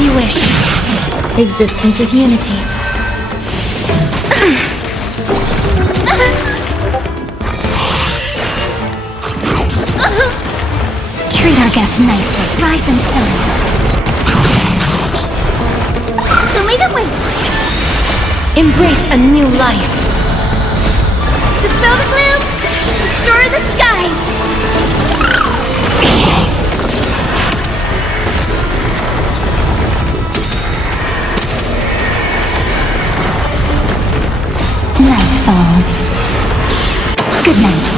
As you wish. Existence is unity. Treat our guests nicely. Rise and shine. Show me the way. Embrace a new life. Dispel the gloom. Restore the skies. Night falls. Good night.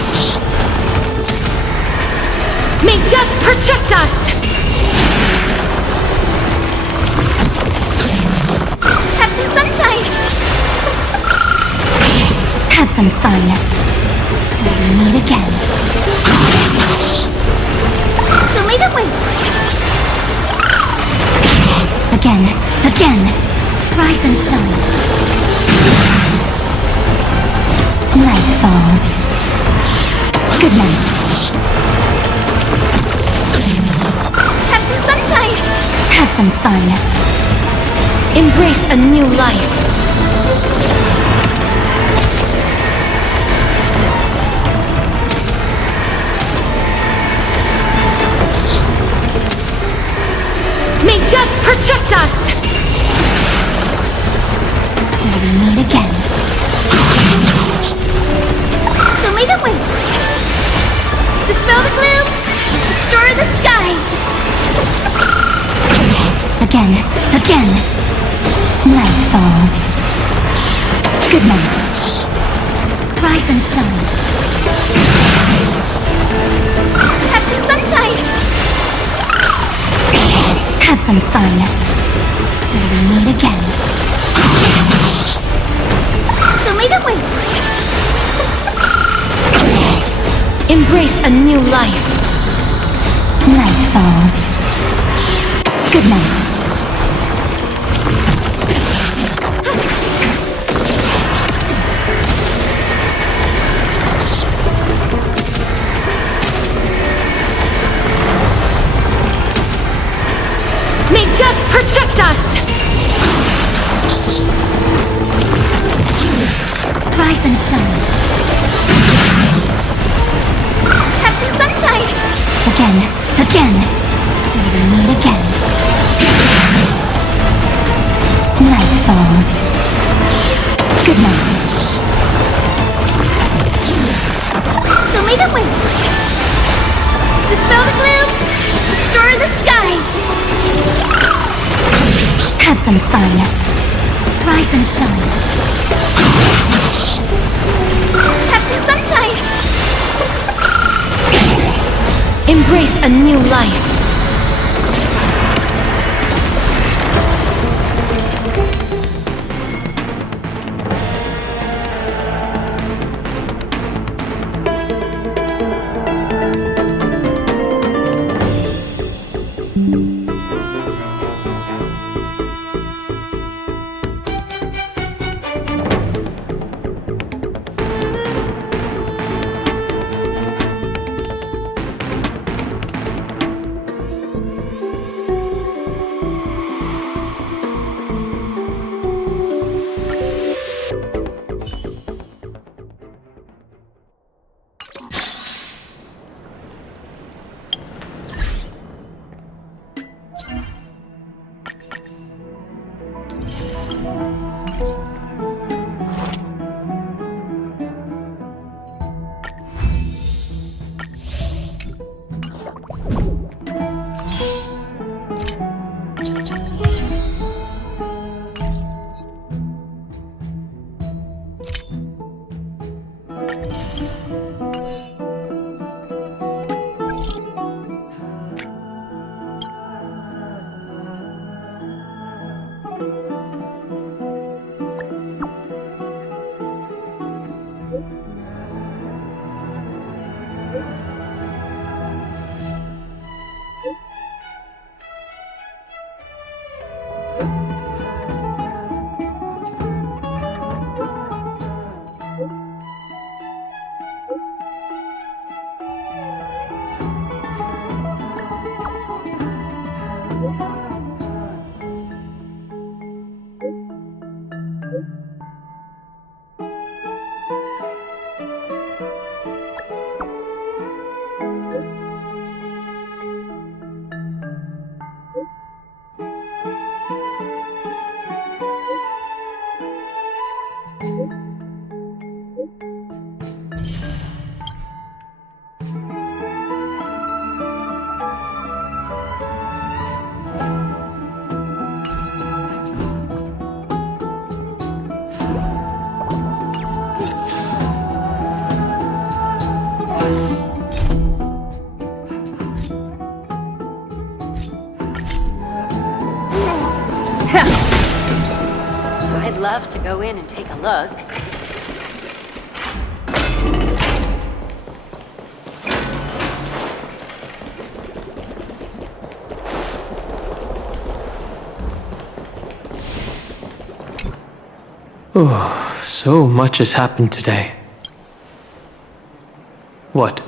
May death protect us! Have some sunshine! Have some fun. Till we meet again. Show me the way! Again. Rise and shine. Night falls. Good night. Have some sunshine. Have some fun. Embrace a new life. May death protect us! Till we meet again. Show me the way. Dispel the gloom. Restore the skies. Again. Night falls. Good night. Rise and shine. Have some sunshine. Have some fun. Till we meet again. Show me the way. Embrace a new life. Night falls. Good night. May death protect us! Rise and shine. Have some sunshine! Again. Till we meet again. Night falls. Good night. Show me the way. Dispel the gloom. Restore the skies. Have some fun. Rise and shine. Have some sunshine. Embrace a new life. love to go in and take a look. Oh, so much has happened today. What?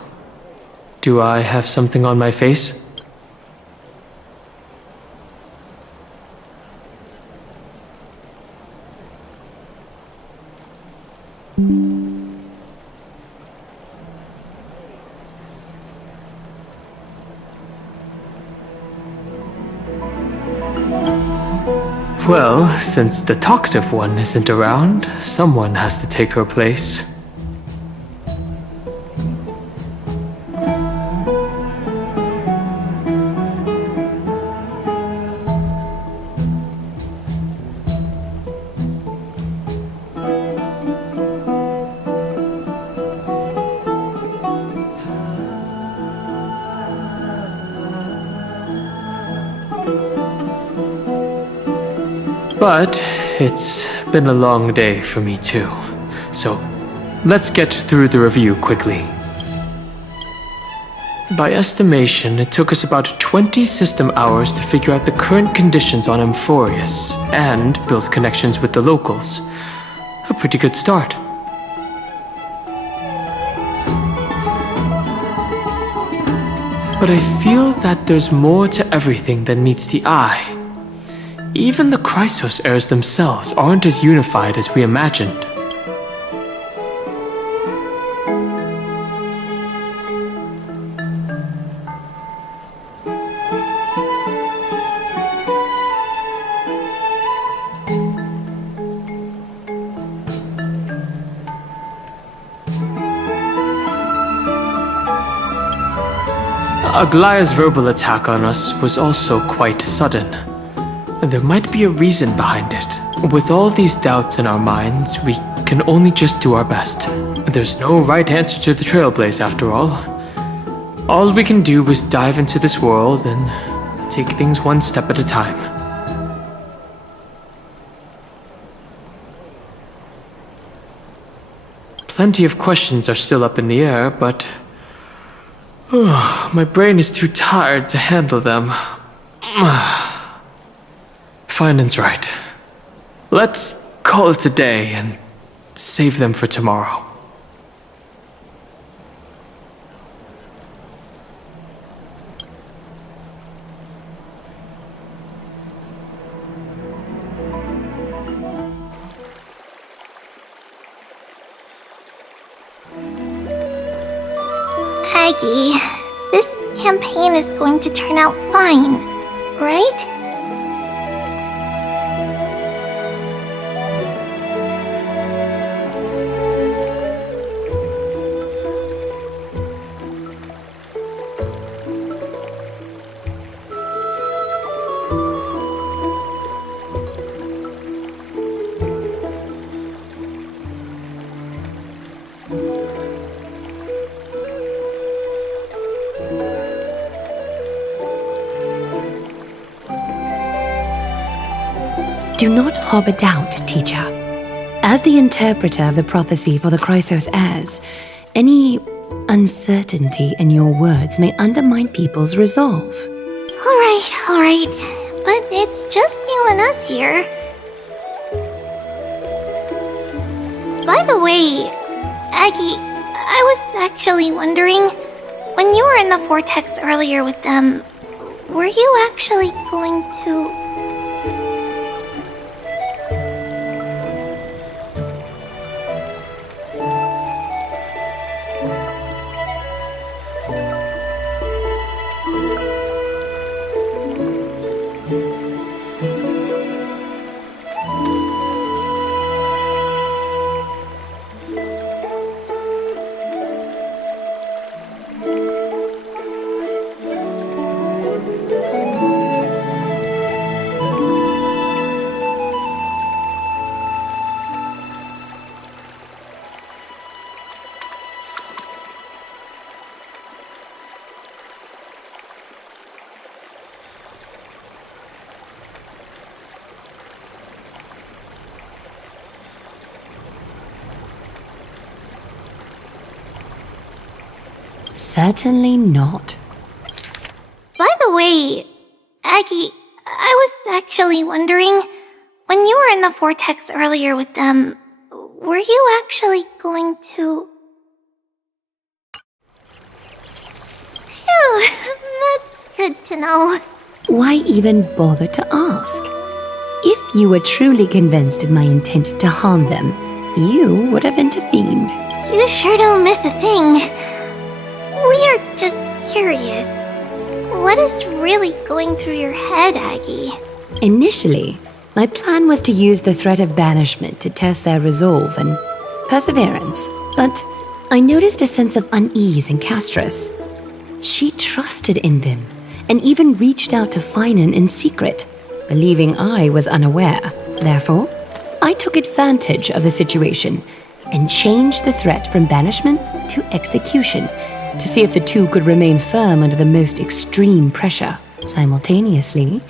Do I have something on my face? Well, since the talkative one isn't around, someone has to take her place. But it's been a long day for me too, so let's get through the review quickly. By estimation, it took us about 20 system hours to figure out the current conditions on Amphoreus and build connections with the locals. A pretty good start. But I feel that there's more to everything than meets the eye. Even the Chrysos heirs themselves aren't as unified as we imagined. Aglaya's verbal attack on us was also quite sudden. There might be a reason behind it. With all these doubts in our minds, we can only just do our best. There's no right answer to the Trailblaze after all. All we can do is dive into this world and take things one step at a time. Plenty of questions are still up in the air, but my brain is too tired to handle them. Finan's right. Let's call it a day and save them for tomorrow. Aggie, this campaign is going to turn out fine, right? Do not harbor doubt, teacher. As the interpreter of the prophecy for the Chrysos heirs, any uncertainty in your words may undermine people's resolve. All right. But it's just you and us here. By the way, Aggie, I was actually wondering, when you were in the vortex earlier with them, were you actually going to... Certainly not. By the way, Aggie, I was actually wondering, when you were in the vortex earlier with them, were you actually going to... Phew, that's good to know. Why even bother to ask? If you were truly convinced of my intent to harm them, you would have intervened. You sure don't miss a thing. We are just curious. What is really going through your head, Aggie? Initially, my plan was to use the threat of banishment to test their resolve and perseverance, but I noticed a sense of unease in Castris. She trusted in them and even reached out to Finan in secret, believing I was unaware. Therefore, I took advantage of the situation and changed the threat from banishment to execution to see if the two could remain firm under the most extreme pressure. Simultaneously,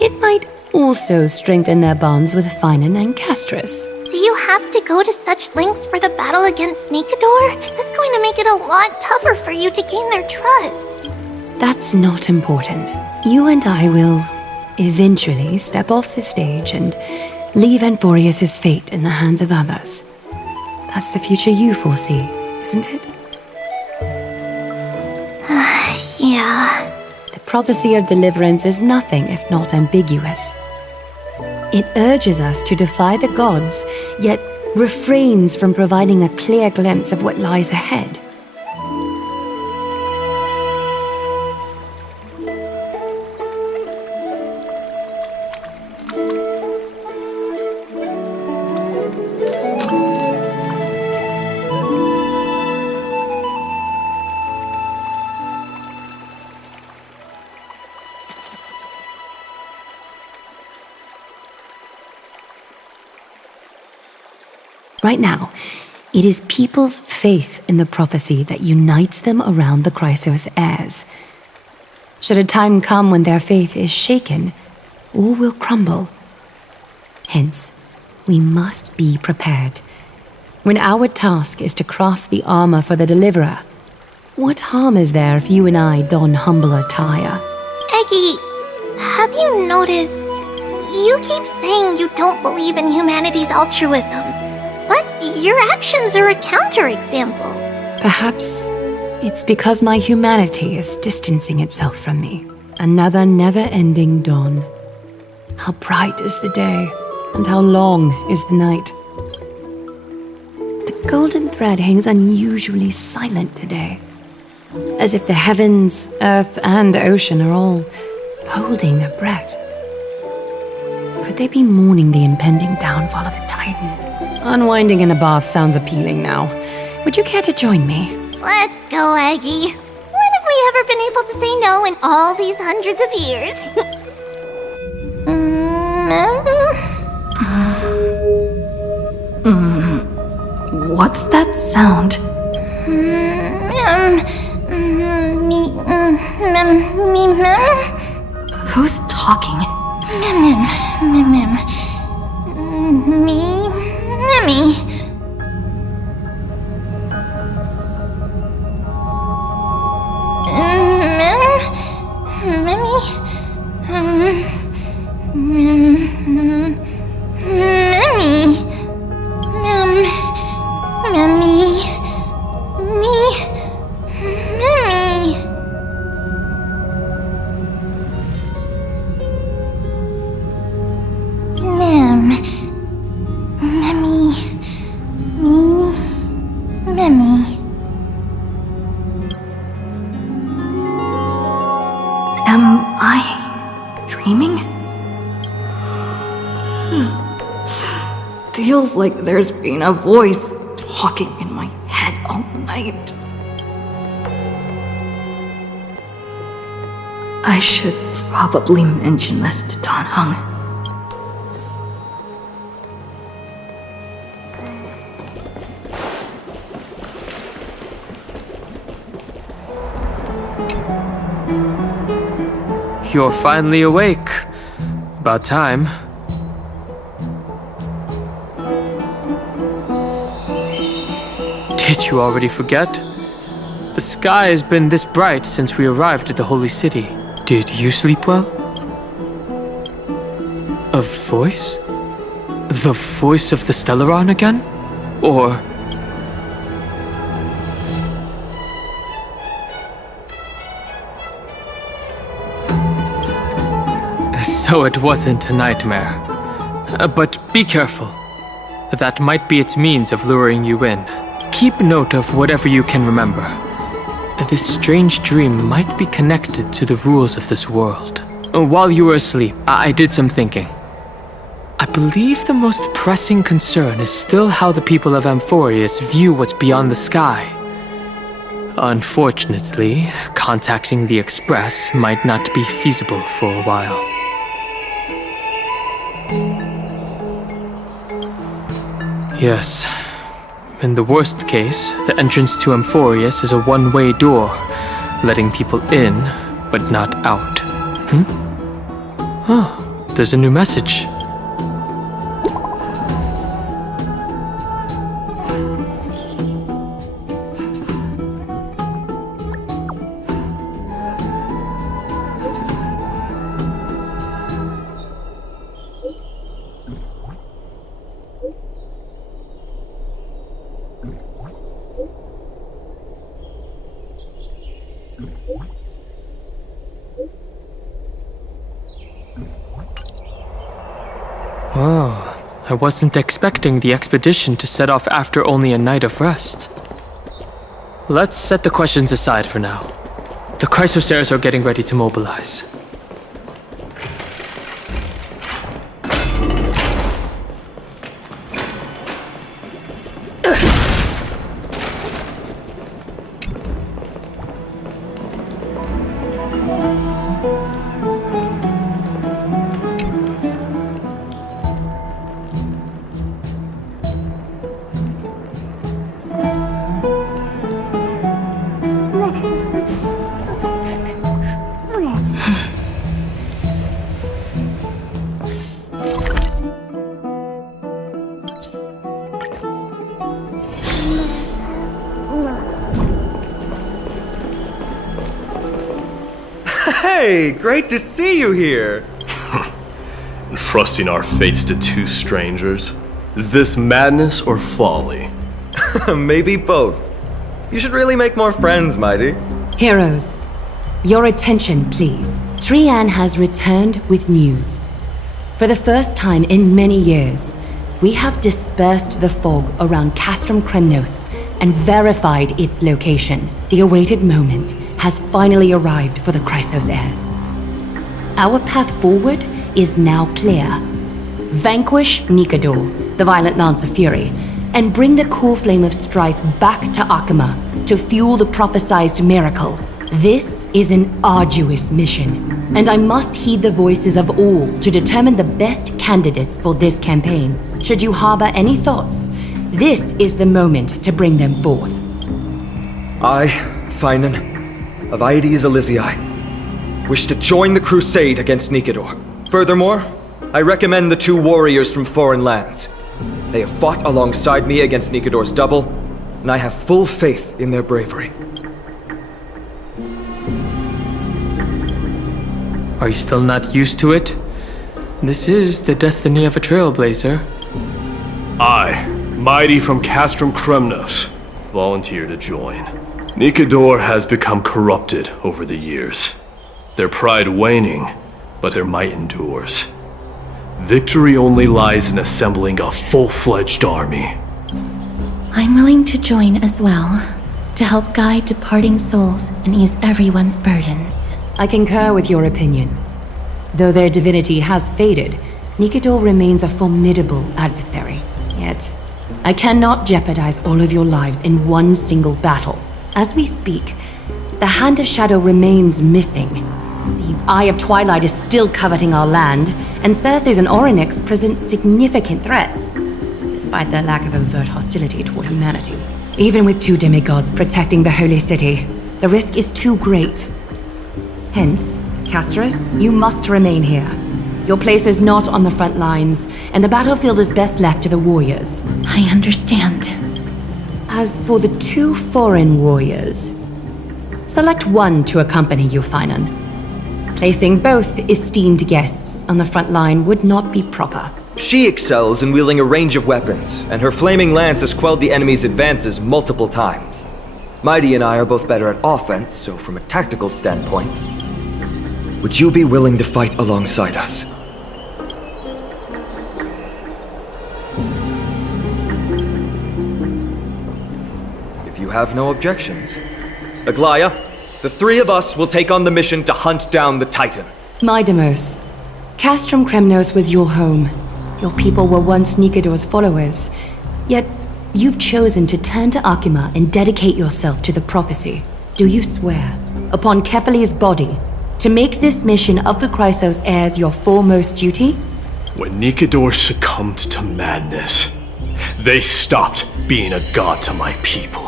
it might also strengthen their bonds with Finan and Castris. Do you have to go to such lengths for the battle against Nikador? That's going to make it a lot tougher for you to gain their trust. That's not important. You and I will eventually step off the stage and leave Amphoreus' fate in the hands of others. That's the future you foresee, isn't it? Yeah. The prophecy of deliverance is nothing if not ambiguous. It urges us to defy the gods, yet refrains from providing a clear glimpse of what lies ahead. Right now, it is people's faith in the prophecy that unites them around the Chrysos heirs. Should a time come when their faith is shaken, all will crumble. Hence, we must be prepared. When our task is to craft the armor for the Deliverer, what harm is there if you and I don humble attire? Aggie, have you noticed? You keep saying you don't believe in humanity's altruism, but your actions are a counterexample. Perhaps it's because my humanity is distancing itself from me. Another never-ending dawn. How bright is the day, and how long is the night. The golden thread hangs unusually silent today, as if the heavens, earth, and ocean are all holding their breath. Could they be mourning the impending downfall of a titan? Unwinding in a bath sounds appealing now. Would you care to join me? Let's go, Aggie. When have we ever been able to say no in all these hundreds of years? What's that sound? Who's talking? Me. Am I dreaming? Feels like there's been a voice talking in my head all night. I should probably mention this to Dan Heng. You're finally awake. About time. Did you already forget? The sky has been this bright since we arrived at the Holy City. Did you sleep well? A voice? The voice of the Stellaron again? Or... So it wasn't a nightmare. But be careful. That might be its means of luring you in. Keep note of whatever you can remember. This strange dream might be connected to the rules of this world. While you were asleep, I did some thinking. I believe the most pressing concern is still how the people of Amphoreus view what's beyond the sky. Unfortunately, contacting the Express might not be feasible for a while. Yes. In the worst case, the entrance to Amphoreus is a one-way door, letting people in, but not out. Oh, there's a new message. Well, I wasn't expecting the expedition to set off after only a night of rest. Let's set the questions aside for now. The Chrysosaurs are getting ready to mobilize. Hey, great to see you here! Entrusting our fates to two strangers? Is this madness or folly? Maybe both. You should really make more friends, Mighty. Heroes, your attention, please. Trian has returned with news. For the first time in many years, we have dispersed the fog around Castrum Kremnos and verified its location. The awaited moment has finally arrived for the Chrysos heirs. Our path forward is now clear. Vanquish Nikador, the violent Lance of Fury, and bring the core flame of strife back to Akama to fuel the prophesized miracle. This is an arduous mission, and I must heed the voices of all to determine the best candidates for this campaign. Should you harbor any thoughts, this is the moment to bring them forth. I, Finan, of Aedes Elysiae, wish to join the crusade against Nikador. Furthermore, I recommend the two warriors from foreign lands. They have fought alongside me against Nikador's double, and I have full faith in their bravery. Are you still not used to it? This is the destiny of a trailblazer. I, Mighty from Castrum Kremnos, volunteer to join. Nikador has become corrupted over the years. Their pride waning, but their might endures. Victory only lies in assembling a full-fledged army. I'm willing to join as well, to help guide departing souls and ease everyone's burdens. I concur with your opinion. Though their divinity has faded, Nikador remains a formidable adversary. Yet, I cannot jeopardize all of your lives in one single battle. As we speak, the Hand of Shadow remains missing. The Eye of Twilight is still coveting our land, and Circes and Orynyx present significant threats, despite their lack of overt hostility toward humanity. Even with two demigods protecting the Holy City, the risk is too great. Hence, Castris, you must remain here. Your place is not on the front lines, and the battlefield is best left to the warriors. I understand. As for the two foreign warriors, Select one to accompany you, Finan. Placing both esteemed guests on the front line would not be proper. She excels in wielding a range of weapons, and her flaming lance has quelled the enemy's advances multiple times. Mighty and I are both better at offense, so from a tactical standpoint, would you be willing to fight alongside us? If you have no objections. Aglaya, the three of us will take on the mission to hunt down the Titan. Midamos, Castrum Kremnos was your home. Your people were once Nikidor's followers. Yet, you've chosen to turn to Akima and dedicate yourself to the prophecy. Do you swear, upon Kefali's body, to make this mission of the Chrysos heirs your foremost duty? When Nikidor succumbed to madness, they stopped being a god to my people.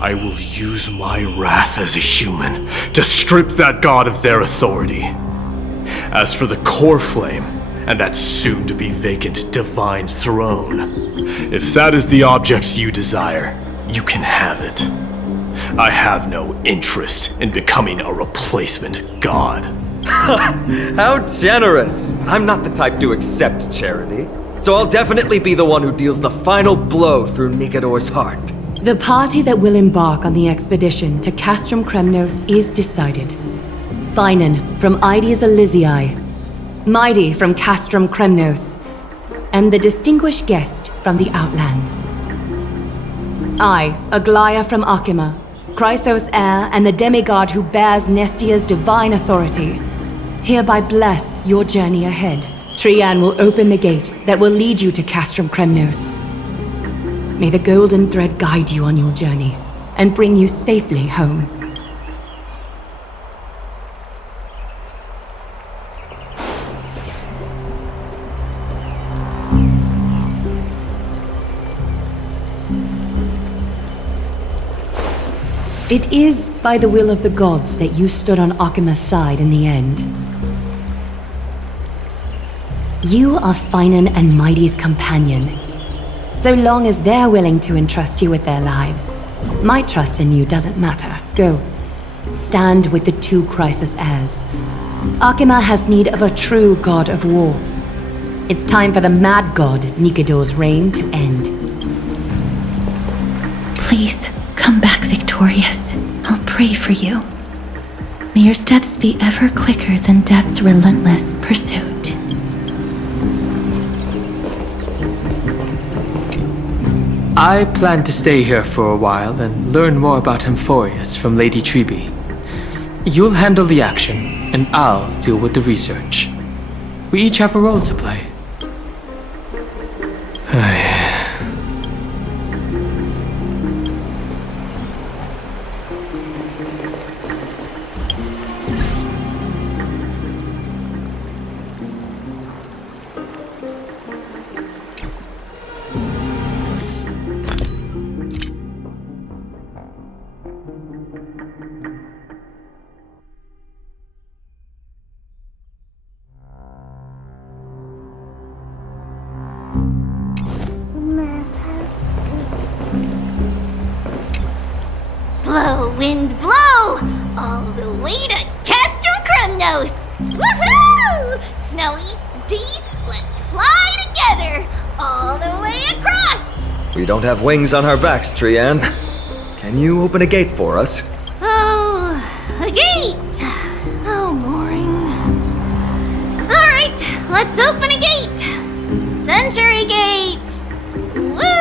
I will use my wrath as a human to strip that god of their authority. As for the core flame, and that soon-to-be vacant divine throne, if that is the object you desire, you can have it. I have no interest in becoming a replacement god. How generous! I'm not the type to accept charity, so I'll definitely be the one who deals the final blow through Nikidor's heart. The party that will embark on the expedition to Castrum Kremnos is decided. Finan from Ides Elysiae, Mighty from Castrum Kremnos, and the distinguished guest from the Outlands. I, Aglaya from Akima, Chrysos heir and the demigod who bears Nestia's divine authority, hereby bless your journey ahead. Trian will open the gate that will lead you to Castrum Kremnos. May the golden thread guide you on your journey and bring you safely home. It is by the will of the gods that you stood on Akima's side in the end. You are Finan and Mighty's companion. So long as they're willing to entrust you with their lives, my trust in you doesn't matter. Go. Stand with the two Chrysos heirs. Akima has need of a true god of war. It's time for the mad god Nikidor's reign to end. Please, come back victorious. I'll pray for you. May your steps be ever quicker than death's relentless pursuit. I plan to stay here for a while and learn more about Amphoreus from Lady Tribi. You'll handle the action, and I'll deal with the research. We each have a role to play. Blow, wind, blow! All the way to Castrum Kremnos! Woohoo! Snowy, D, let's fly together! All the way across! We don't have wings on our backs, Trian. Can you open a gate for us? Oh, a gate! Oh, boring. Alright, let's open a gate! Century Gate! Woo!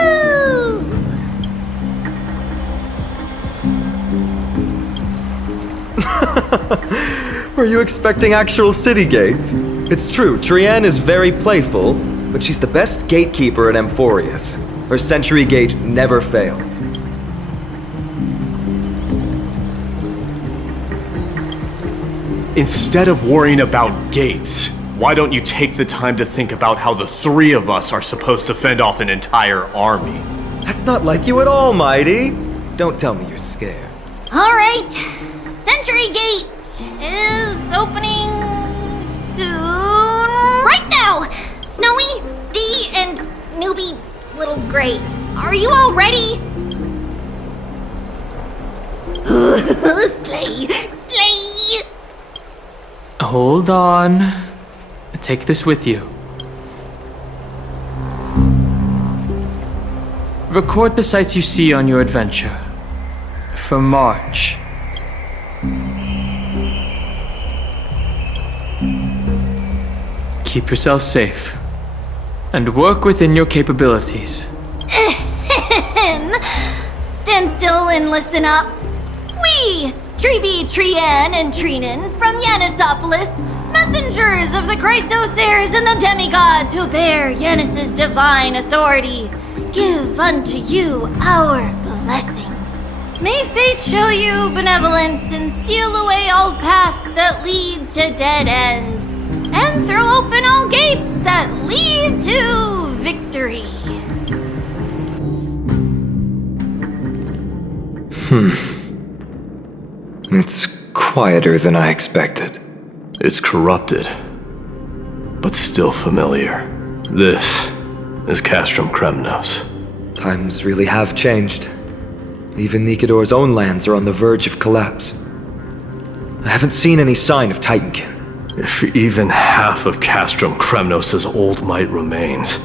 Were you expecting actual city gates? It's true, Trian is very playful, but she's the best gatekeeper in Amphoreus. Her Century Gate never fails. Instead of worrying about gates, why don't you take the time to think about how the three of us are supposed to fend off an entire army? That's not like you at all, Mighty. Don't tell me you're scared. Alright, Century Gate is opening soon. Right now! Snowy, D, and newbie Little Gray, are you all ready? Slay! Slay! Hold on. Take this with you. Record the sights you see on your adventure. For March. Keep yourself safe. And work within your capabilities. Stand still and listen up. We, Treeby, Trien, and Trinin from Yanisopolis, messengers of the Chrysosaurs and the demigods who bear Yanis's divine authority, give unto you our blessings. May fate show you benevolence and seal away all paths that lead to dead ends, and throw open all gates that lead to victory. It's quieter than I expected. It's corrupted, but still familiar. This is Castrum Kremnos. Times really have changed. Even Nikador's own lands are on the verge of collapse. I haven't seen any sign of Titankin. If even half of Castrum Kremnos' old might remains,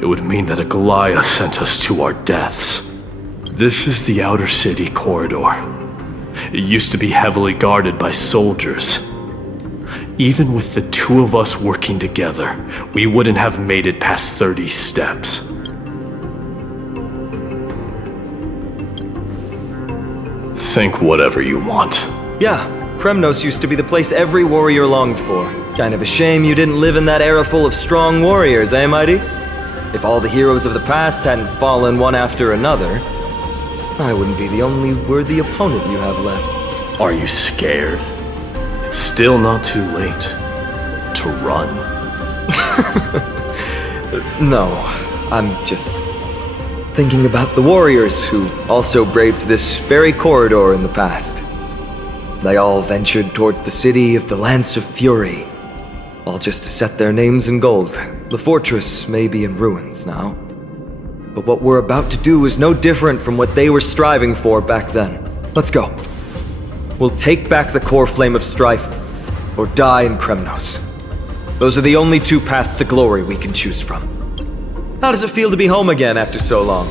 it would mean that Aglaya sent us to our deaths. This is the outer city corridor. It used to be heavily guarded by soldiers. Even with the two of us working together, we wouldn't have made it past 30 steps. Think whatever you want. Yeah, Kremnos used to be the place every warrior longed for. Kind of a shame you didn't live in that era full of strong warriors, eh, Mighty? If all the heroes of the past hadn't fallen one after another, I wouldn't be the only worthy opponent you have left. Are you scared? It's still not too late to run. No, I'm just thinking about the warriors who also braved this very corridor in the past. They all ventured towards the city of the Lance of Fury, all just to set their names in gold. The fortress may be in ruins now, but what we're about to do is no different from what they were striving for back then. Let's go. We'll take back the core flame of strife, or die in Kremnos. Those are the only two paths to glory we can choose from. How does it feel to be home again after so long?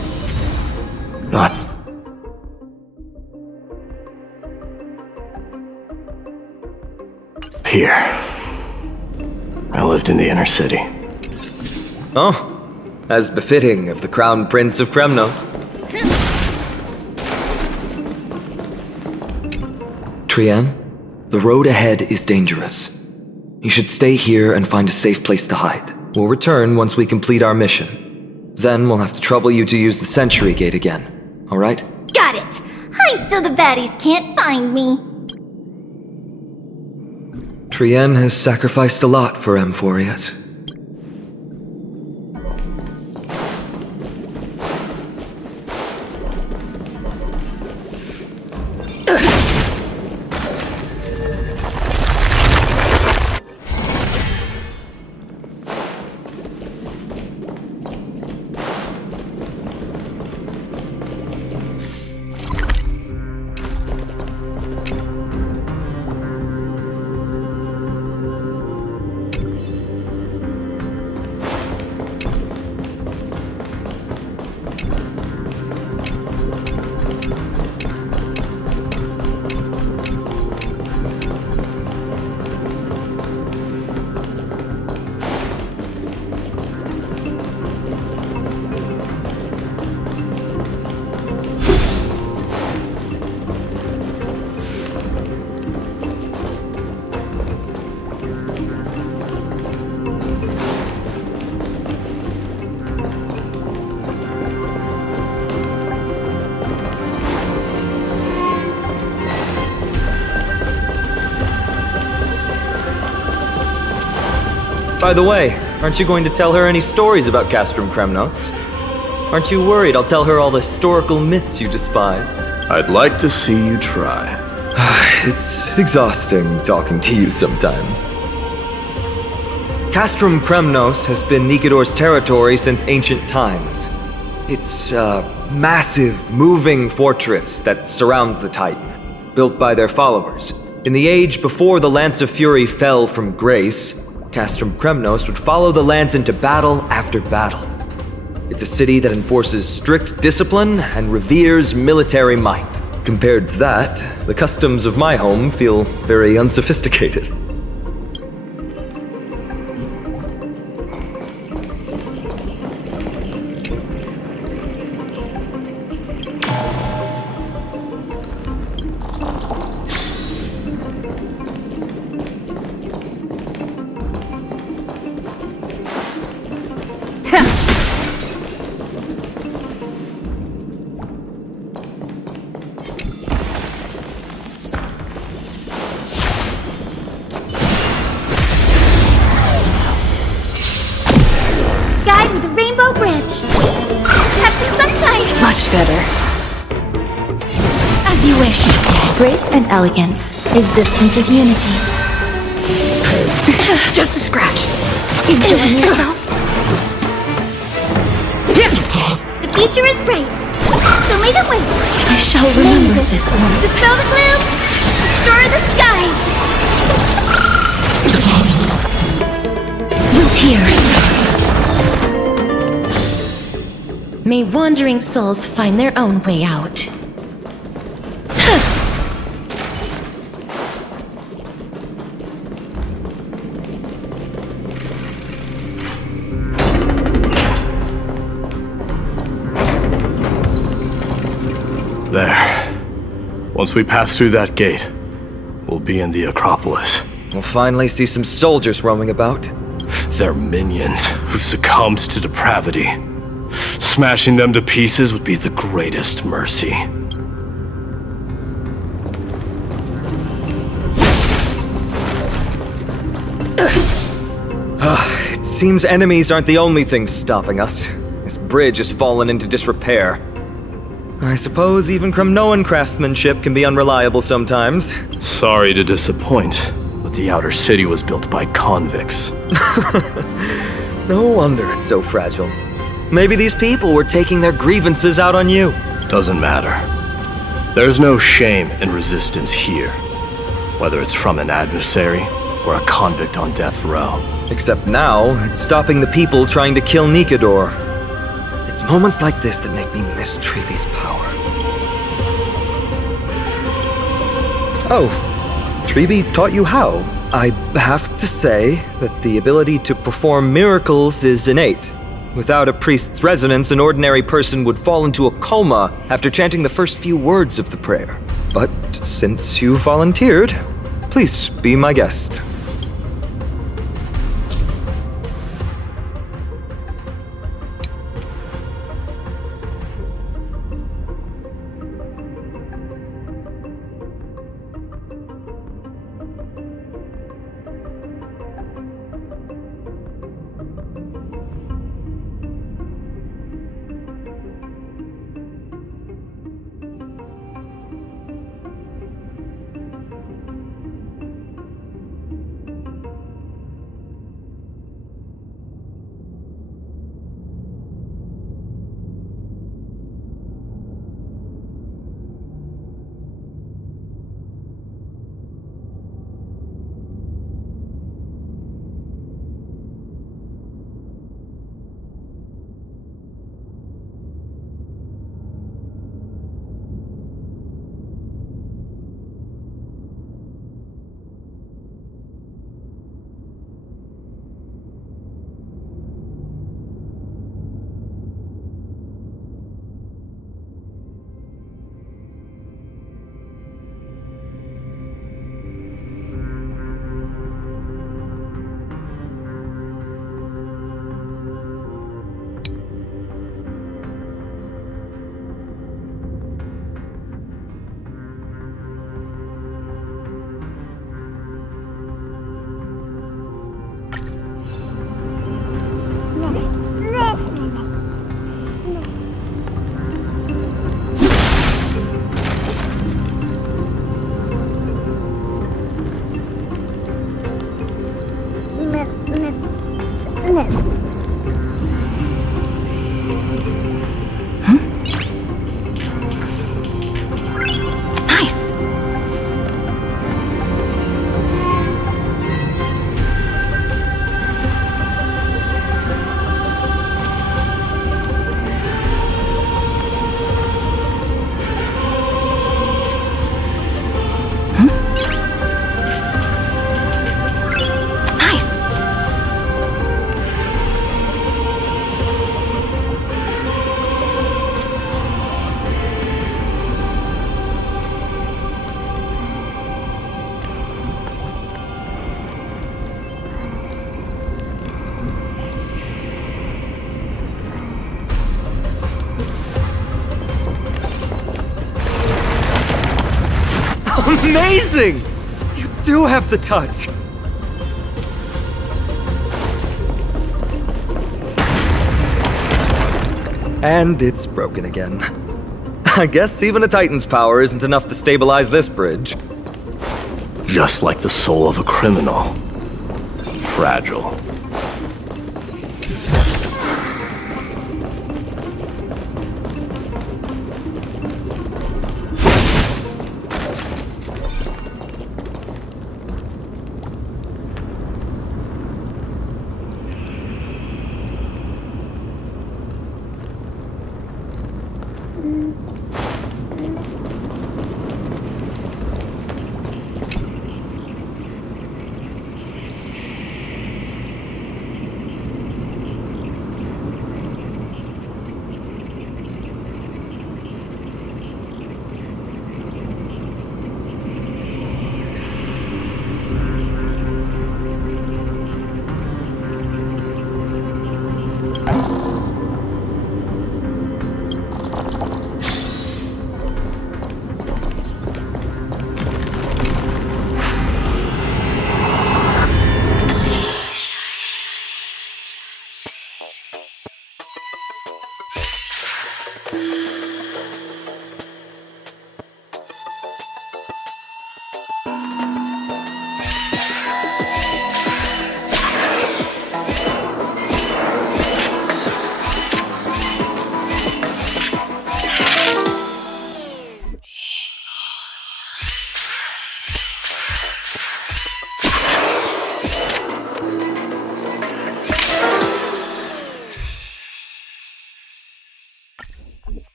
Not. Here. I lived in the inner city. Oh, as befitting of the Crown Prince of Kremnos. Trien, the road ahead is dangerous. You should stay here and find a safe place to hide. We'll return once we complete our mission. Then we'll have to trouble you to use the Sentry Gate again, alright? Got it! Hide so the baddies can't find me. Trien has sacrificed a lot for Amphoreus. By the way, aren't you going to tell her any stories about Castrum Kremnos? Aren't you worried I'll tell her all the historical myths you despise? I'd like to see you try. It's exhausting talking to you sometimes. Castrum Kremnos has been Nikador's territory since ancient times. It's a massive, moving fortress that surrounds the Titan. built by their followers. In the age before the Lance of Fury fell from grace, Castrum Kremnos would follow the Lance into battle after battle. It's a city that enforces strict discipline and reveres military might. Compared to that, the customs of my home feel very unsophisticated. Guide with the rainbow bridge. Have some sunshine. Much better. As you wish. Grace and elegance. Existence is unity. Just a scratch. Enjoying yourself? The future is bright. So may the wind. I shall remember this one. Dispel the gloom. Restore the skies. Will tear. May wandering souls find their own way out. There. Once we pass through that gate, we'll be in the Acropolis. We'll finally see some soldiers roaming about. They're minions who succumbed to depravity. Smashing them to pieces would be the greatest mercy. It seems enemies aren't the only things stopping us. This bridge has fallen into disrepair. I suppose even Kremnoan craftsmanship can be unreliable sometimes. Sorry to disappoint, but the outer city was built by convicts. No wonder it's so fragile. Maybe these people were taking their grievances out on you. Doesn't matter. There's no shame in resistance here, whether it's from an adversary or a convict on death row. Except now, it's stopping the people trying to kill Nikador. It's moments like this that make me miss Treebe's power. Oh, Treebe taught you how? I have to say that the ability to perform miracles is innate. Without a priest's resonance, an ordinary person would fall into a coma after chanting the first few words of the prayer. But since you volunteered, please be my guest. amazing! You do have the touch. And it's broken again. I guess even a Titan's power isn't enough to stabilize this bridge. Just like the soul of a criminal. Fragile.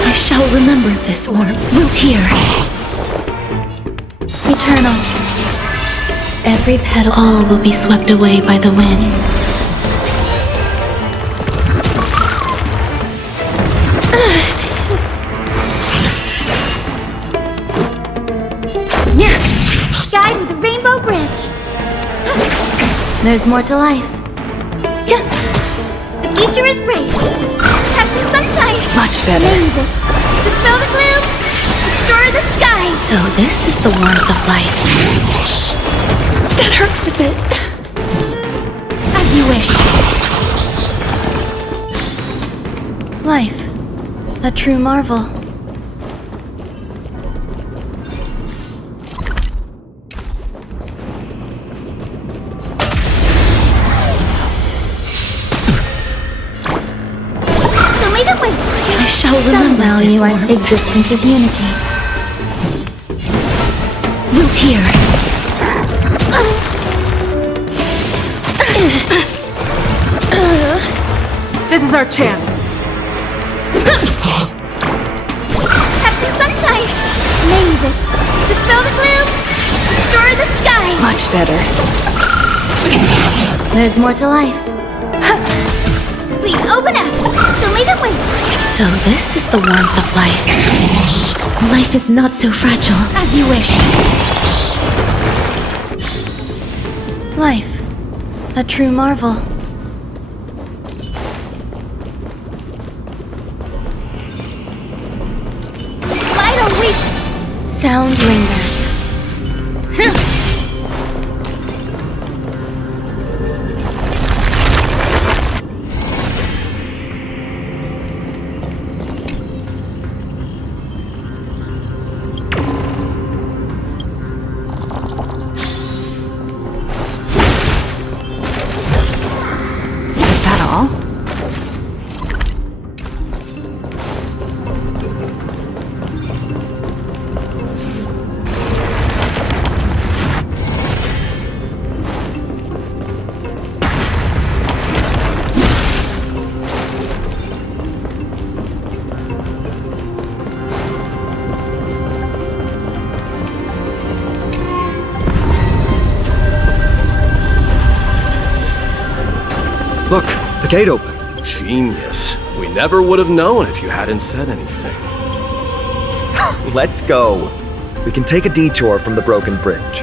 I shall remember this warmth. Wilt hear. Eternal. Every petal, all will be swept away by the wind. Guide the Rainbow Bridge. There's more to life. The future is bright. Have some sunshine. Much better. Name this. Dispel the gloom. Restore the sky. So this is the warmth of life. That hurts a bit. As you wish. Life. A true marvel. I shall remember value as existence is unity. Wilt hear. This is our chance. Have some sunshine. Name this. Dispel the gloom. Restore the skies. Much better. There's more to life. Please open up. Show me the way. So this is the warmth of life. Life is not so fragile. As you wish. Life. A true marvel. Final week. Sound lingers. Look, the gate opened. Genius. We never would have known if you hadn't said anything. Let's go. We can take a detour from the broken bridge.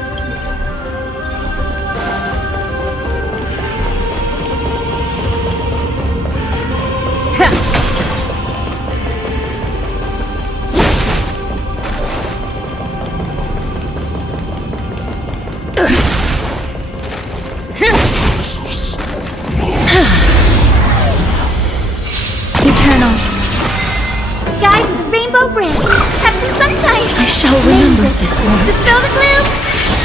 Eternal, Guide the rainbow bridge. Have some sunshine. I shall remember this one. Dispel the gloom.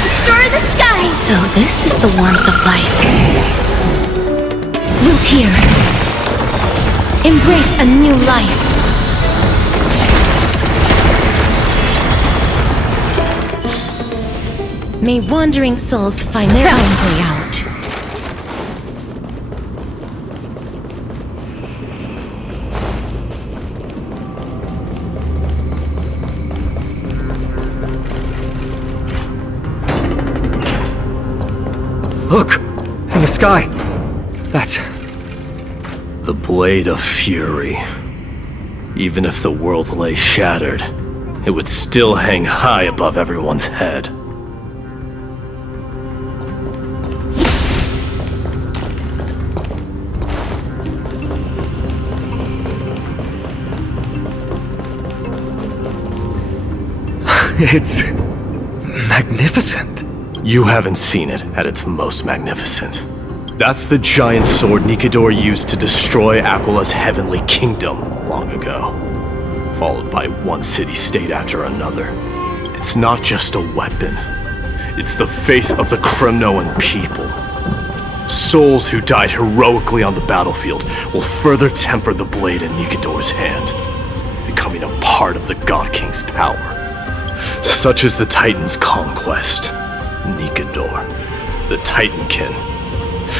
Restore the sky. So this is the warmth of life. Wilt here. Embrace a new life. May wandering souls find their own way out. Look! In the sky! That's... The Blade of Fury. Even if the world lay shattered, it would still hang high above everyone's head. It's... magnificent. You haven't seen it at its most magnificent. That's the giant sword Nikador used to destroy Aquala's heavenly kingdom long ago, followed by one city-state after another. It's not just a weapon. It's the faith of the Kremnoan people. Souls who died heroically on the battlefield will further temper the blade in Nikador's hand, becoming a part of the God King's power. Such is the Titan's conquest. Nikador, the Titankin,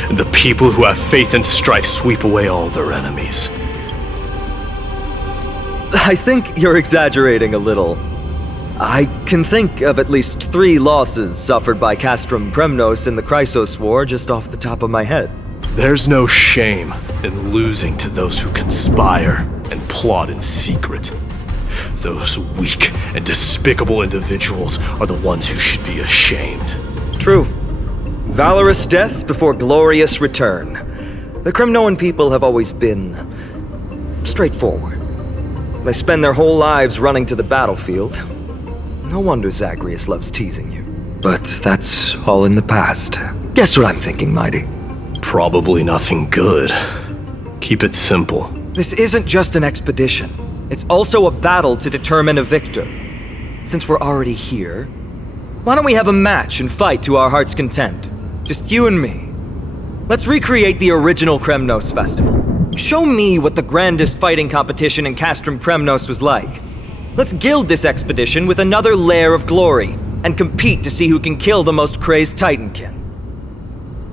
and the people who have faith and strife sweep away all their enemies. I think you're exaggerating a little. I can think of at least 3 losses suffered by Castrum Kremnos in the Chrysos War just off the top of my head. There's no shame in losing to those who conspire and plot in secret. Those weak and despicable individuals are the ones who should be ashamed. True. Valorous death before glorious return. The Kremnoan people have always been... straightforward. They spend their whole lives running to the battlefield. No wonder Zagreus loves teasing you. But that's all in the past. Guess what I'm thinking, Mighty? Probably nothing good. Keep it simple. This isn't just an expedition. It's also a battle to determine a victor. Since we're already here, why don't we have a match and fight to our heart's content? Just you and me. Let's recreate the original Kremnos festival. Show me what the grandest fighting competition in Castrum Kremnos was like. Let's gild this expedition with another layer of glory, and compete to see who can kill the most crazed Titankin.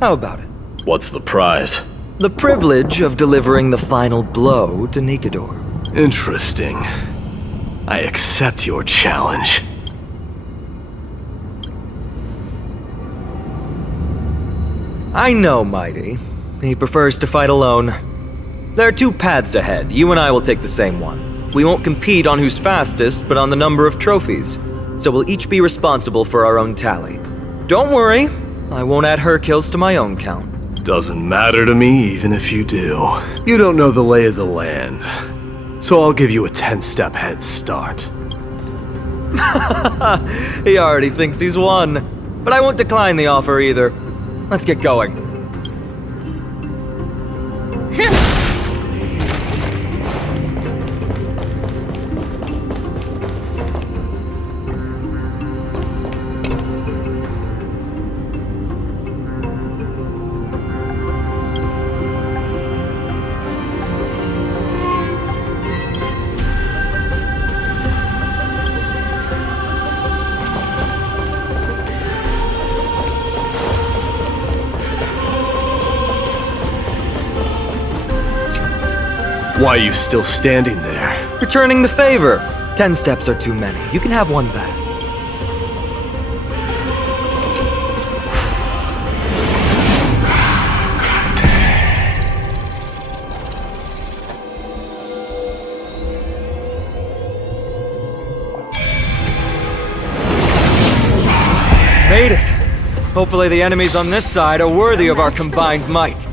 How about it? What's the prize? The privilege of delivering the final blow to Nikador. Interesting. I accept your challenge. I know, Mighty. He prefers to fight alone. There are 2 paths ahead. You and I will take the same one. We won't compete on who's fastest, but on the number of trophies. So we'll each be responsible for our own tally. Don't worry, I won't add her kills to my own count. Doesn't matter to me, even if you do. You don't know the lay of the land. So I'll give you a 10-step head start. He already thinks he's won. But I won't decline the offer either. Let's get going. Why are you still standing there? Returning the favor. 10 steps are too many. You can have one back. Hopefully the enemies on this side are worthy of our combined might.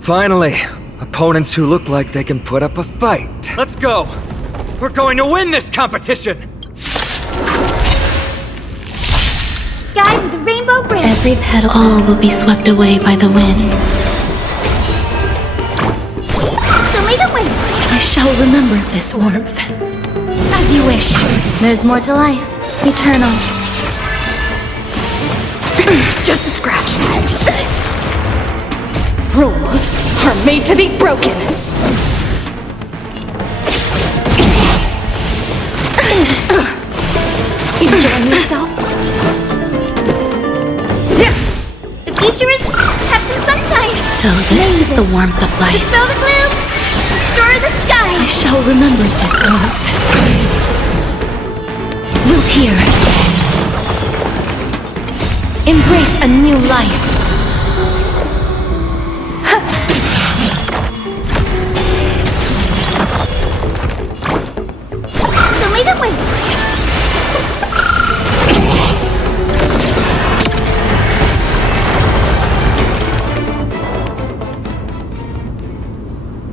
Finally, opponents who look like they can put up a fight. Let's go! We're going to win this competition! Guide the Rainbow Bridge! Every petal, all will be swept away by the wind. Show me the way! I shall remember this warmth. As you wish. There's more to life. Eternal. Just a scratch. Rules are made to be broken. Enjoying yourself? The future is... have some sunshine! So this is the warmth of life. Dispel the gloom! Restore the sky! I shall remember this warmth. Wilt hear. Embrace a new life. Show me the way!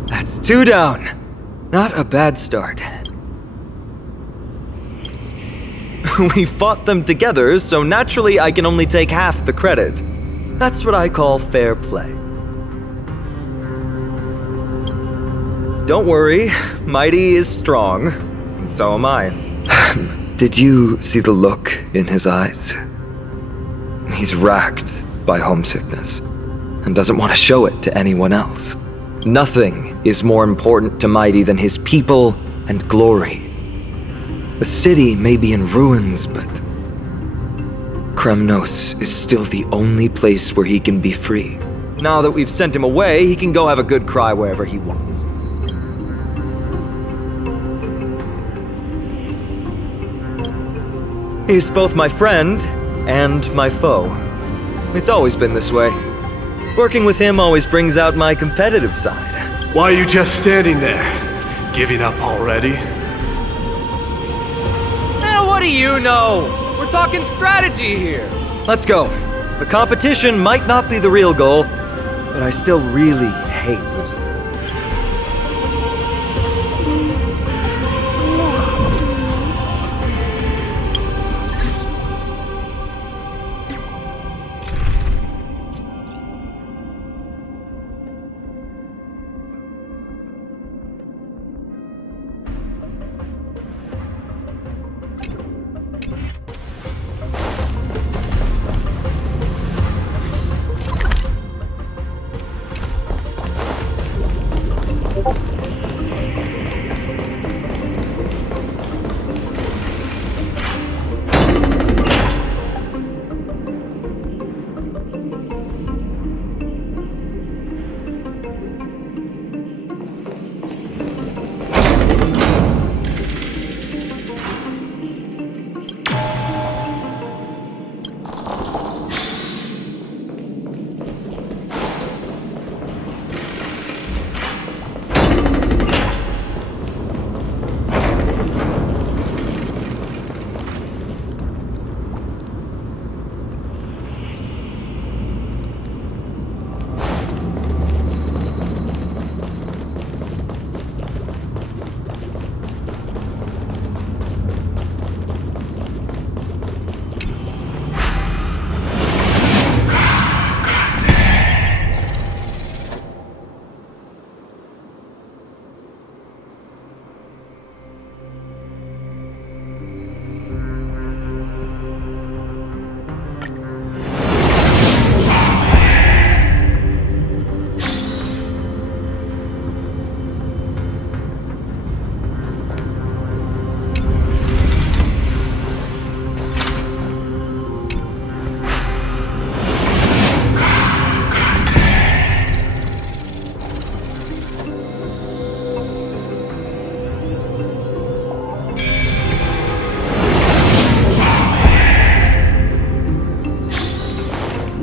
That's 2 down. Not a bad start. We fought them together, so naturally I can only take half the credit. That's what I call fair play. Don't worry, Mighty is strong, and so am I. Did you see the look in his eyes? He's racked by homesickness, and doesn't want to show it to anyone else. Nothing is more important to Mighty than his people and glory. The city may be in ruins, but Kremnos is still the only place where he can be free. Now that we've sent him away, he can go have a good cry wherever he wants. He's both my friend and my foe. It's always been this way. Working with him always brings out my competitive side. Why are you just standing there? Giving up already? What do you know? We're talking strategy here. Let's go. The competition might not be the real goal, but I still really hate losing.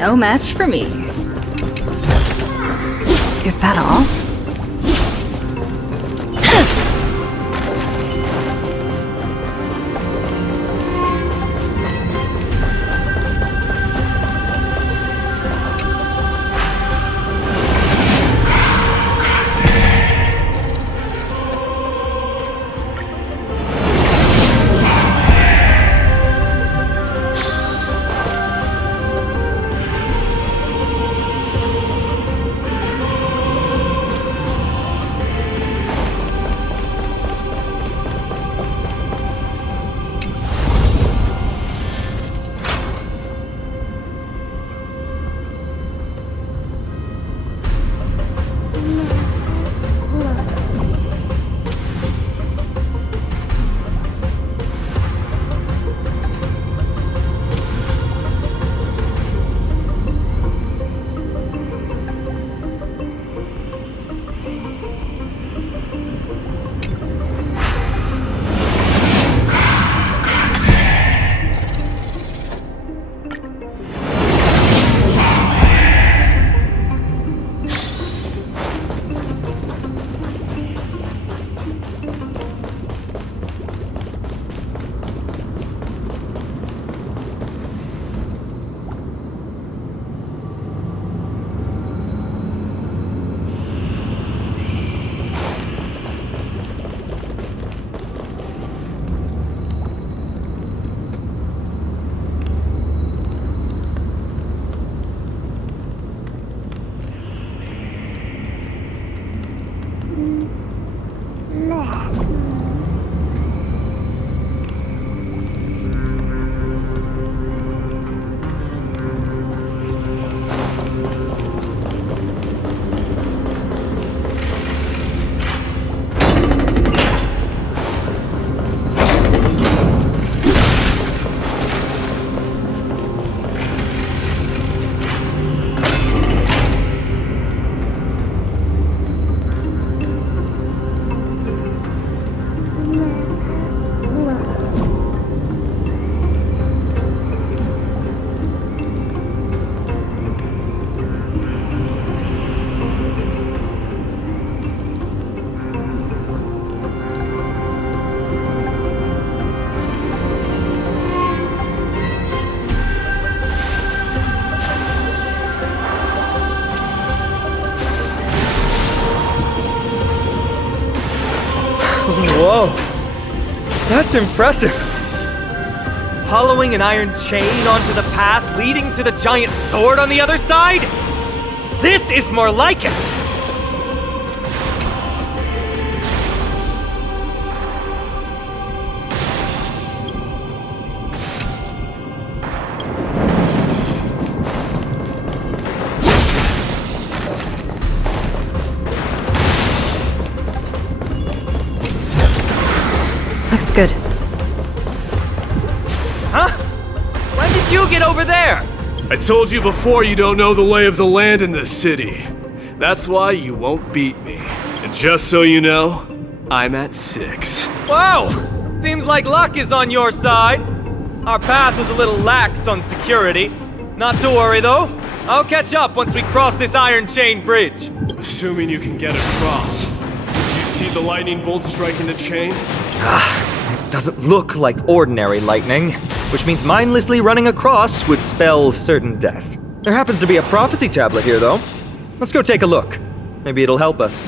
No match for me. Is that all? Whoa, that's impressive. Following an iron chain onto the path leading to the giant sword on the other side? This is more like it! Looks good. Huh? When did you get over there? I told you before you don't know the lay of the land in this city. That's why you won't beat me. And just so you know, I'm at 6. Whoa! Seems like luck is on your side. Our path was a little lax on security. Not to worry though. I'll catch up once we cross this iron chain bridge. Assuming you can get across. Did you see the lightning bolt striking the chain? It doesn't look like ordinary lightning, which means mindlessly running across would spell certain death. There happens to be a prophecy tablet here, though. Let's go take a look. Maybe it'll help us.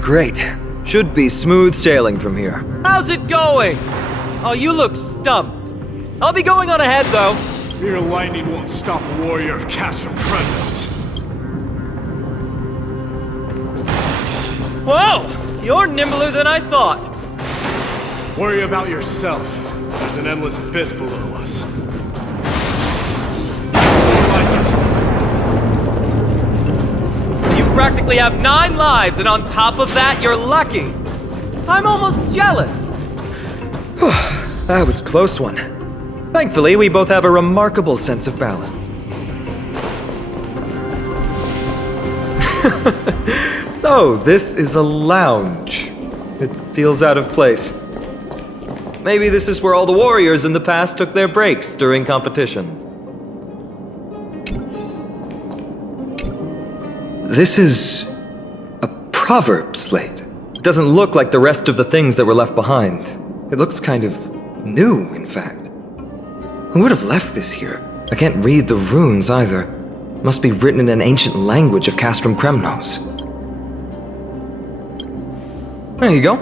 Great. Should be smooth sailing from here. How's it going? Oh, you look stumped. I'll be going on ahead, though. Mere lightning won't stop a warrior of Castrum Kremnos. Whoa! You're nimbler than I thought. Worry about yourself. There's an endless abyss below us. You practically have 9 lives, and on top of that, you're lucky. I'm almost jealous. That was a close one. Thankfully, we both have a remarkable sense of balance. So, this is a lounge. It feels out of place. Maybe this is where all the warriors in the past took their breaks during competitions. This is a proverb slate. It doesn't look like the rest of the things that were left behind. It looks kind of new, in fact. Who would have left this here? I can't read the runes either. Must be written in an ancient language of Castrum Kremnos. There you go.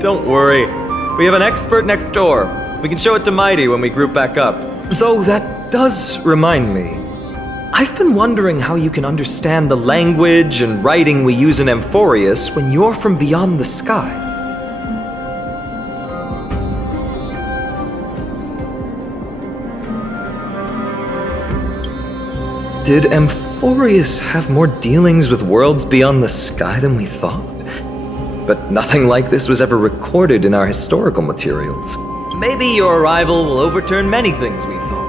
Don't worry. We have an expert next door. We can show it to Mighty when we group back up. Though that does remind me. I've been wondering how you can understand the language and writing we use in Amphoreus when you're from beyond the sky. Did Amphoreus have more dealings with worlds beyond the sky than we thought? But nothing like this was ever recorded in our historical materials. Maybe your arrival will overturn many things we thought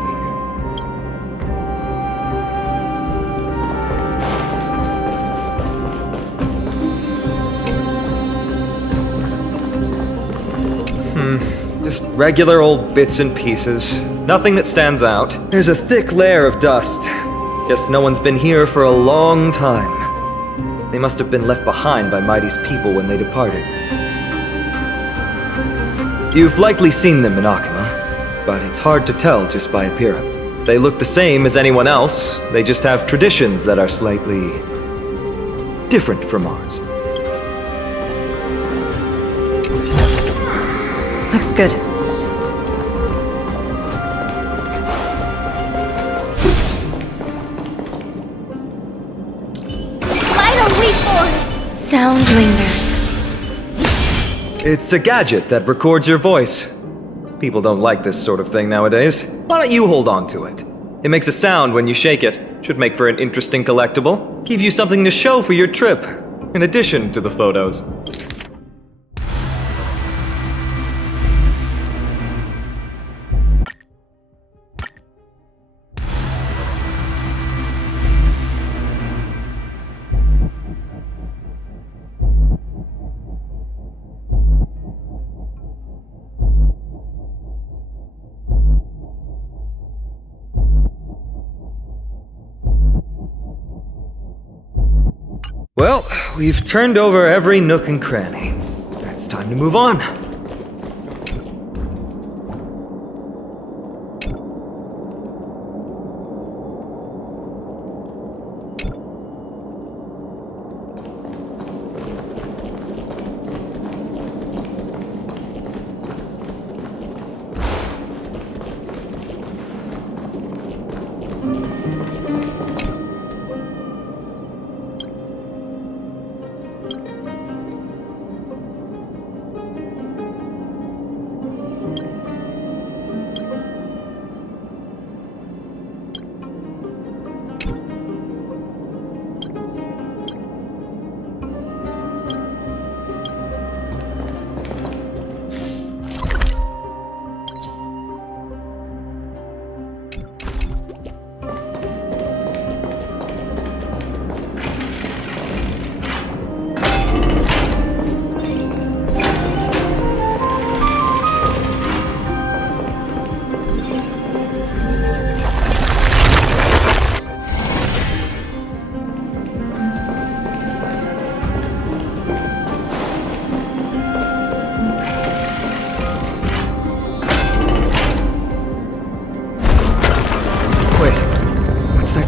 we knew. Just regular old bits and pieces. Nothing that stands out. There's a thick layer of dust. Guess no one's been here for a long time. They must have been left behind by Mighty's people when they departed. You've likely seen them in Akima, but it's hard to tell just by appearance. They look the same as anyone else, they just have traditions that are slightly different from ours. Looks good. Sound lingers. It's a gadget that records your voice. People don't like this sort of thing nowadays. Why don't you hold on to it? It makes a sound when you shake it. Should make for an interesting collectible. Give you something to show for your trip, in addition to the photos. Well, we've turned over every nook and cranny. It's time to move on.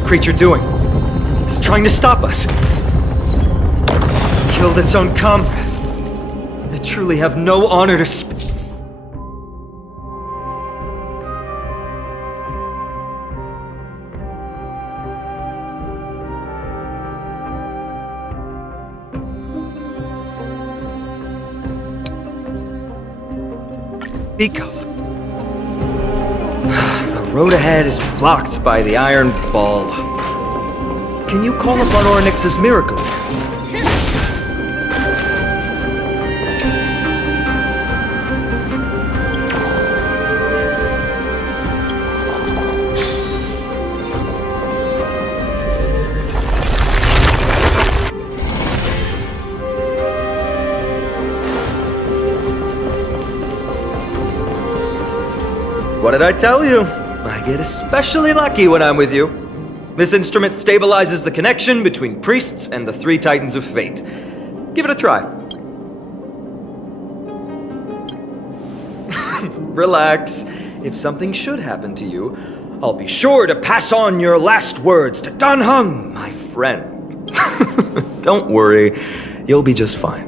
Creature doing? It's trying to stop us. Killed its own comrade. They truly have no honor to speak of. The road ahead is blocked by the Iron Ball. Can you call upon Ornyx's miracle? What did I tell you? I get especially lucky when I'm with you. This instrument stabilizes the connection between priests and the three Titans of Fate. Give it a try. Relax. If something should happen to you, I'll be sure to pass on your last words to Dan Heng, my friend. Don't worry, you'll be just fine.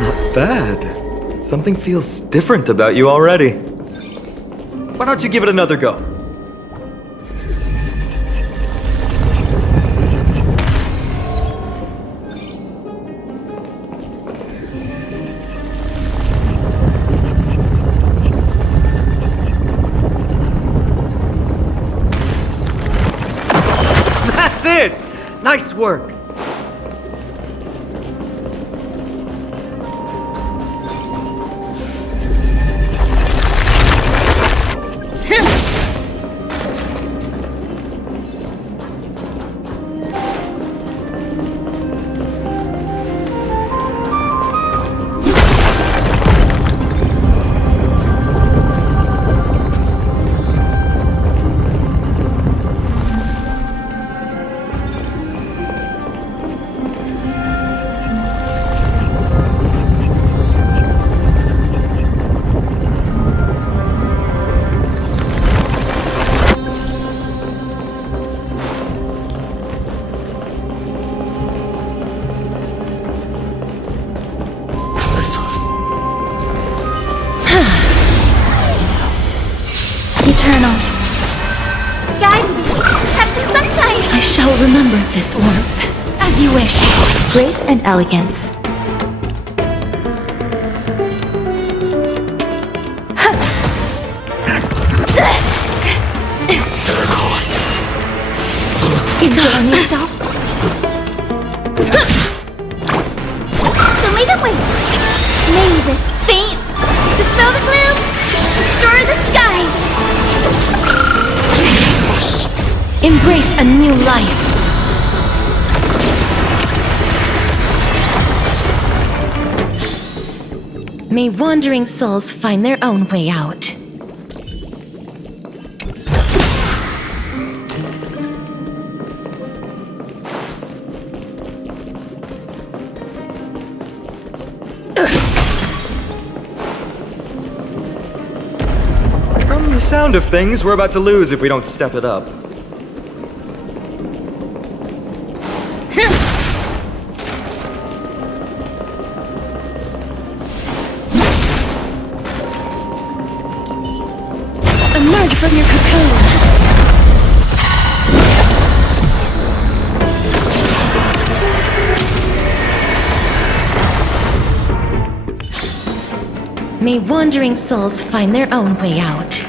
Not bad. Something feels different about you already. Why don't you give it another go? That's it! Nice work! Eternal, Guide me. Have some sunshine. I shall remember this warmth. As you wish. Grace and elegance. Enjoying yourself? So may the wind, may this faint, dispel the gloom, restore the skies. Embrace a new life. May wandering souls find their own way out. From the sound of things, we're about to lose if we don't step it up. Emerge from your cocoon. May wandering souls find their own way out.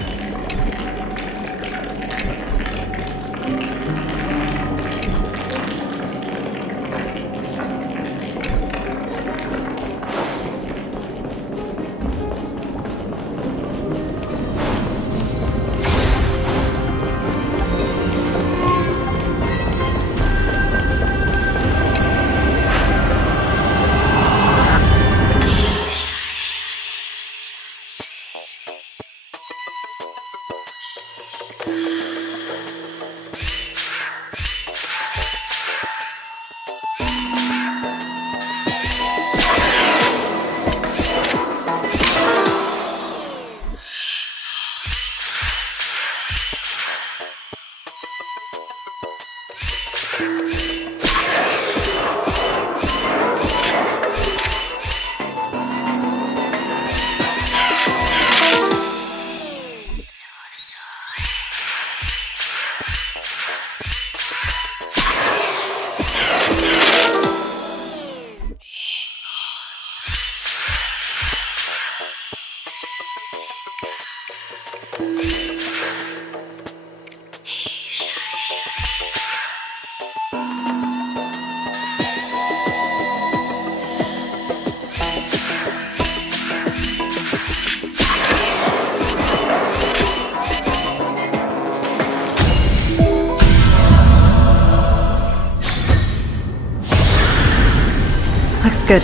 Looks good.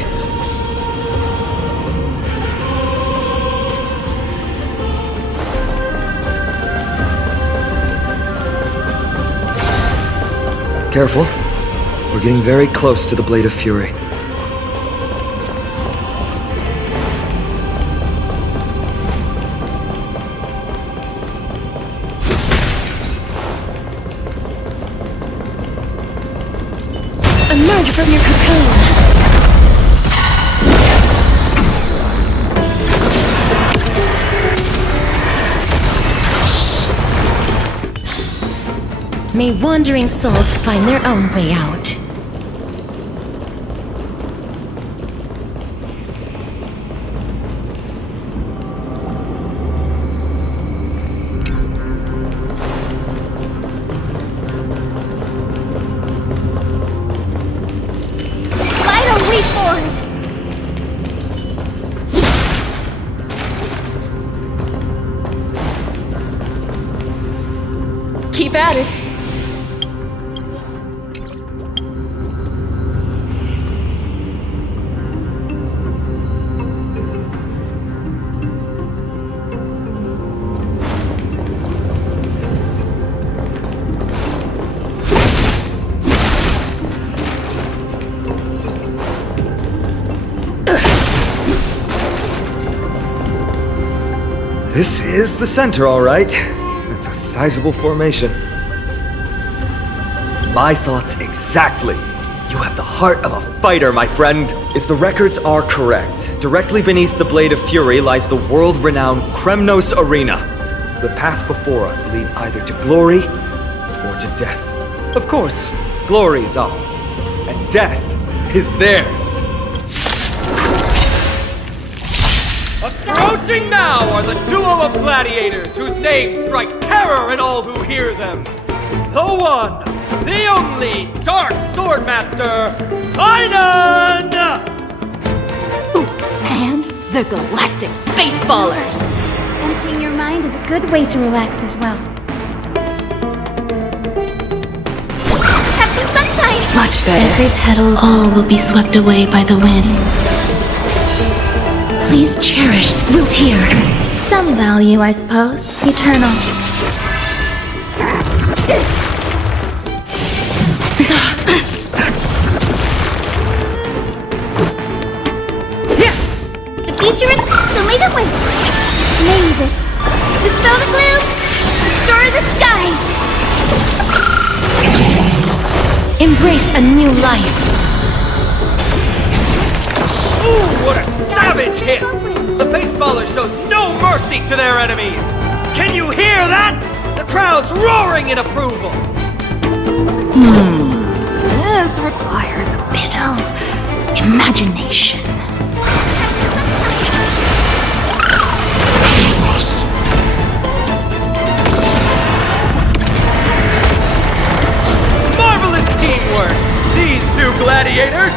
Careful. We're getting very close to the Blade of Fury. Emerge from your cocoon! May wandering souls find their own way out. Vital leap forward! Keep at it. This is the center, all right. That's a sizable formation. My thoughts exactly. You have the heart of a fighter, my friend. If the records are correct, directly beneath the Blade of Fury lies the world-renowned Kremnos Arena. The path before us leads either to glory or to death. Of course, glory is ours, and death is theirs. Approaching now are the duo of gladiators whose names strike terror in all who hear them. The one, the only Dark Swordmaster, Finan! And the Galactic Baseballers! Emptying your mind is a good way to relax as well. Have some sunshine! Much better. Every petal, all will be swept away by the wind. Please cherish wilt here. Some value, I suppose. Eternal. The future is so may the wind. May this dispel the gloom, restore the skies. Embrace a new life. Ooh, what a savage hit! The baseballer shows no mercy to their enemies! Can you hear that? The crowd's roaring in approval! This requires a bit of imagination. Marvelous teamwork! These two gladiators!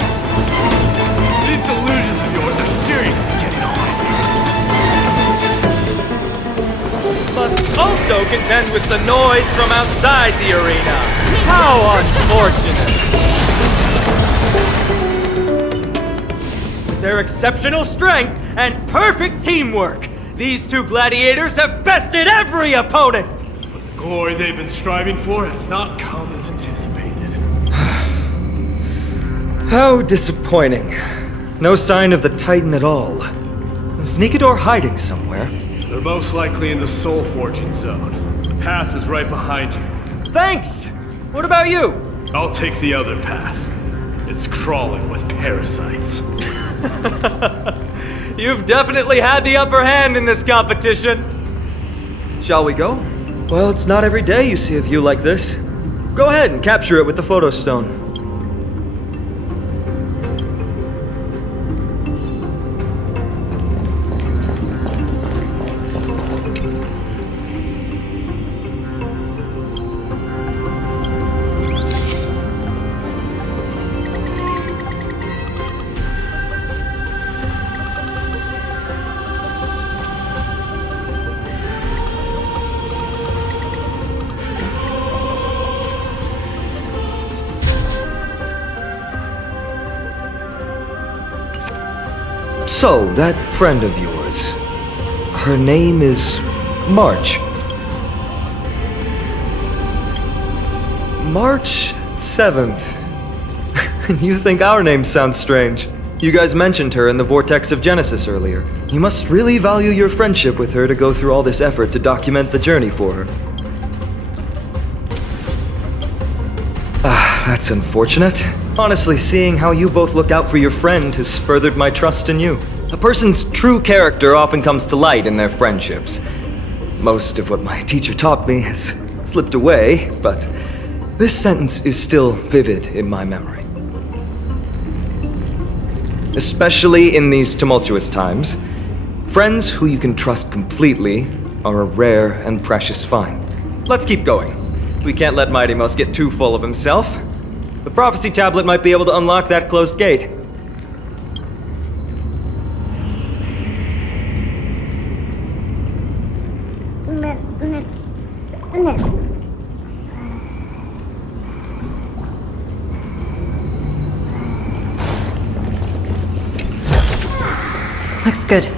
These illusions of yours are seriously getting on my nerves. Must also contend with the noise from outside the arena. How unfortunate! With their exceptional strength and perfect teamwork, these two gladiators have bested every opponent! But the glory they've been striving for has not come as anticipated. How disappointing. No sign of the Titan at all. Is Nikador hiding somewhere? They're most likely in the soul forging zone. The path is right behind you. Thanks! What about you? I'll take the other path. It's crawling with parasites. You've definitely had the upper hand in this competition. Shall we go? Well, it's not every day you see a view like this. Go ahead and capture it with the photo stone. So, that friend of yours, her name is March. March 7th. You think our names sound strange? You guys mentioned her in the Vortex of Genesis earlier. You must really value your friendship with her to go through all this effort to document the journey for her. That's unfortunate. Honestly, seeing how you both look out for your friend has furthered my trust in you. A person's true character often comes to light in their friendships. Most of what my teacher taught me has slipped away, but this sentence is still vivid in my memory. Especially in these tumultuous times, friends who you can trust completely are a rare and precious find. Let's keep going. We can't let Mighty Mouse get too full of himself. The prophecy tablet might be able to unlock that closed gate. Looks good.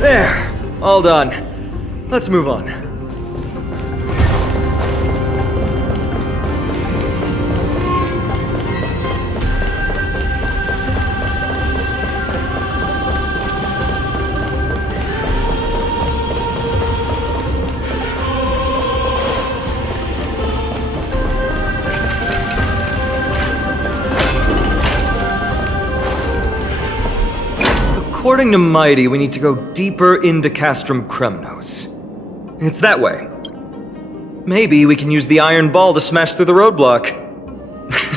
There! All done. Let's move on. According to Mighty, we need to go deeper into Castrum Kremnos. It's that way. Maybe we can use the iron ball to smash through the roadblock.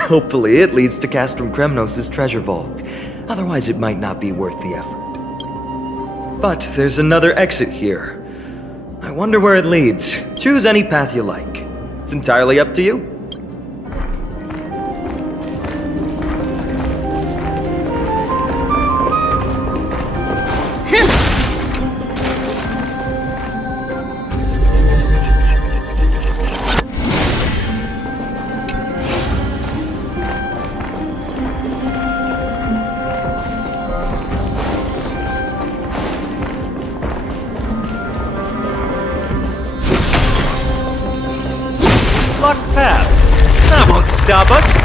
Hopefully it leads to Castrum Kremnos' treasure vault. Otherwise it might not be worth the effort. But there's another exit here. I wonder where it leads. Choose any path you like. It's entirely up to you. Locked path. That won't stop us.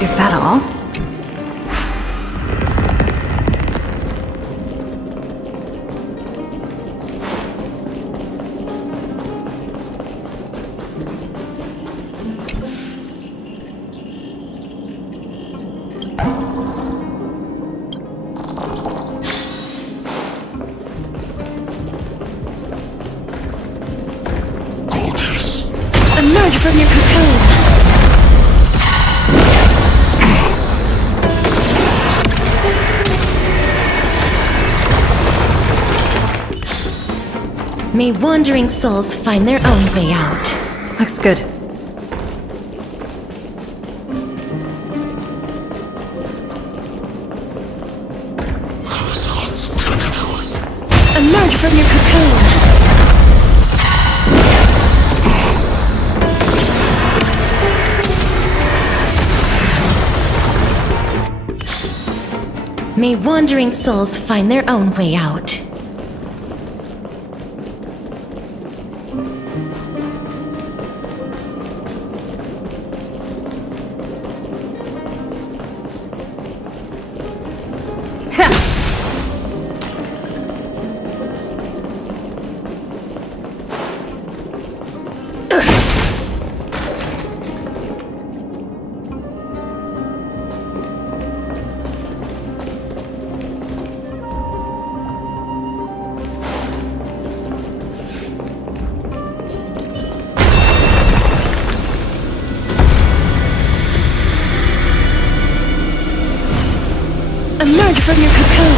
Is that all? Emerge from your cocoon. May wandering souls find their own way out. Looks good. Emerge from your cocoon. May wandering souls find their own way out. Emerge from your cocoon.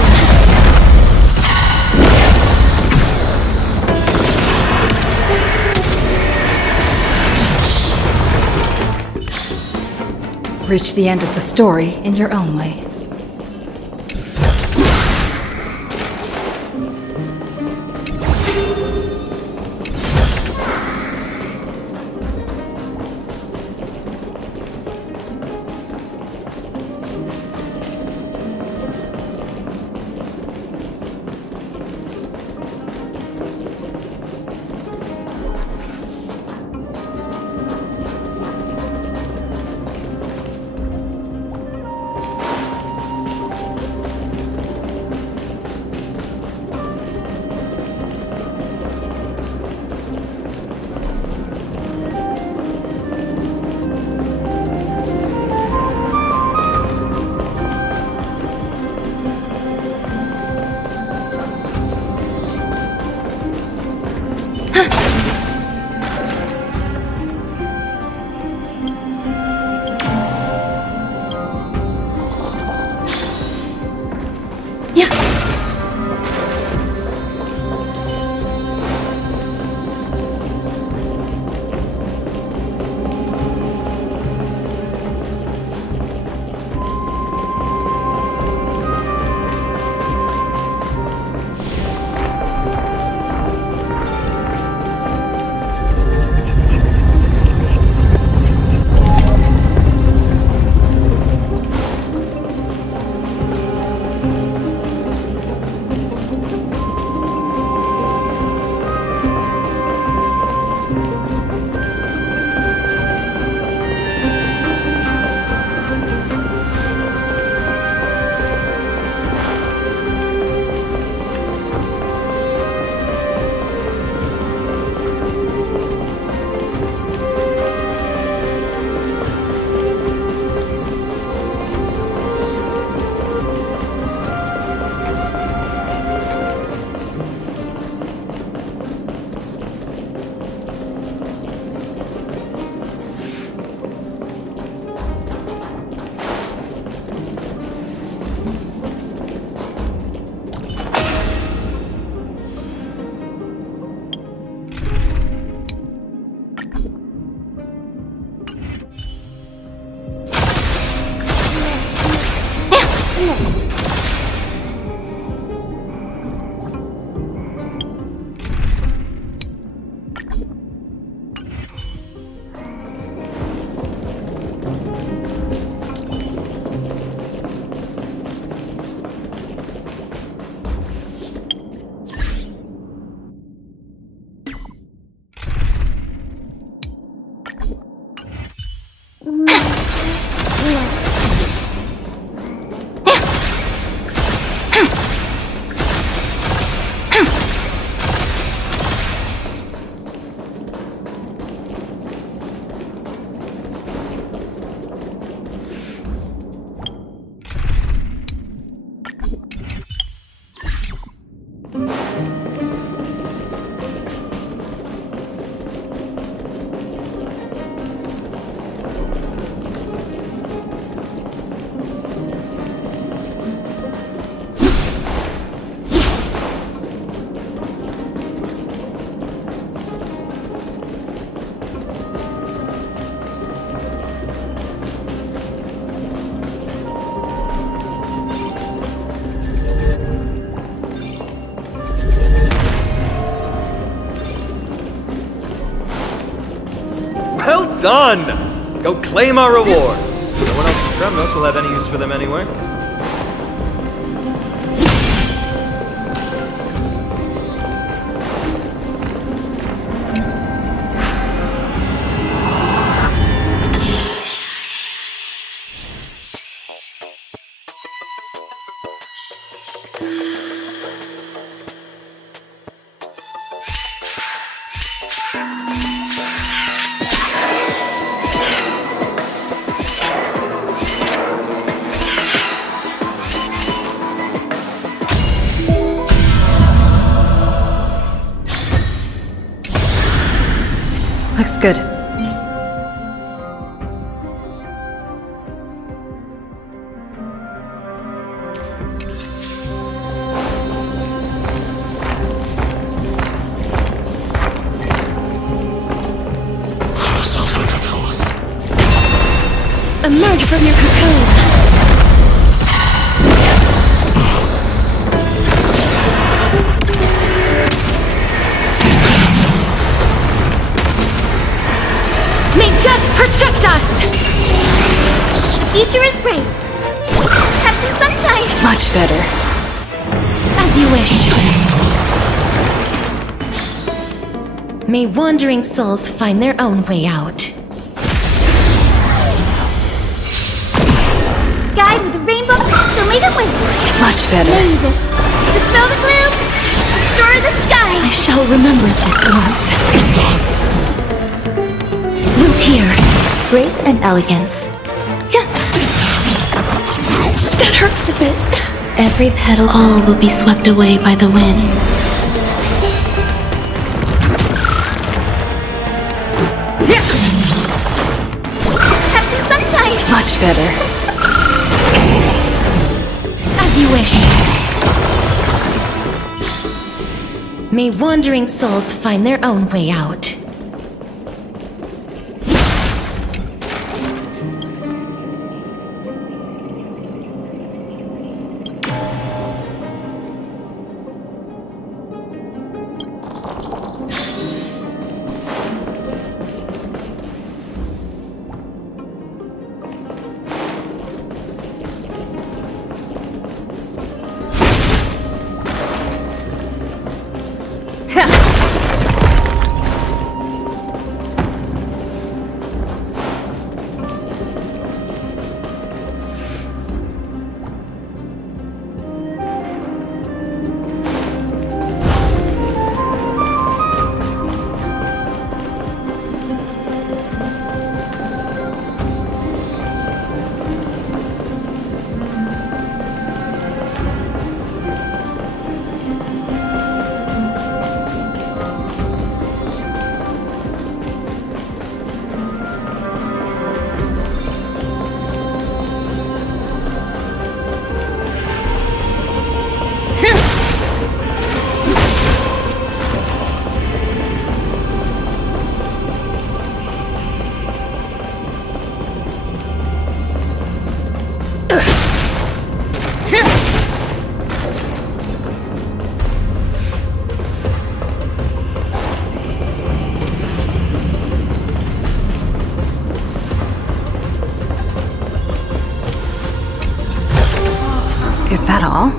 Reach the end of the story in your own way. done! Go claim our rewards. No one else in Kremnos will have any use for them anyway. Looks good. Emerge from your cocoon! May death protect us! Future is bright. Have some sunshine. Much better. As you wish. May wandering souls find their own way out. Guide with the rainbow, so may the wind. Much better. Mavis, dispel the gloom, restore the I skies. shall remember this orb. Root here. Grace and elegance. That hurts a bit. Every petal, all will be swept away by the wind. Have some sunshine. Much better. As you wish. May wandering souls find their own way out. Is that all?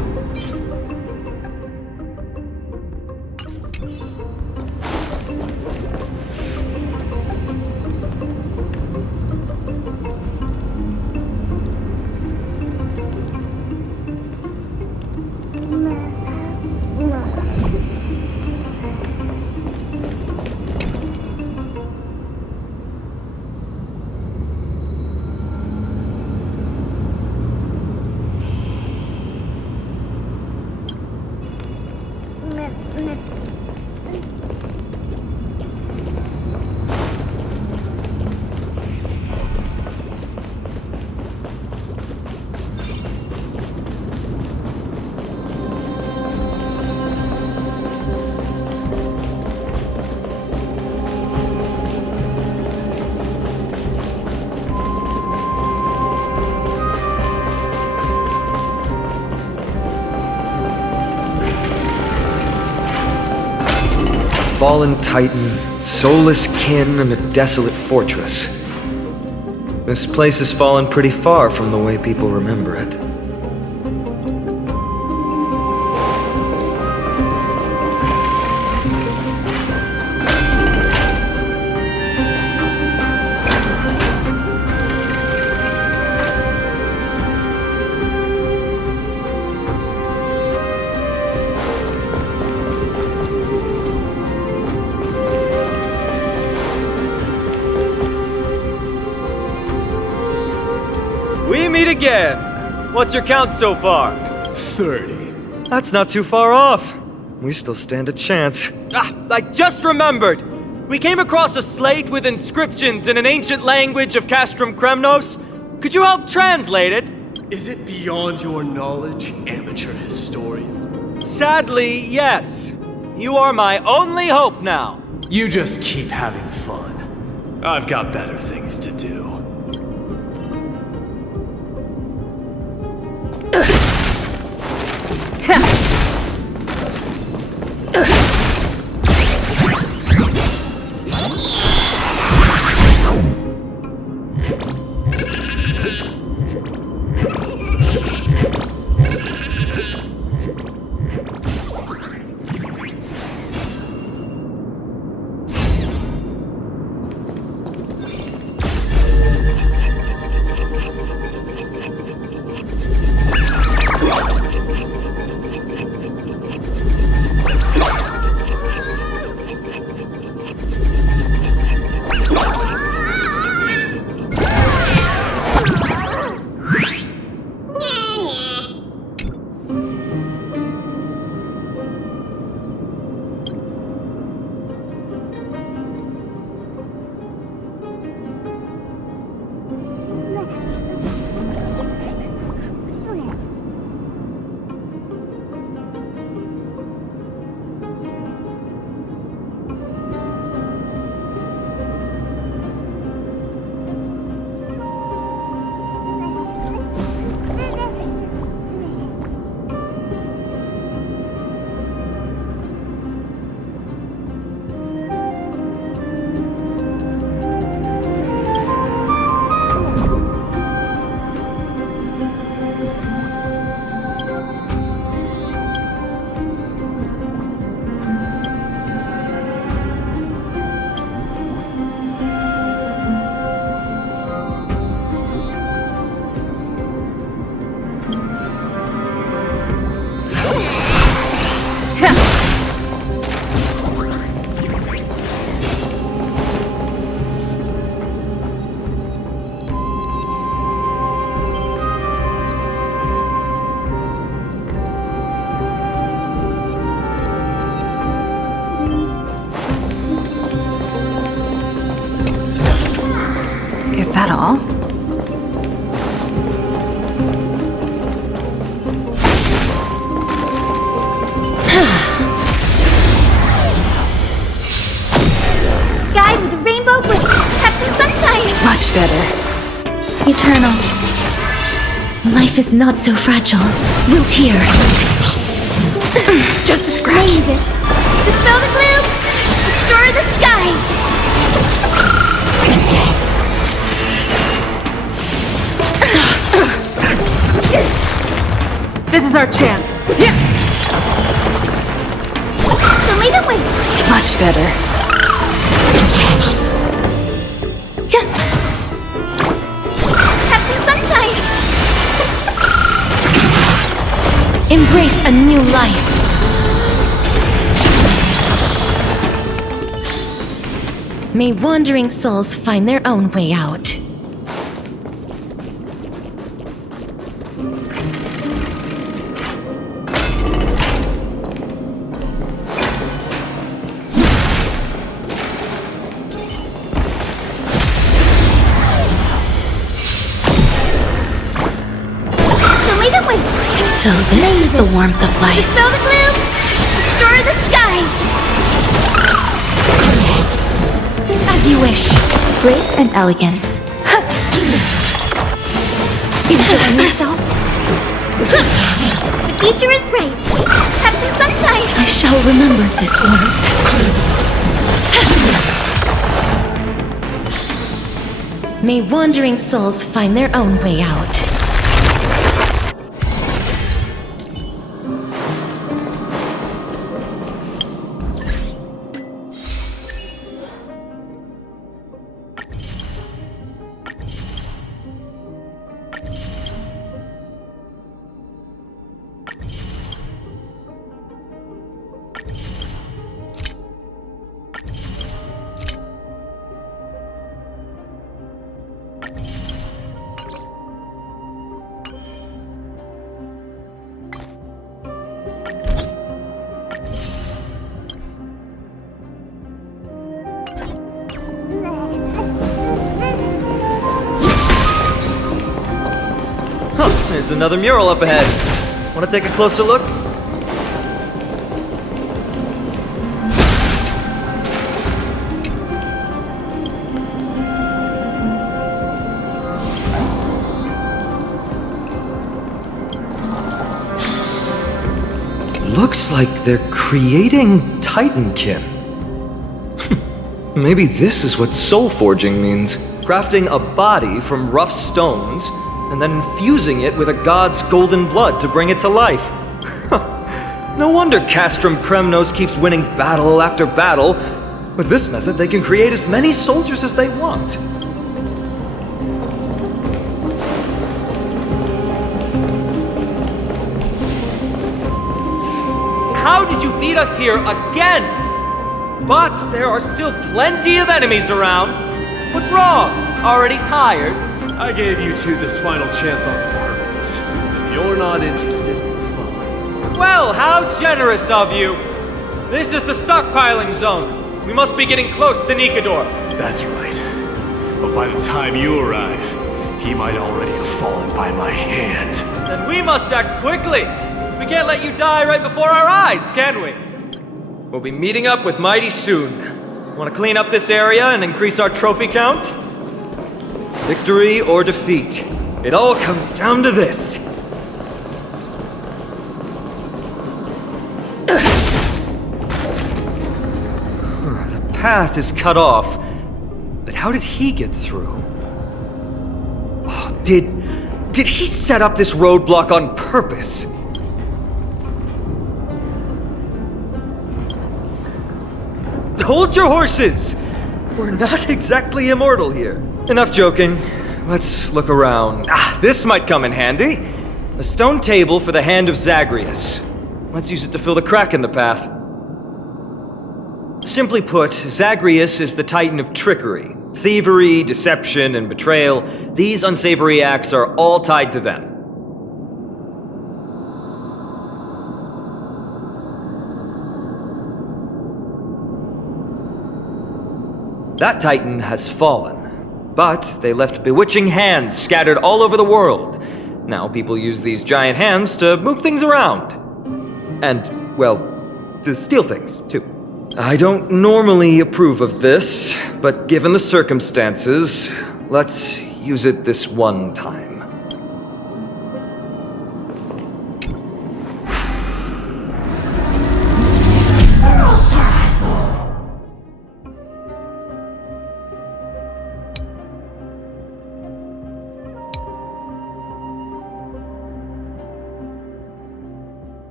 fallen titan, soulless kin, and a desolate fortress. This place has fallen pretty far from the way people remember it. We meet again! What's your count so far? 30. That's not too far off. We still stand a chance. I just remembered! We came across a slate with inscriptions in an ancient language of Castrum Kremnos. Could you help translate it? Is it beyond your knowledge, amateur historian? Sadly, yes. You are my only hope now. You just keep having fun. I've got better things to do. Is that all? Guide with a rainbow blade. Have some sunshine. Much better. Eternal. Life is not so fragile. Wilt here. Just a scratch. Name this. Dispel the gloom. Restore the skies. This is our chance. Show me the way. Much better. Have some sunshine. Embrace a new life. May wandering souls find their own way out. Show me the way. So this is the warmth of life. Dispel the gloom. Restore the skies. As you wish. Grace and elegance. Enjoying yourself? The future is bright. Have some sunshine. I shall remember this warmth. May wandering souls find their own way out. There's another mural up ahead. Want to take a closer look? Looks like they're creating Titankin. Maybe this is what soul forging means. Crafting a body from rough stones and then infusing it with a god's golden blood to bring it to life. No wonder Castrum Kremnos keeps winning battle after battle. With this method, they can create as many soldiers as they want. How did you beat us here again? But there are still plenty of enemies around. What's wrong? Already tired? I gave you two this final chance on purpose. If you're not interested, fine. Well, how generous of you! This is the stockpiling zone. We must be getting close to Nikador. That's right. But by the time you arrive, he might already have fallen by my hand. Then we must act quickly. We can't let you die right before our eyes, can we? We'll be meeting up with Mighty soon. Want to clean up this area and increase our trophy count? Victory or defeat. It all comes down to this. The path is cut off. But how did he get through? Oh, did he set up this roadblock on purpose? Hold your horses! We're not exactly immortal here. Enough joking. Let's look around. This might come in handy. A stone table for the hand of Zagreus. Let's use it to fill the crack in the path. Simply put, Zagreus is the titan of trickery. Thievery, deception, and betrayal. These unsavory acts are all tied to them. That titan has fallen, but they left bewitching hands scattered all over the world. Now people use these giant hands to move things around. And, well, to steal things, too. I don't normally approve of this, but given the circumstances, let's use it this one time.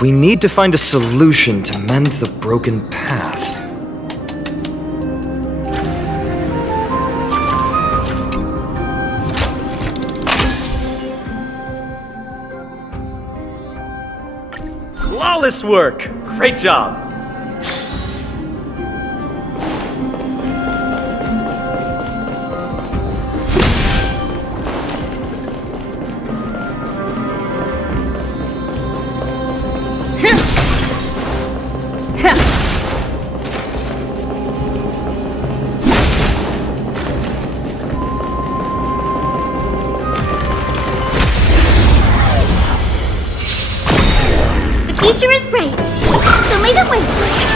We need to find a solution to mend the broken path. Flawless work! Great job! The future is bright. So may the win.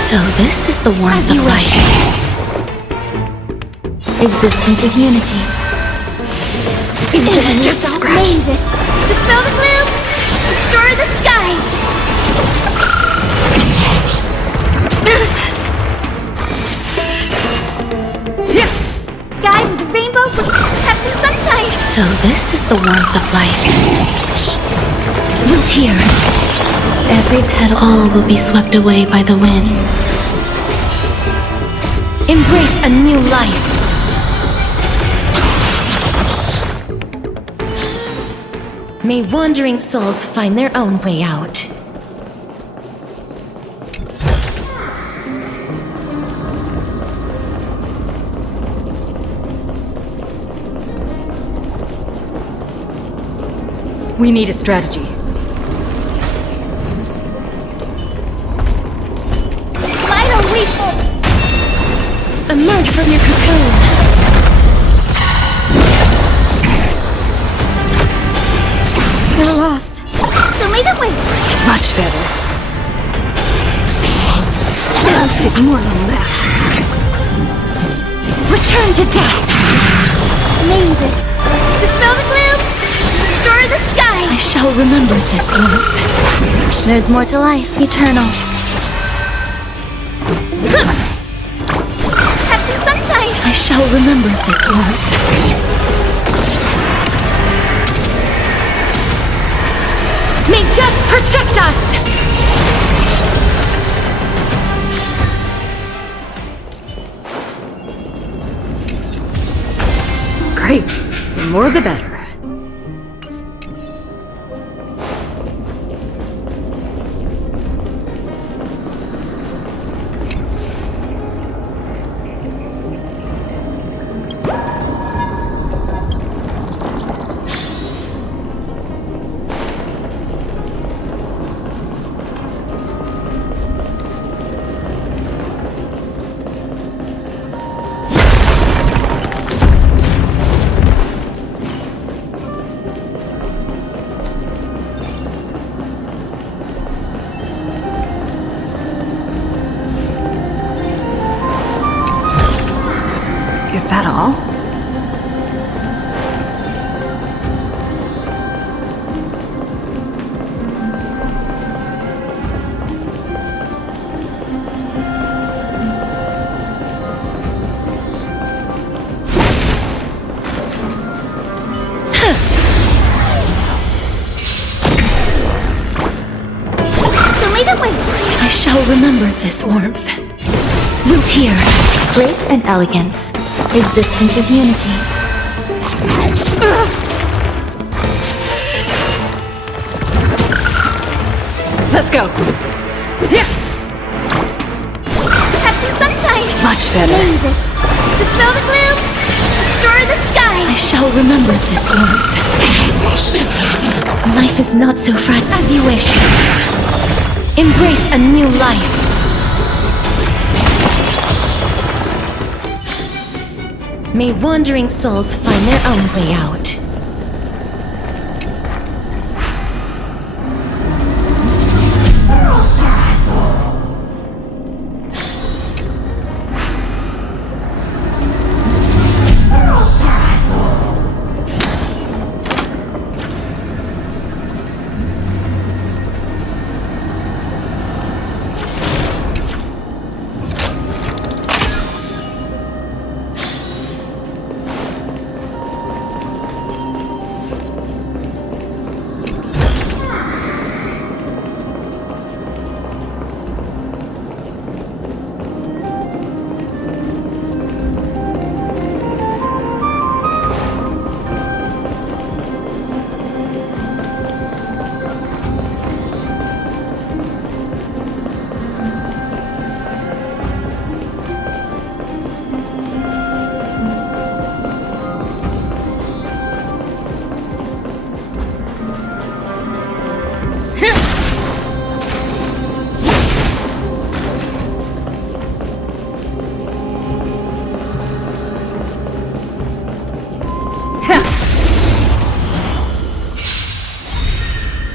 So this is the warmth of life. Existence is unity. Just scratch. Dispel the gloom. Restore the skies. the warmth of life. Root here. Every petal, all will be swept away by the wind. Embrace a new life. May wandering souls find their own way out. We need a strategy. Final lethal! Emerge from your cocoon. You're lost. So may the wind. Much better. It'll take more than that. Return to dust. May this dispel the gloom, restore the sky. I shall remember this warmth. There's more to life, eternal. Have some sunshine. I shall remember this warmth. May death protect us! Great. The more the better. Is that all? So may the wind. I shall remember this warmth. Root here. Grace and elegance. Existence is unity. Let's go. Yeah. Have some sunshine. Much better. May this dispel the gloom, restore the sky. I shall remember this warmth. Life is not so fragile as you wish. Embrace a new life. May wandering souls find their own way out.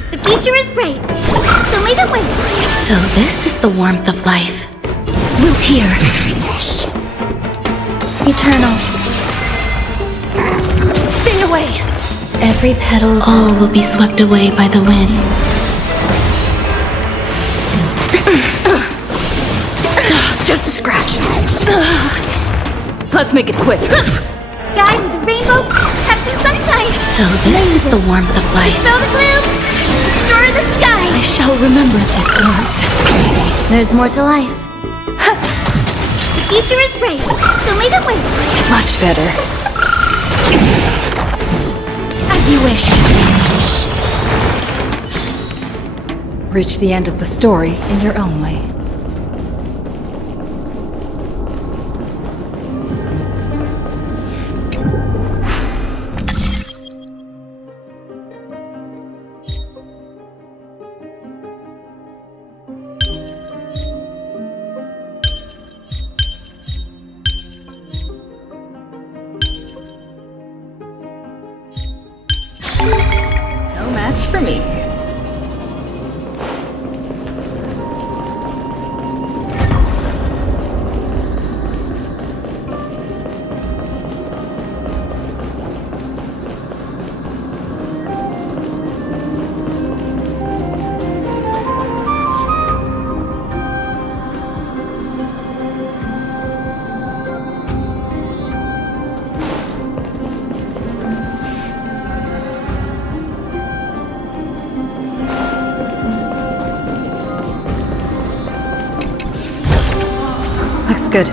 The future is bright. So may the wind. So this is the warmth of life. Root here. Eternal. Stay away. Every petal, all will be swept away by the wind. Just a scratch. Let's make it quick. Guide with the rainbow. Have some sunshine. So this is the warmth of life. Dispel the gloom! Restore the sky! I shall remember this warmth. There's more to life. The future is bright, so may the way. Much better. As you wish. Reach the end of the story in your own way. No match for me. Looks good.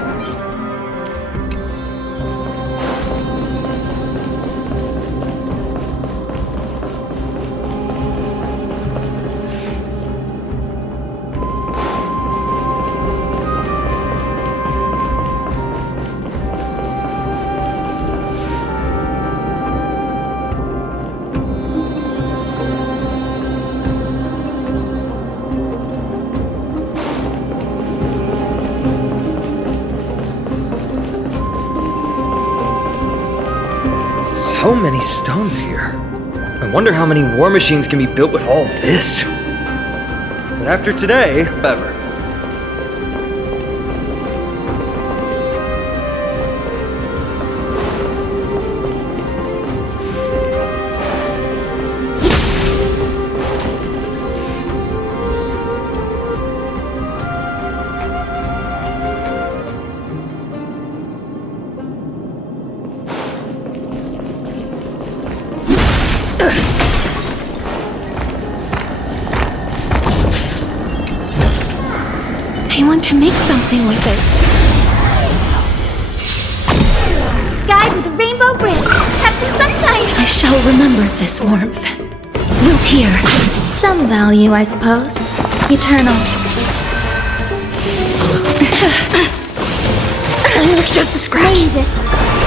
So many stones here. I wonder how many war machines can be built with all this. But after today, ever. I want to make something with it. Guide with a rainbow bridge. Have some sunshine. I shall remember this warmth. Wilt hear. Some value, I suppose. Eternal. Just a scratch. Maybe this.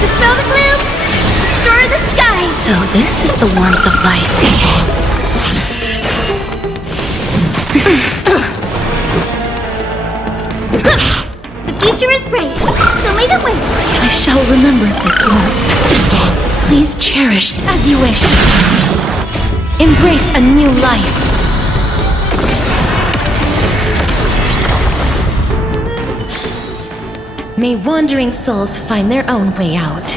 Dispel the gloom. Restore the sky. So this is the warmth of life. The future is bright, so may the way. I shall remember this warmth. Please cherish as you wish. Embrace a new life. May wandering souls find their own way out.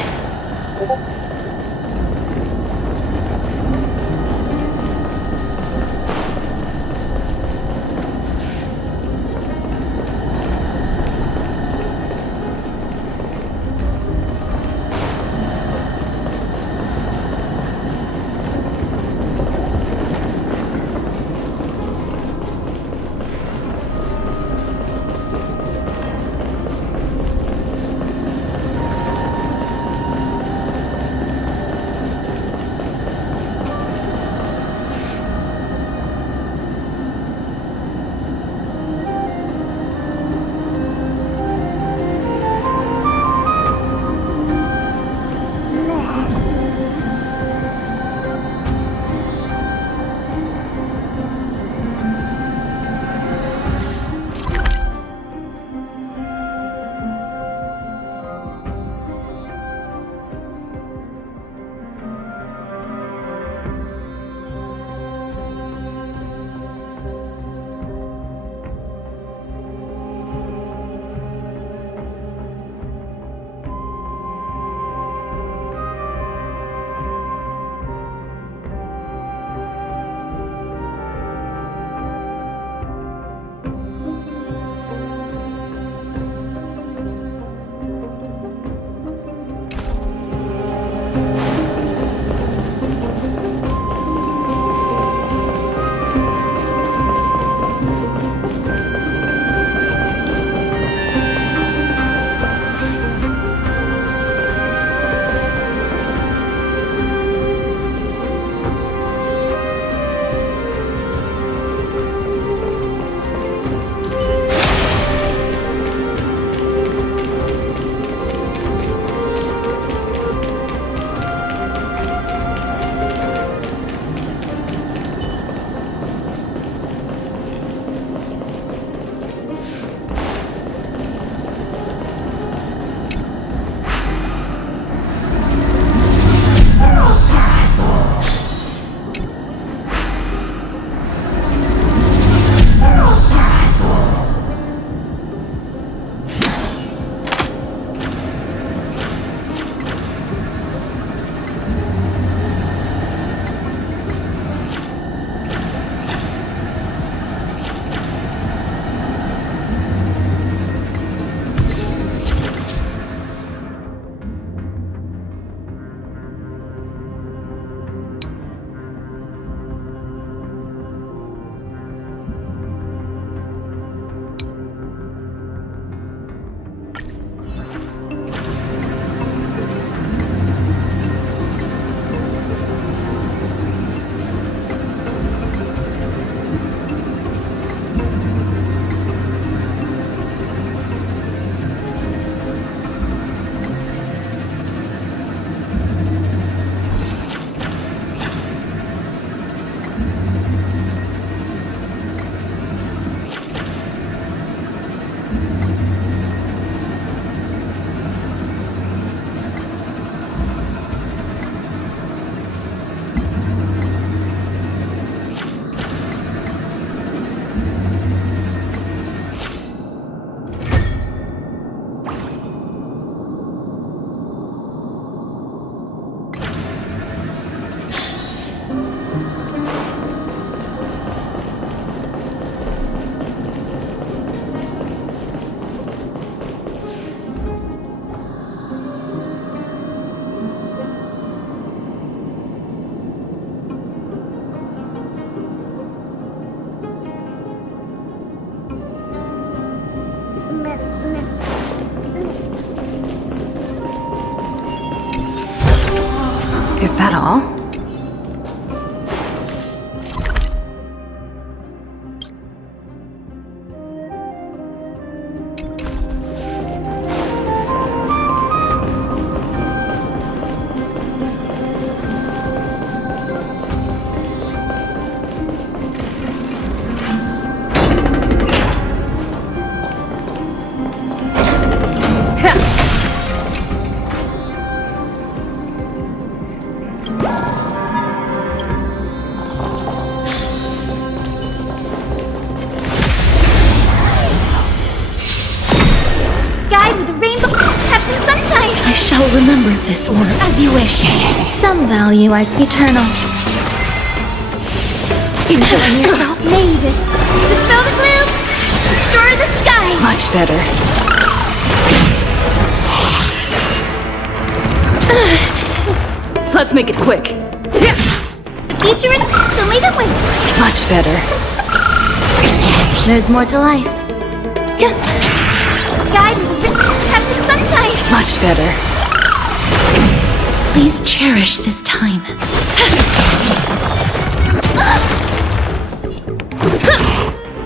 Is that all? Guide with the rainbow. Have some sunshine. I shall remember this order as you wish. Some value as eternal. Enjoying yourself, Mavis. Dispel the gloom. Restore the skies. Much better. Let's make it quick. The future is so may the wind. Much better. There's more to life. Guide with the have some sunshine. Much better. Please cherish this time.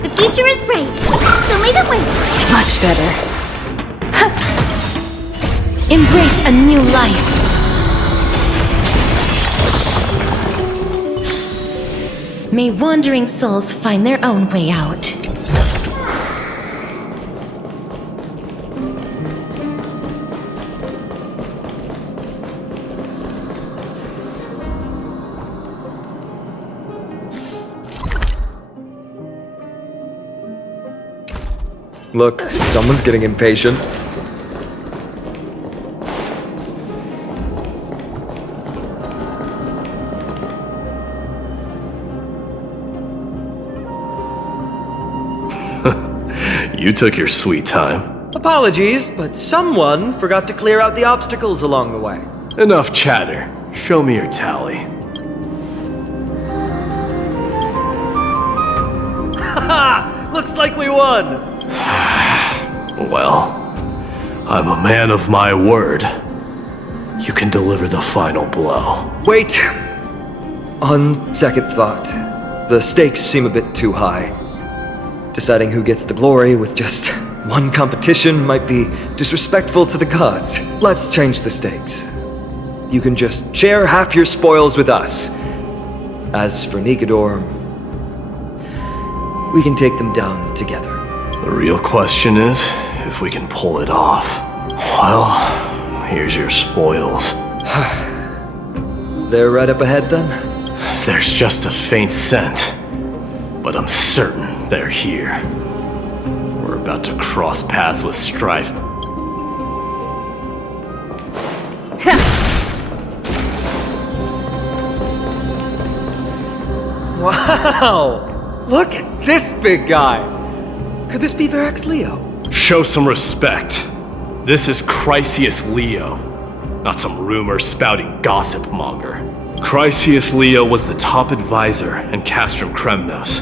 The future is bright. So may the wind. Much better. Embrace a new life. May wandering souls find their own way out. Look, someone's getting impatient. You took your sweet time. Apologies, but someone forgot to clear out the obstacles along the way. Enough chatter. Show me your tally. Haha! Looks like we won! Well, I'm a man of my word. You can deliver the final blow. Wait! On second thought, the stakes seem a bit too high. Deciding who gets the glory with just one competition might be disrespectful to the gods. Let's change the stakes. You can just share half your spoils with us. As for Nikador, we can take them down together. The real question is if we can pull it off. Well, here's your spoils. They're right up ahead then? There's just a faint scent, but I'm certain they're here. We're about to cross paths with strife. Wow! Look at this big guy! Could this be Varric's Leo? Show some respect. This is Chrysius Leo, not some rumor-spouting gossip monger. Chrysius Leo was the top advisor in Castrum Kremnos,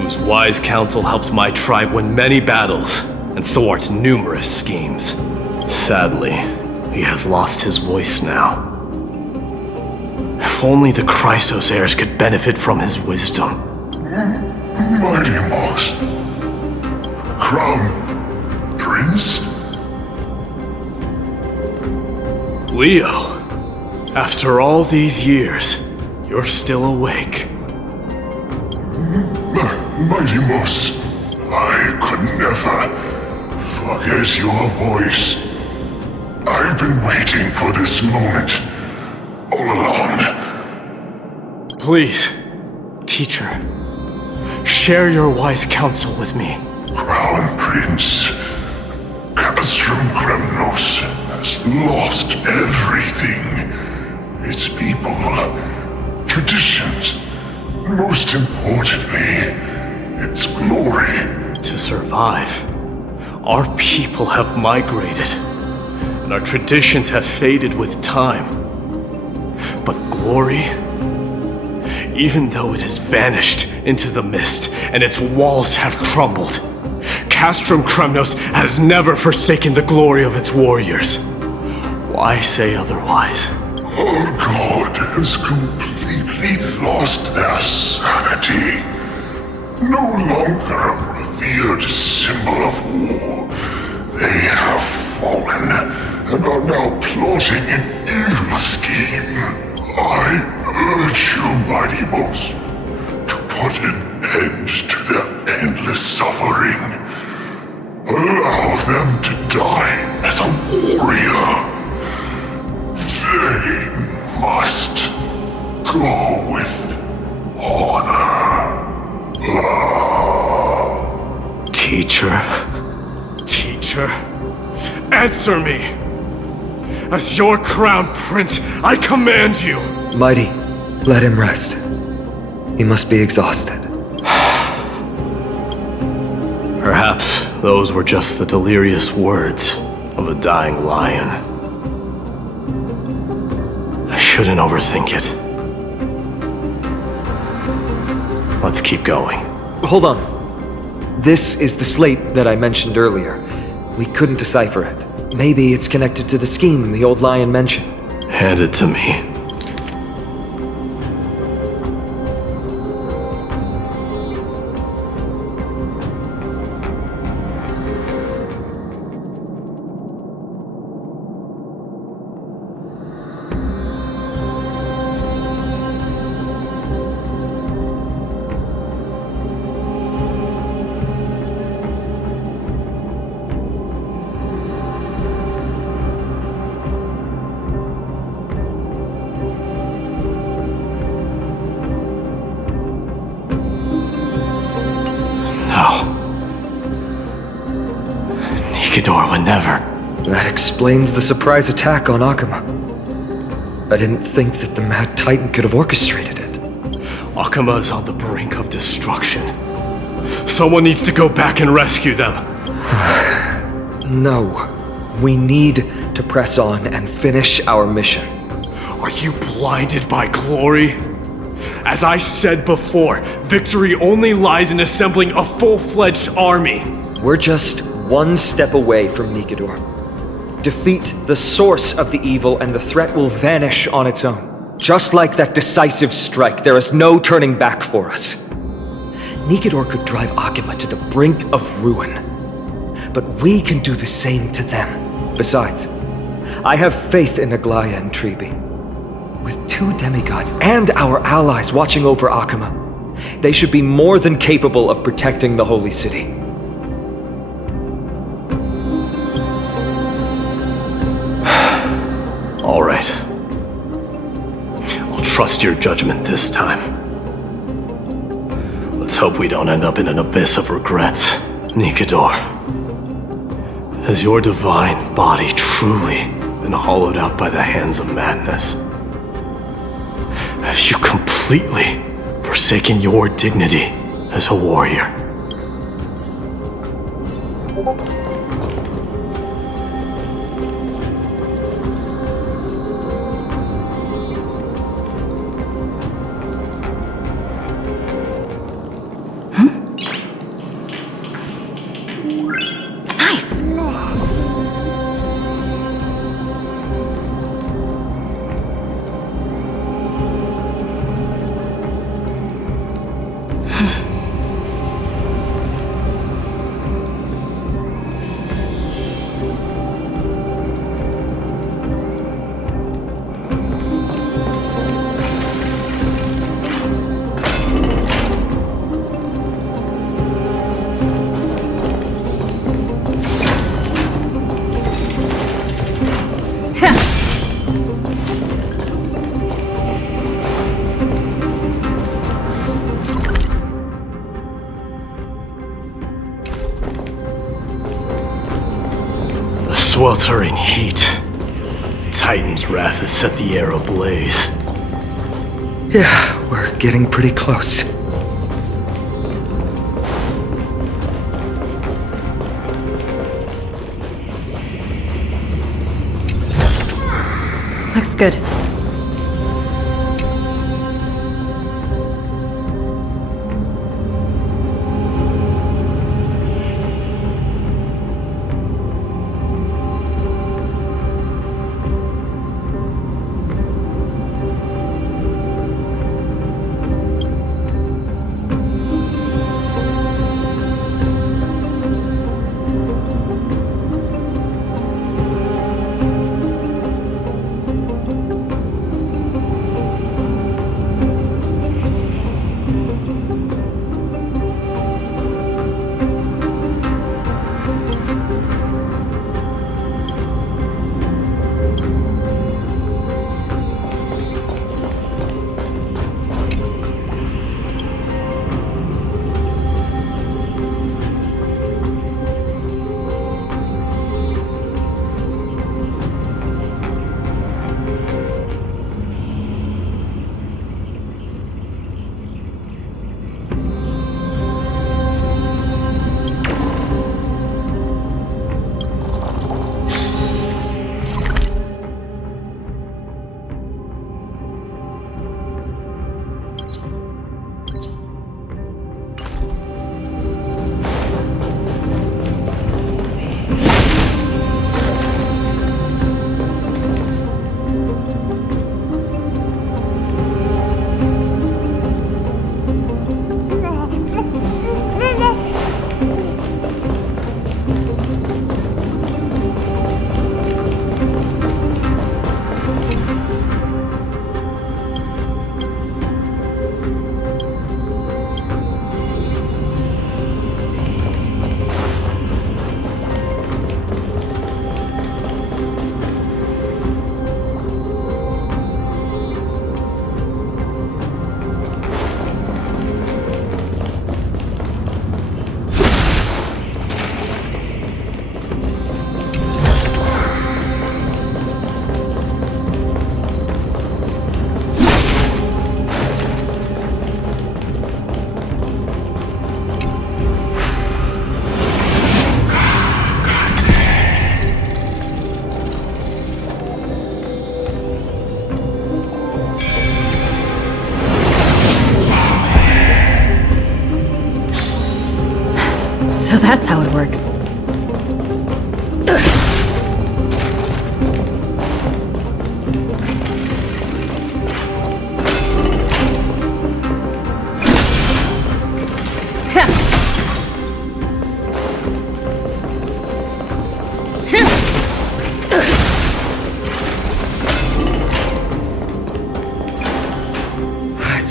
whose wise counsel helped my tribe win many battles and thwart numerous schemes. Sadly, he has lost his voice now. If only the Chrysos heirs could benefit from his wisdom. Mighty Moss. Crown Prince? Leo, after all these years, you're still awake. Mighty Moss, I could never forget your voice. I've been waiting for this moment all along. Please, teacher, share your wise counsel with me. Crown Prince, Castrum Kremnos has lost everything. Its people, traditions, and most importantly, its glory. To survive, our people have migrated, and our traditions have faded with time. But glory, even though it has vanished into the mist and its walls have crumbled, Castrum Kremnos has never forsaken the glory of its warriors. Why say otherwise? Our god has completely lost their sanity. No longer a revered symbol of war, they have fallen and are now plotting an evil scheme. I urge you, mighty boss, to put an end to their endless suffering. Allow them to die as a warrior. They must go with honor. Teacher? Answer me! As your crown prince, I command you! Mighty, let him rest. He must be exhausted. Perhaps those were just the delirious words of a dying lion. I shouldn't overthink it. Let's keep going. Hold on. This is the slate that I mentioned earlier. We couldn't decipher it. Maybe it's connected to the scheme the old lion mentioned. Hand it to me. Nikidor would never. That explains the surprise attack on Akuma. I didn't think that the Mad Titan could have orchestrated it. Akuma is on the brink of destruction. Someone needs to go back and rescue them. No. We need to press on and finish our mission. Are you blinded by glory? As I said before, victory only lies in assembling a full-fledged army. We're just one step away from Nikidor. Defeat the source of the evil and the threat will vanish on its own. Just like that decisive strike, there is no turning back for us. Nikidor could drive Akuma to the brink of ruin. But we can do the same to them. Besides, I have faith in Aglaya and Tribi. With two demigods and our allies watching over Akuma, they should be more than capable of protecting the Holy City. All right. I'll trust your judgment this time. Let's hope we don't end up in an abyss of regrets. Nikidor, has your divine body truly been hollowed out by the hands of madness? Have you completely forsaken your dignity as a warrior? Nice! Sweltering heat. The Titan's wrath has set the air ablaze. Yeah, we're getting pretty close. Looks good.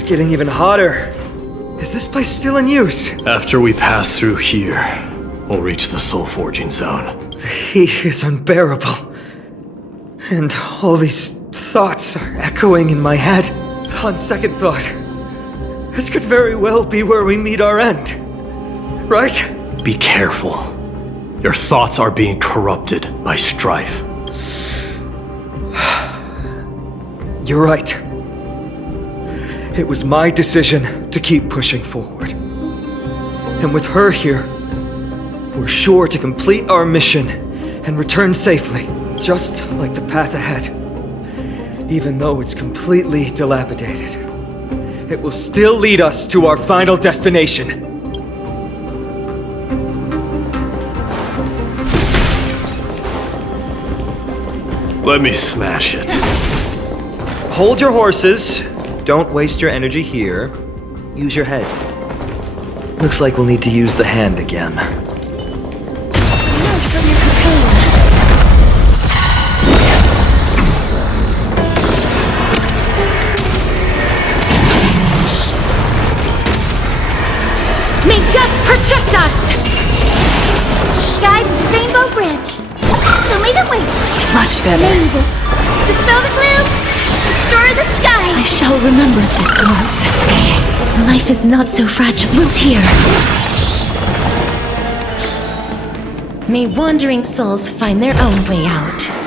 getting even hotter. Is this place still in use? After we pass through here, we'll reach the soul forging zone. The heat is unbearable. And all these thoughts are echoing in my head. On second thought, this could very well be where we meet our end. Right? Be careful. Your thoughts are being corrupted by strife. You're right. It was my decision to keep pushing forward. And with her here, we're sure to complete our mission and return safely, just like the path ahead. Even though it's completely dilapidated, it will still lead us to our final destination. Let me smash it. Hold your horses. Don't waste your energy here. Use your head. Looks like we'll need to use the hand again. May death protect us! Guide Rainbow Bridge. Illuminate the way. Much better. Mavis. Dispel the gloom. Restore the I skies. shall remember this warmth. Life is not so fragile. Wilt here. May wandering souls find their own way out.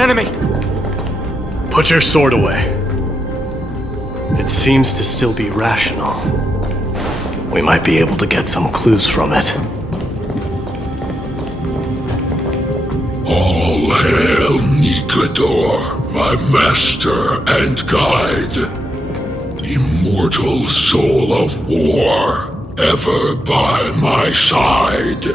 an enemy! Put your sword away. It seems to still be rational. We might be able to get some clues from it. All hail Nikador, my master and guide. Immortal soul of war, ever by my side.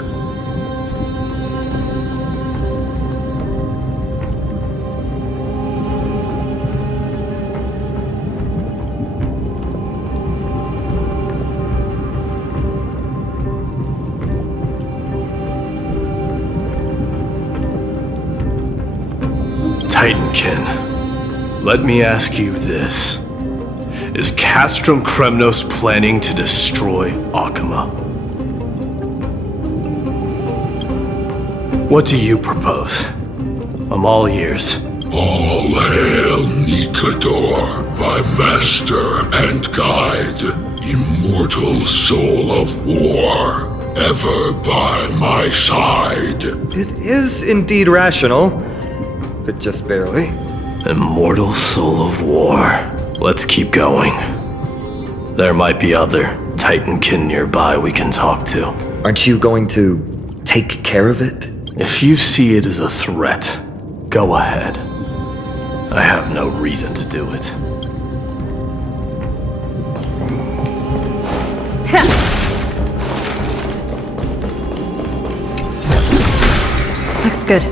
Titankin, let me ask you this. Is Castrum Kremnos planning to destroy Akama? What do you propose? I'm all ears. All hail Nikador, my master and guide. Immortal soul of war, ever by my side. It is indeed rational, but just barely. Immortal soul of war. Let's keep going. There might be other Titankin nearby we can talk to. Aren't you going to take care of it? If you see it as a threat, go ahead. I have no reason to do it. Looks good.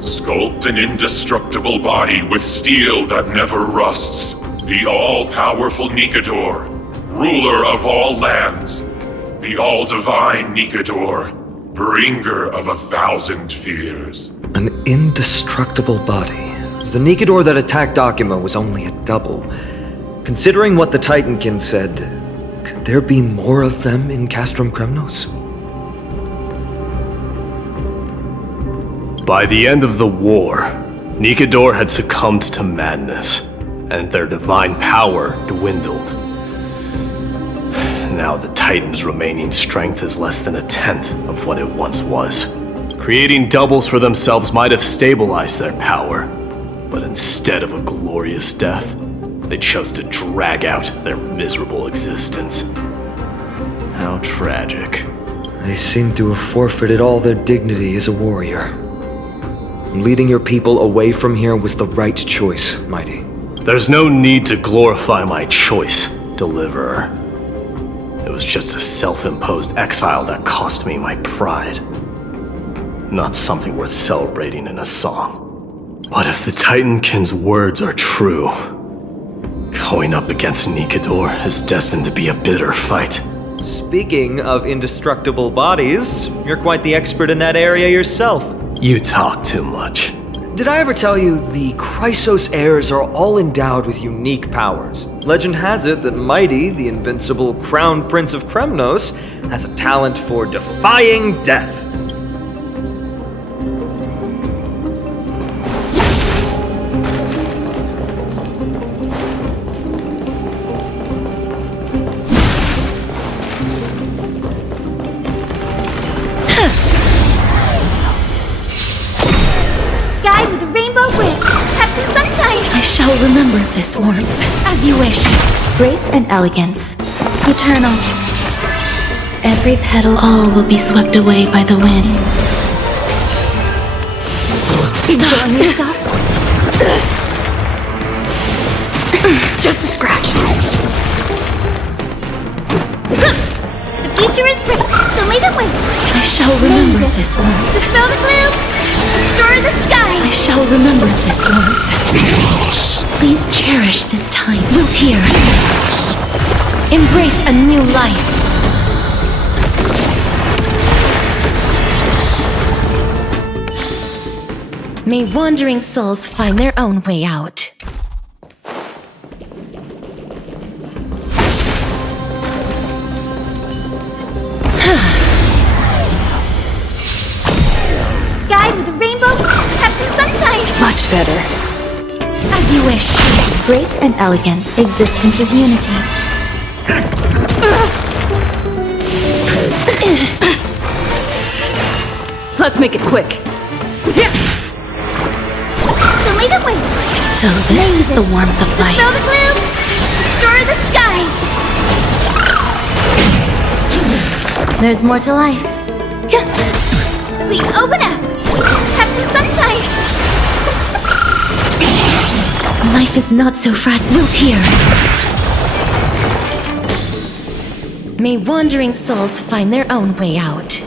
Sculpt an indestructible body with steel that never rusts. The all-powerful Nikador, ruler of all lands. The all-divine Nikador, bringer of 1,000 fears. An indestructible body. The Nikador that attacked Akama was only a double. Considering what the Titankin said, could there be more of them in Castrum Kremnos? By the end of the war, Nikador had succumbed to madness, and their divine power dwindled. Now the Titan's remaining strength is less than 1/10 of what it once was. Creating doubles for themselves might have stabilized their power, but instead of a glorious death, they chose to drag out their miserable existence. How tragic. They seem to have forfeited all their dignity as a warrior. Leading your people away from here was the right choice, Mighty. There's no need to glorify my choice, Deliverer. It was just a self-imposed exile that cost me my pride. Not something worth celebrating in a song. But if the Titankin's words are true, going up against Nikador is destined to be a bitter fight. Speaking of indestructible bodies, you're quite the expert in that area yourself. You talk too much. Did I ever tell you the Chrysos heirs are all endowed with unique powers? Legend has it that Mighty, the invincible Crown Prince of Kremnos, has a talent for defying death. Guide with the rainbow wind. Have some sunshine. I shall remember this warmth. As you wish. Grace and elegance. Eternal. Every petal. All will be swept away by the wind. Enjoying yourself? Just a scratch. The future is bright, so may the wind. I shall remember this warmth. Dispel the gloom. Restore the I skies. shall remember this warmth. Please cherish this time. Wilt hear. Embrace a new life. May wandering souls find their own way out. Guide with the rainbow. Have some sunshine. Much better. As you wish. Grace and elegance. Existence is unity. Let's make it quick. So may the wind. So this is the warmth of life. Dispel the gloom. Restore the skies. There's more to life. Please open up. Have some sunshine. Life is not so fragile. Wilt hear. May wandering souls find their own way out.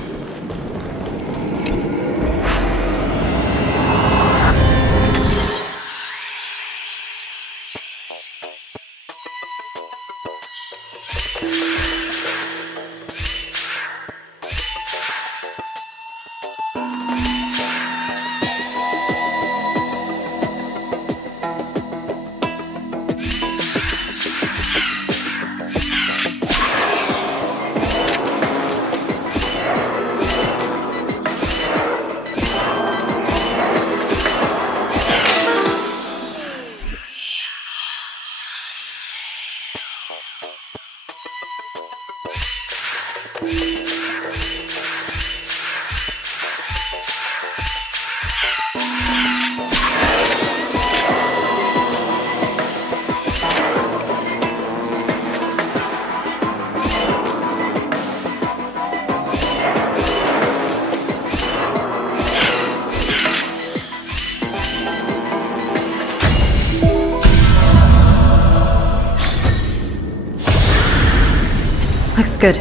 Looks good.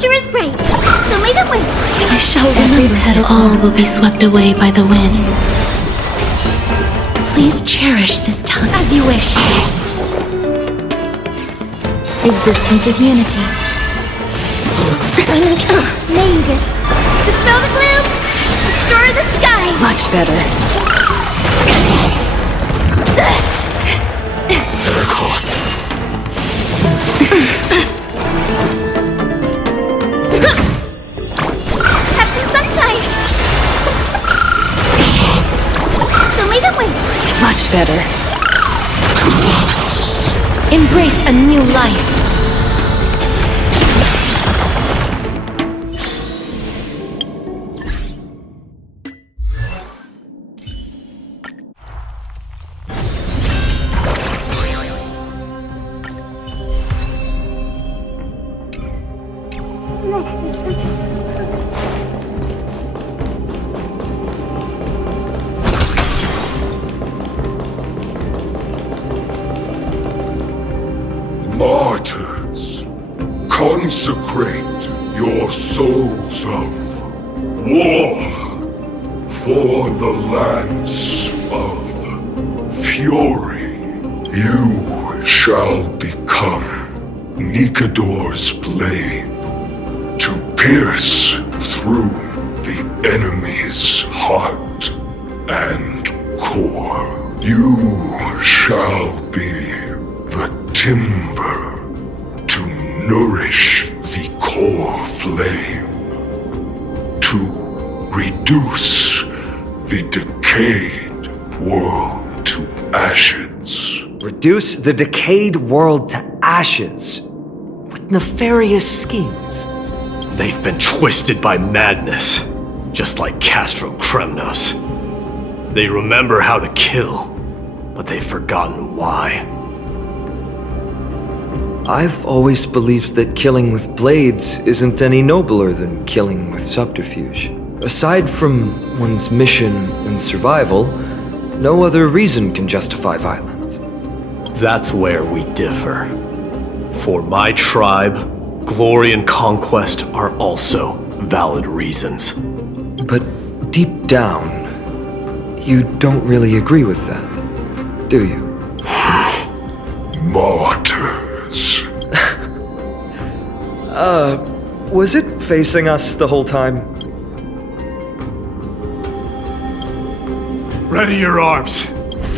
future is bright, so may the wind. I shall remember that all will be swept away by the wind. Please cherish this time as you wish. Existence is unity. Magus, dispel the gloom, restore the skies. Much better. Very close. Have some sunshine. So may the wind. Much better. Embrace a new life. Martyrs, consecrate your souls of war for the lands of fury. You shall become Nikador's blade to pierce through the enemy's heart and core. You shall be the timber to nourish the core flame, to reduce the decayed world to ashes. Reduce the decayed world to ashes with nefarious schemes. They've been twisted by madness, just like Castrum Kremnos. They remember how to kill, but they've forgotten why. I've always believed that killing with blades isn't any nobler than killing with subterfuge. Aside from one's mission and survival, no other reason can justify violence. That's where we differ. For my tribe, glory and conquest are also valid reasons. But deep down, you don't really agree with that, do you? Martyrs. Was it facing us the whole time? Ready your arms.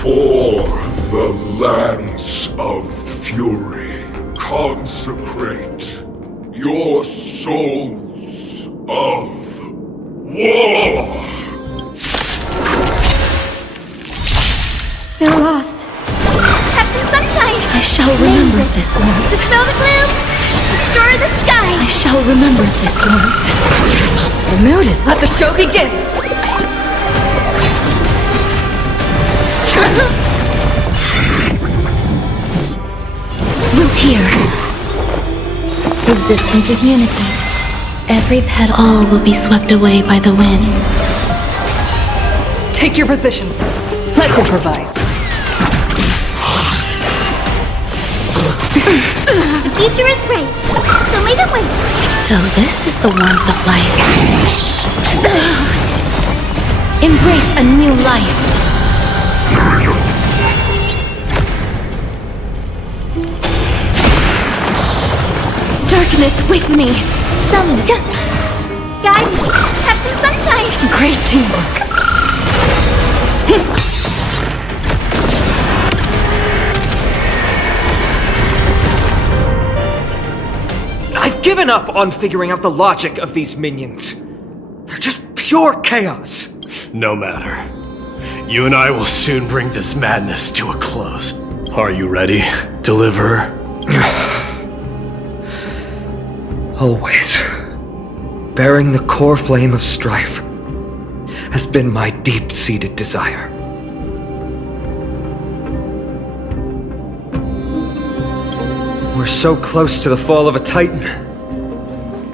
For the lands of fury, consecrate your souls of war. They're lost. Have some sunshine. I shall remember this warmth. Dispel the gloom, restore the I skies. shall remember this warmth. The mood is let the show begin. Root here. Existence is unity. Every petal. All will be swept away by the wind. Take your positions. Let's improvise. The future is bright, so may the wind. So this is the warmth of life. Embrace a new life. Darkness with me. Summon. Guide me. Have some sunshine. Great teamwork. I've given up on figuring out the logic of these minions. They're just pure chaos. No matter. You and I will soon bring this madness to a close. Are you ready, Deliverer? Always. Bearing the core flame of strife has been my deep-seated desire. We're so close to the fall of a Titan.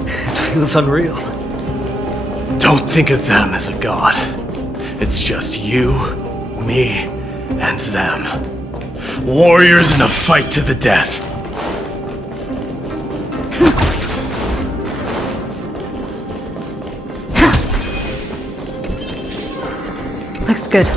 It feels unreal. Don't think of them as a god. It's just you, me, and them. Warriors in a fight to the death. Looks good.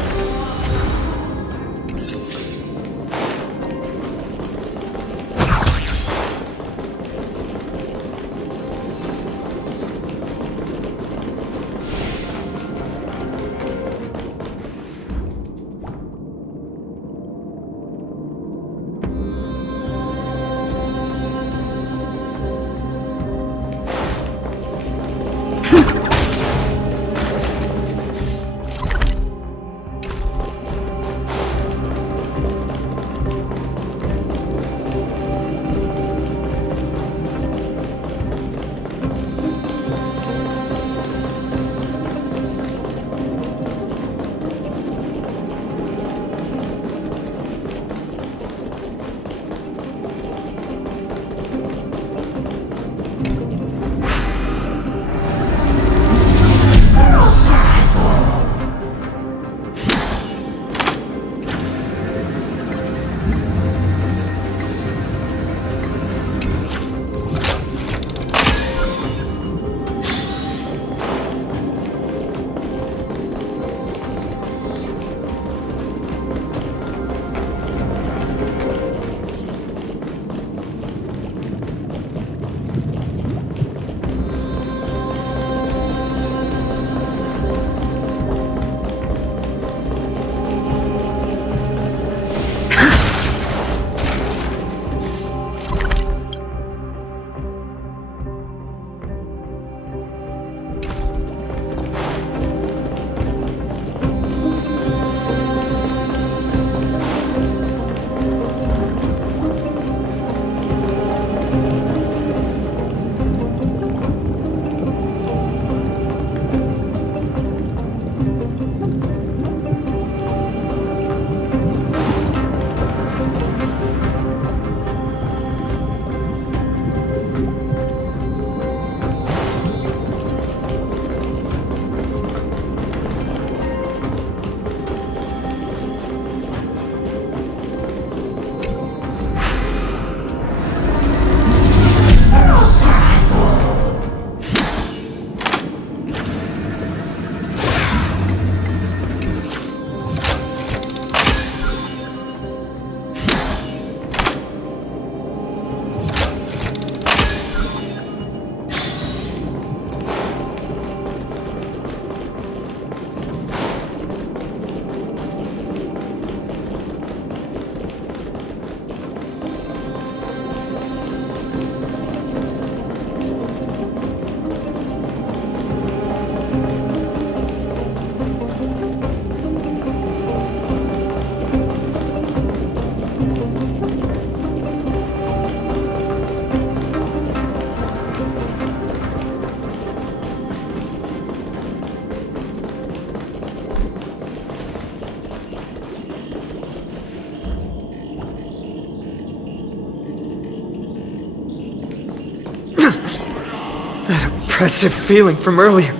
Oppressive feeling from earlier.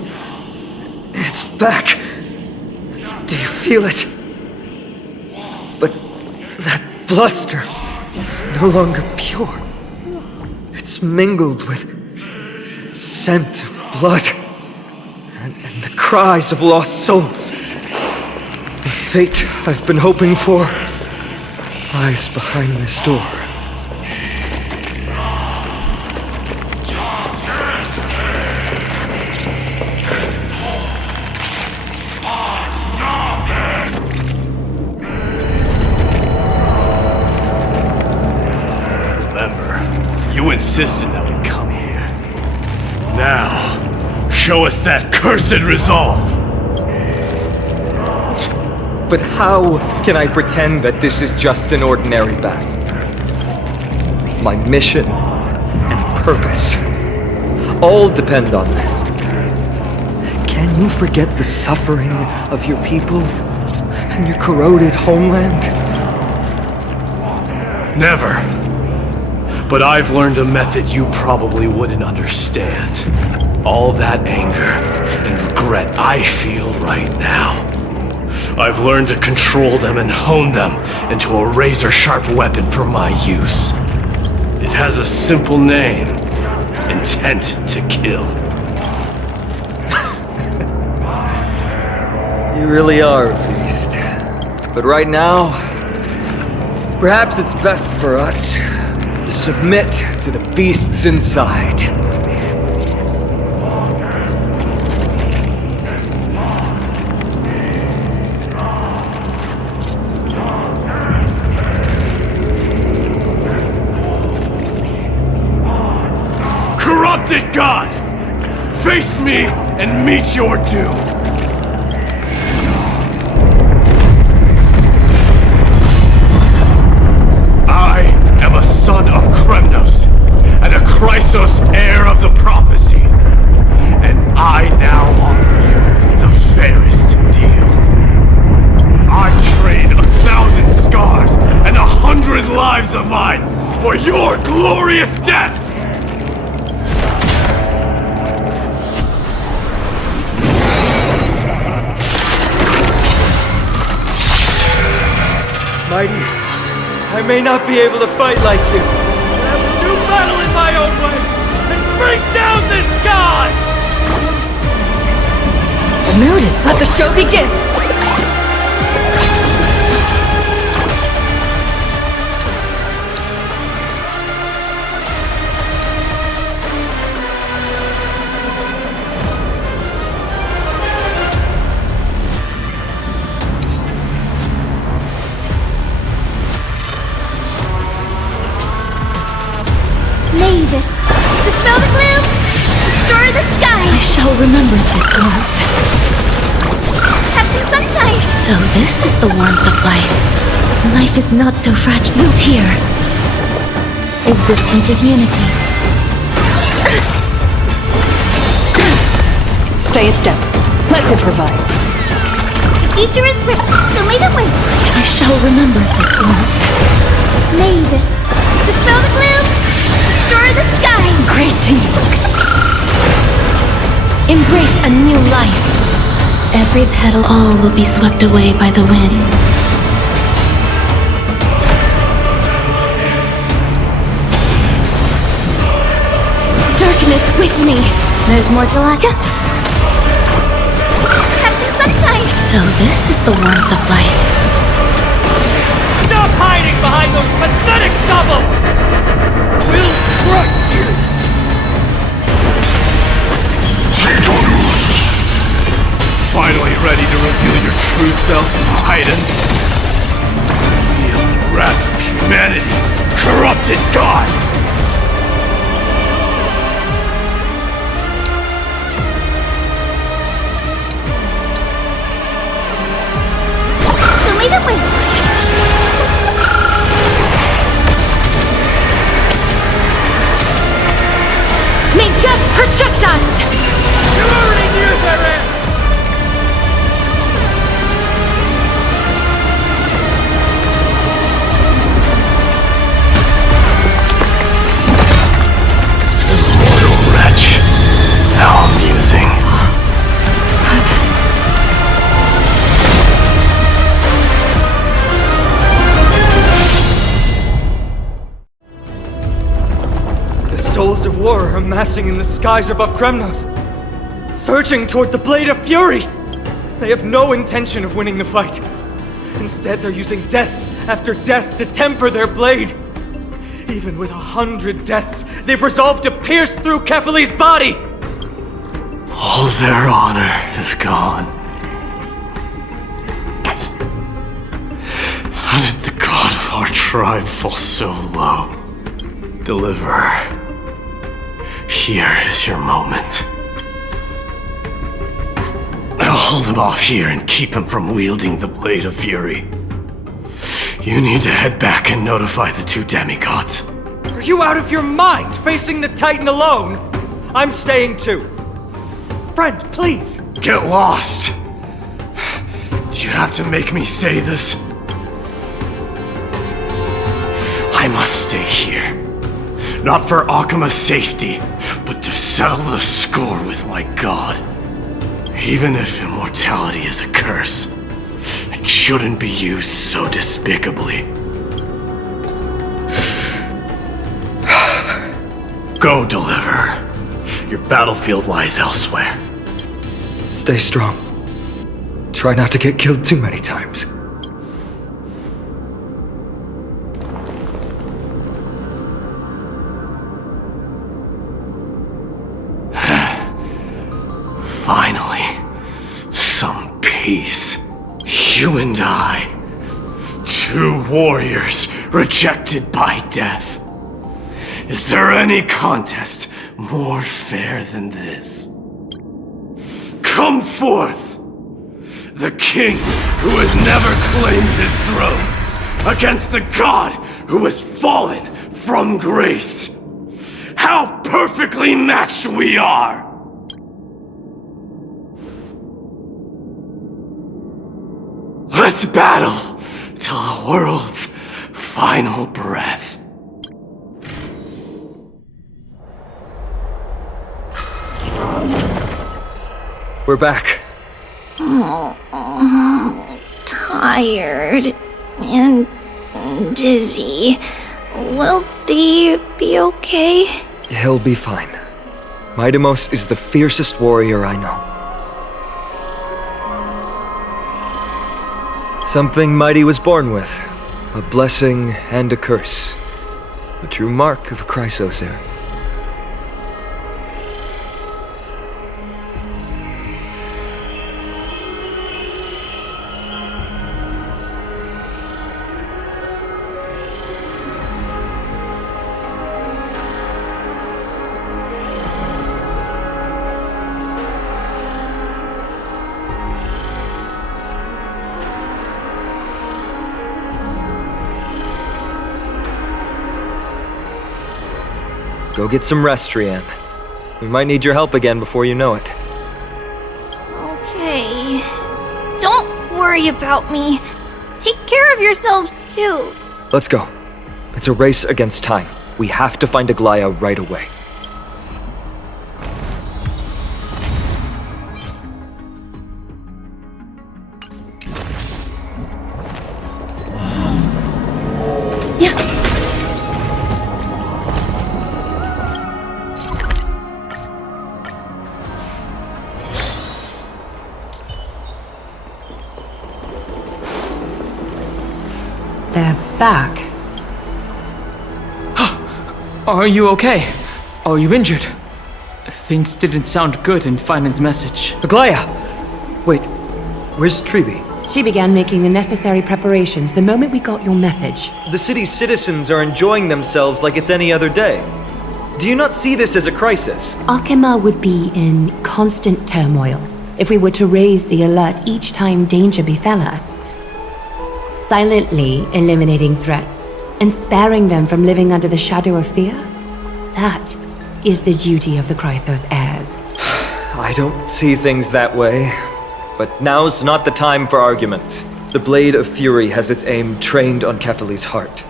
It's back. Do you feel it? But that bluster is no longer pure. It's mingled with scent of blood and the cries of lost souls. The fate I've been hoping for lies behind this door. You insisted that we come here. Now, show us that cursed resolve! But how can I pretend that this is just an ordinary battle? My mission and purpose all depend on this. Can you forget the suffering of your people and your corroded homeland? Never. But I've learned a method you probably wouldn't understand. All that anger and regret I feel right now. I've learned to control them and hone them into a razor-sharp weapon for my use. It has a simple name: intent to kill. You really are a beast. But right now, perhaps it's best for us to submit to the beasts inside. Corrupted God! Face me and meet your doom! I am a son of Kremnos, and a Chrysos heir of the prophecy. And I now offer you the fairest deal. I trade 1,000 scars and 100 lives of mine for your glorious death! Mighty, I may not be able to fight like you, but I will do battle in my own way and bring down this god! The mood is let the show begin! Mavis, dispel the gloom! Restore the I skies! shall remember this warmth. Have some sunshine! So this is the warmth of life. Life is not so fragile. Wilt hear. Existence is unity. Stay a step. Let's improvise. The future is bright, so may the way! I shall remember this warmth. Mavis, dispel the gloom! Restore the skies! Great teamwork. Embrace a new life. Every petal, all will be swept away by the wind. Darkness with me. There's more to like. Have some sunshine! So this is the warmth of life. Stop hiding behind those pathetic doubles! We'll crush you! Titanus! Finally ready to reveal your true self, Titan? Feel the wrath of humanity, corrupted God! So may the way! May death protect us! You already knew there is! Immortal wretch. How amusing. The souls of war are amassing in the skies above Kremnos, surging toward the Blade of Fury! They have no intention of winning the fight. Instead, they're using death after death to temper their blade. Even with 100 deaths, they've resolved to pierce through Kefali's body! All their honor is gone. How did the god of our tribe fall so low? Deliverer, here is your moment. I'll hold him off here and keep him from wielding the Blade of Fury. You need to head back and notify the two demigods. Are you out of your mind, facing the Titan alone? I'm staying too. Friend, please! Get lost! Do you have to make me say this? I must stay here. Not for Akima's safety, but to settle the score with my god. Even if immortality is a curse, it shouldn't be used so despicably. Go, Deliverer. Your battlefield lies elsewhere. Stay strong. try not to get killed too many times. Finally, some peace. You and I, two warriors rejected by death. Is there any contest more fair than this? Come forth! The king who has never claimed his throne against the god who has fallen from grace. How perfectly matched we are! Let's battle till the world's final breath. We're back. Tired and dizzy. Will they be okay? He'll be fine. Midamos is the fiercest warrior I know. Something Mighty was born with. A blessing and a curse. A true mark of a Chrysosaur. Go get some rest, Trianne. We might need your help again before you know it. Okay. Don't worry about me. Take care of yourselves, too. Let's go. It's a race against time. We have to find Aglaya right away. They're back. Are you okay? Are you injured? Things didn't sound good in Finan's message. Aglaya! Wait, where's Tribi? She began making the necessary preparations the moment we got your message. The city's citizens are enjoying themselves like it's any other day. Do you not see this as a crisis? Arkema would be in constant turmoil if we were to raise the alert each time danger befell us. Silently eliminating threats and sparing them from living under the shadow of fear? That is the duty of the Chrysos heirs. I don't see things that way, but now's not the time for arguments. The Blade of Fury has its aim trained on Kefali's heart.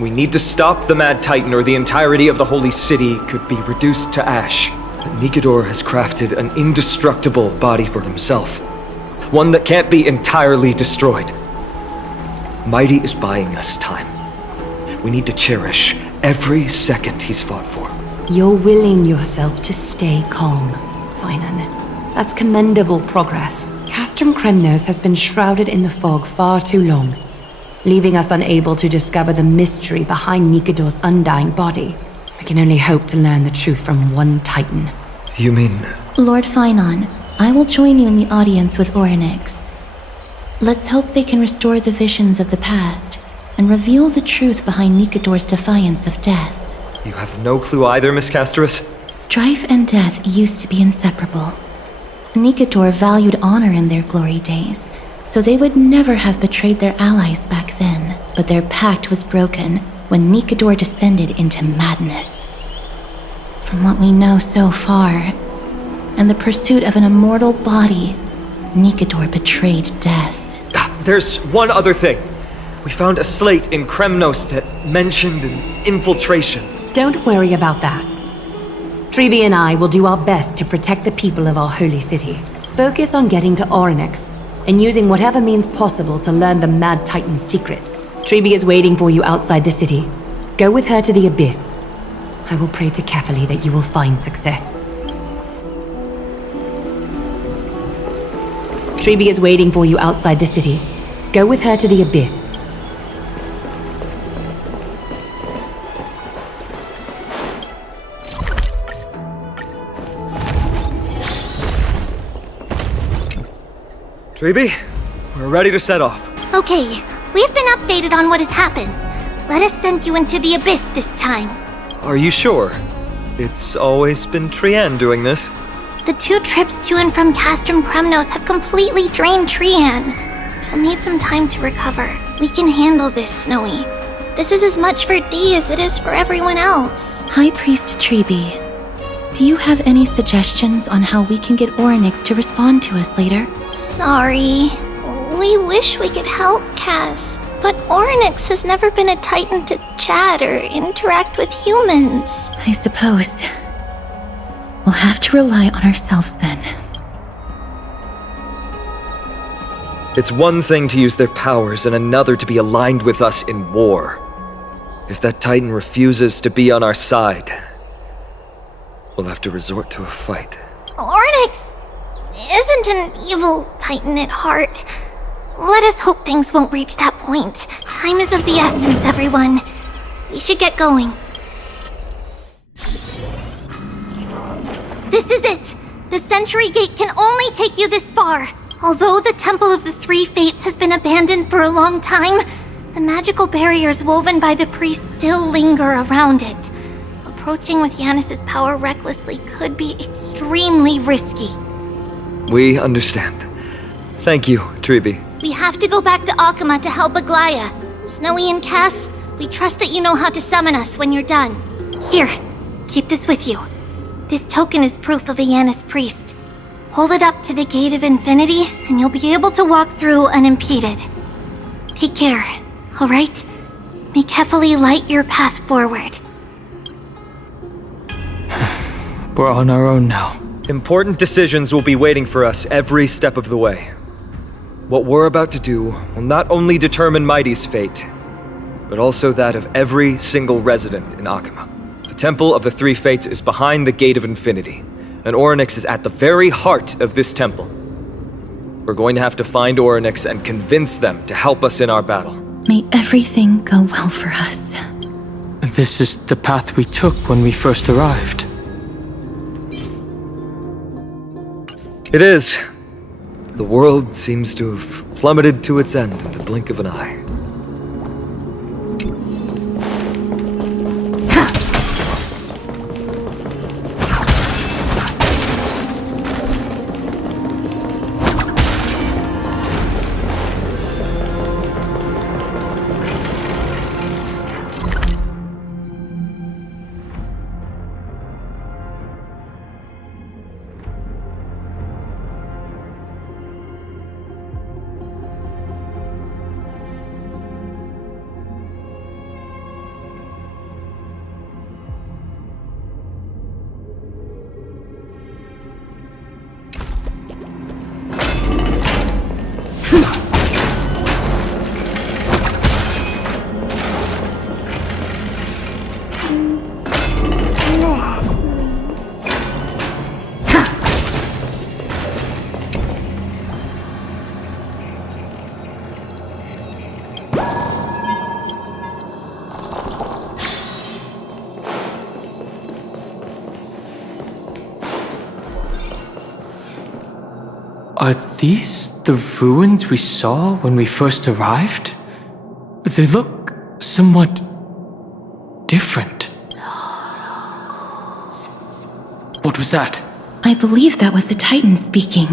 We need to stop the Mad Titan or the entirety of the Holy City could be reduced to ash. But Nikador has crafted an indestructible body for himself. One that can't be entirely destroyed. Mighty is buying us time. We need to cherish every second he's fought for. You're willing yourself to stay calm, Finan. That's commendable progress. Castrum Kremnos has been shrouded in the fog far too long, leaving us unable to discover the mystery behind Nikador's undying body. We can only hope to learn the truth from one Titan. You mean... Lord Finon, I will join you in the audience with Orynyx. Let's hope they can restore the visions of the past and reveal the truth behind Nikador's defiance of death. You have no clue either, Miss Casterus? Strife and death used to be inseparable. Nikador valued honor in their glory days, so they would never have betrayed their allies back then. But their pact was broken when Nikador descended into madness. From what we know so far, and the pursuit of an immortal body, Nikador betrayed death. There's one other thing. We found a slate in Kremnos that mentioned an infiltration. Don't worry about that. Tribi and I will do our best to protect the people of our holy city. Focus on getting to Orynyx and using whatever means possible to learn the Mad Titan's secrets. Tribi is waiting for you outside the city. Go with her to the Abyss. I will pray to Kefali that you will find success. Treby is waiting for you outside the city. Go with her to the Abyss. Treby, we're ready to set off. Okay, we've been updated on what has happened. Let us send you into the Abyss this time. Are you sure? It's always been Trian doing this. The 2 trips to and from Castrum Kremnos have completely drained Trian. She'll need some time to recover. We can handle this, Snowy. This is as much for Dee as it is for everyone else. High Priest Treby, do you have any suggestions on how we can get Orynyx to respond to us later? Sorry. We wish we could help, Cass, but Orynyx has never been a Titan to chat or interact with humans. I suppose. We'll have to rely on ourselves then. It's one thing to use their powers and another to be aligned with us in war. If that Titan refuses to be on our side, we'll have to resort to a fight. Orynyx isn't an evil Titan at heart. Let us hope things won't reach that point. Time is of the essence, everyone. We should get going. This is it! The Century Gate can only take you this far. Although the Temple of the Three Fates has been abandoned for a long time, the magical barriers woven by the priests still linger around it. Approaching with Yanis's power recklessly could be extremely risky. We understand. Thank you, Treby. We have to go back to Akama to help Aglaya. Snowy and Cass, we trust that you know how to summon us when you're done. Here, keep this with you. This token is proof of a Yanis priest. Hold it up to the Gate of Infinity, and you'll be able to walk through unimpeded. Take care, alright? May Kefali light your path forward. We're on our own now. Important decisions will be waiting for us every step of the way. What we're about to do will not only determine Mighty's fate, but also that of every single resident in Akama. The Temple of the Three Fates is behind the Gate of Infinity, and Orynyx is at the very heart of this temple. We're going to have to find Orynyx and convince them to help us in our battle. May everything go well for us. This is the path we took when we first arrived. It is. The world seems to have plummeted to its end in the blink of an eye. Are these the ruins we saw when we first arrived? They look somewhat different. What was that? I believe that was the Titan speaking.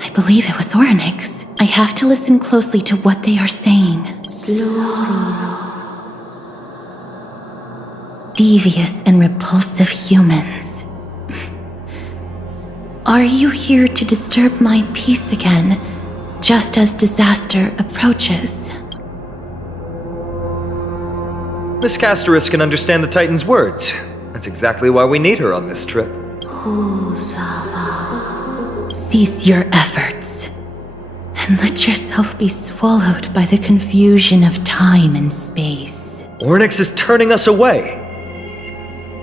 I believe it was Orynyx. I have to listen closely to what they are saying. Devious and repulsive humans. Are you here to disturb my peace again, just as disaster approaches? Miss Castorus can understand the Titan's words. That's exactly why we need her on this trip. Cease your efforts, and let yourself be swallowed by the confusion of time and space. Orynyx is turning us away.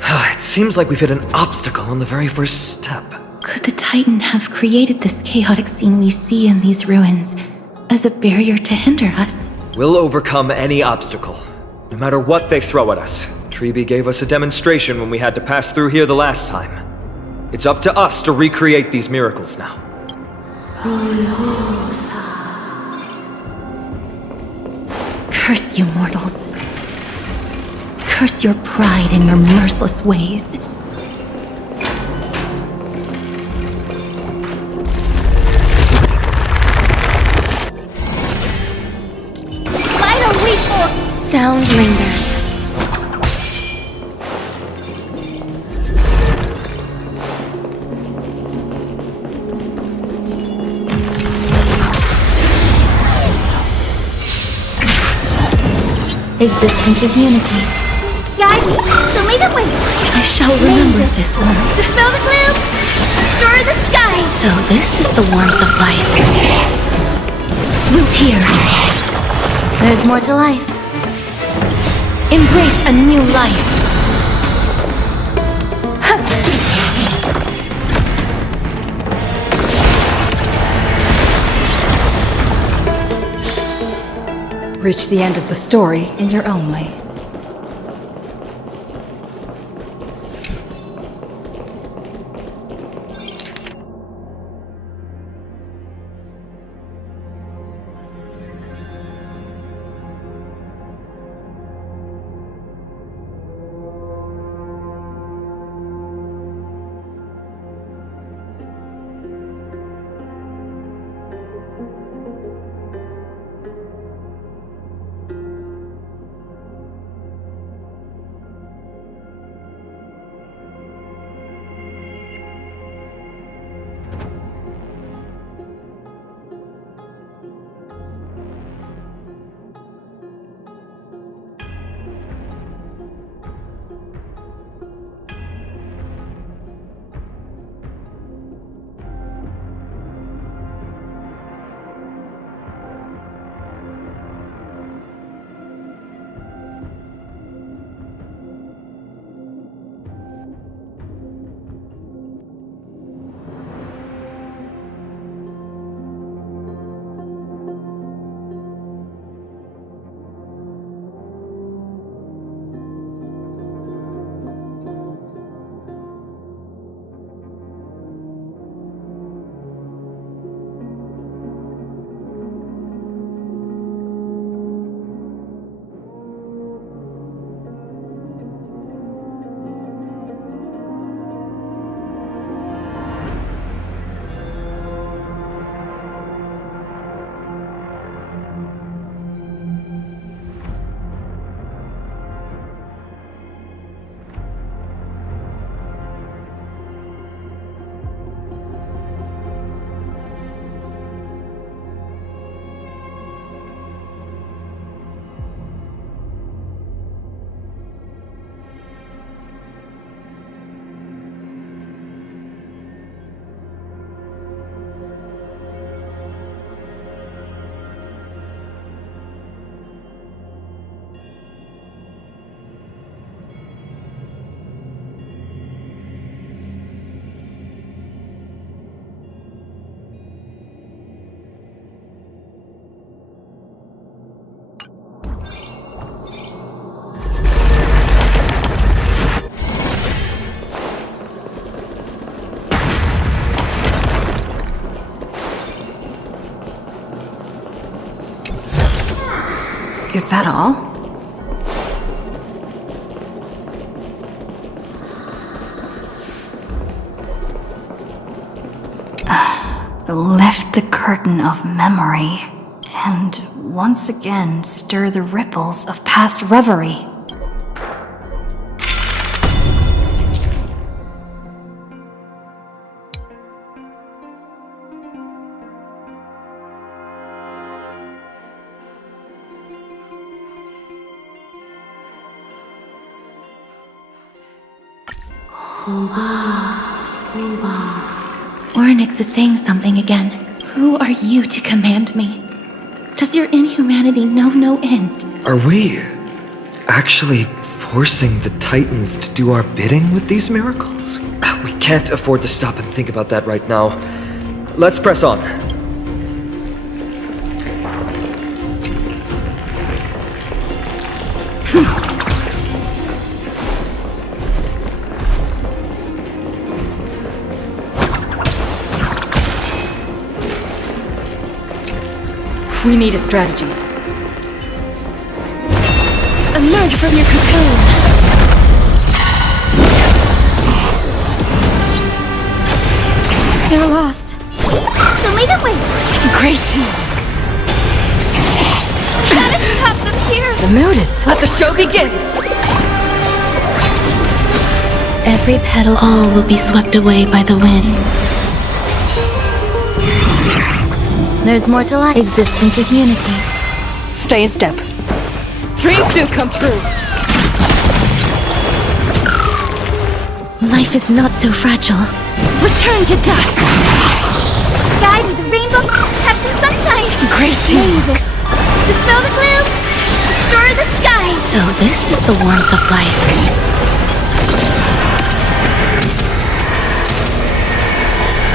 It seems like we've hit an obstacle on the very first step. Could the Titan have created this chaotic scene we see in these ruins as a barrier to hinder us. We'll overcome any obstacle, no matter what they throw at us. Treeby gave us a demonstration when we had to pass through here the last time. It's up to us to recreate these miracles now. Curse you mortals. Curse your pride and your merciless ways. Sound lingers. Existence is unity. Guide me, show me the way. I shall remember this one. Dispel the gloom, restore the sky. So this is the warmth of life. Root here. There's more to life. Embrace a new life. Reach the end of the story in your own way. Is that all? Lift the curtain of memory, and once again stir the ripples of past reverie. Orynyx is saying something again. Who are you to command me? Does your inhumanity know no end? Are we actually forcing the Titans to do our bidding with these miracles? We can't afford to stop and think about that right now. Let's press on. We need a strategy. Emerge from your cocoon. They're lost. They'll make it win. Great team. Gotta stop them here. The mood is. Let the show begin. Every petal, all will be swept away by the wind. There's more to life. Existence is unity. Stay in step. Dreams do come true. Life is not so fragile. Return to dust. Guide with the rainbow, have some sunshine. Great team. Mavis, dispel the gloom, restore the skies. So this is the warmth of life.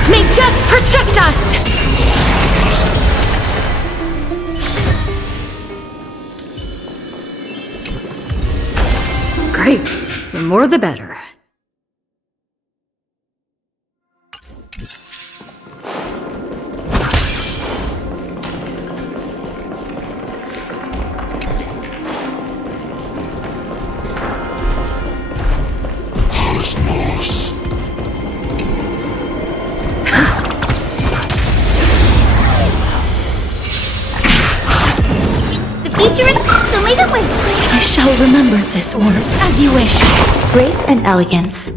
May death protect us! Great. The more the better. Cosmos. The future is so may the wind. I shall remember this warmth as you wish. Grace and elegance.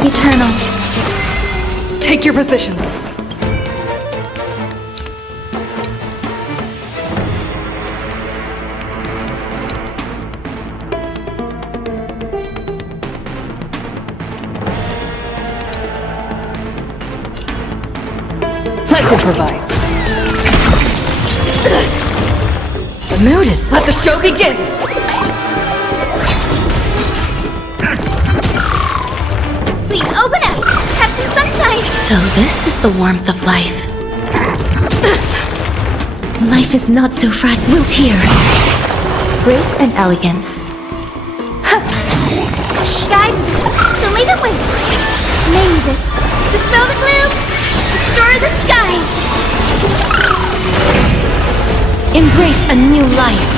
Eternal. Take your positions. Let's improvise. The mood is. Let the show begin. Please open up, have some sunshine. So this is the warmth of life. Life is not so fragile. Wilt here. Grace and elegance. Guide, so may the wind. Mavis, dispel the gloom, restore the skies. Embrace a new life.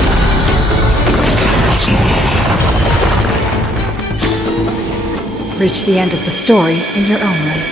Reach the end of the story in your own way.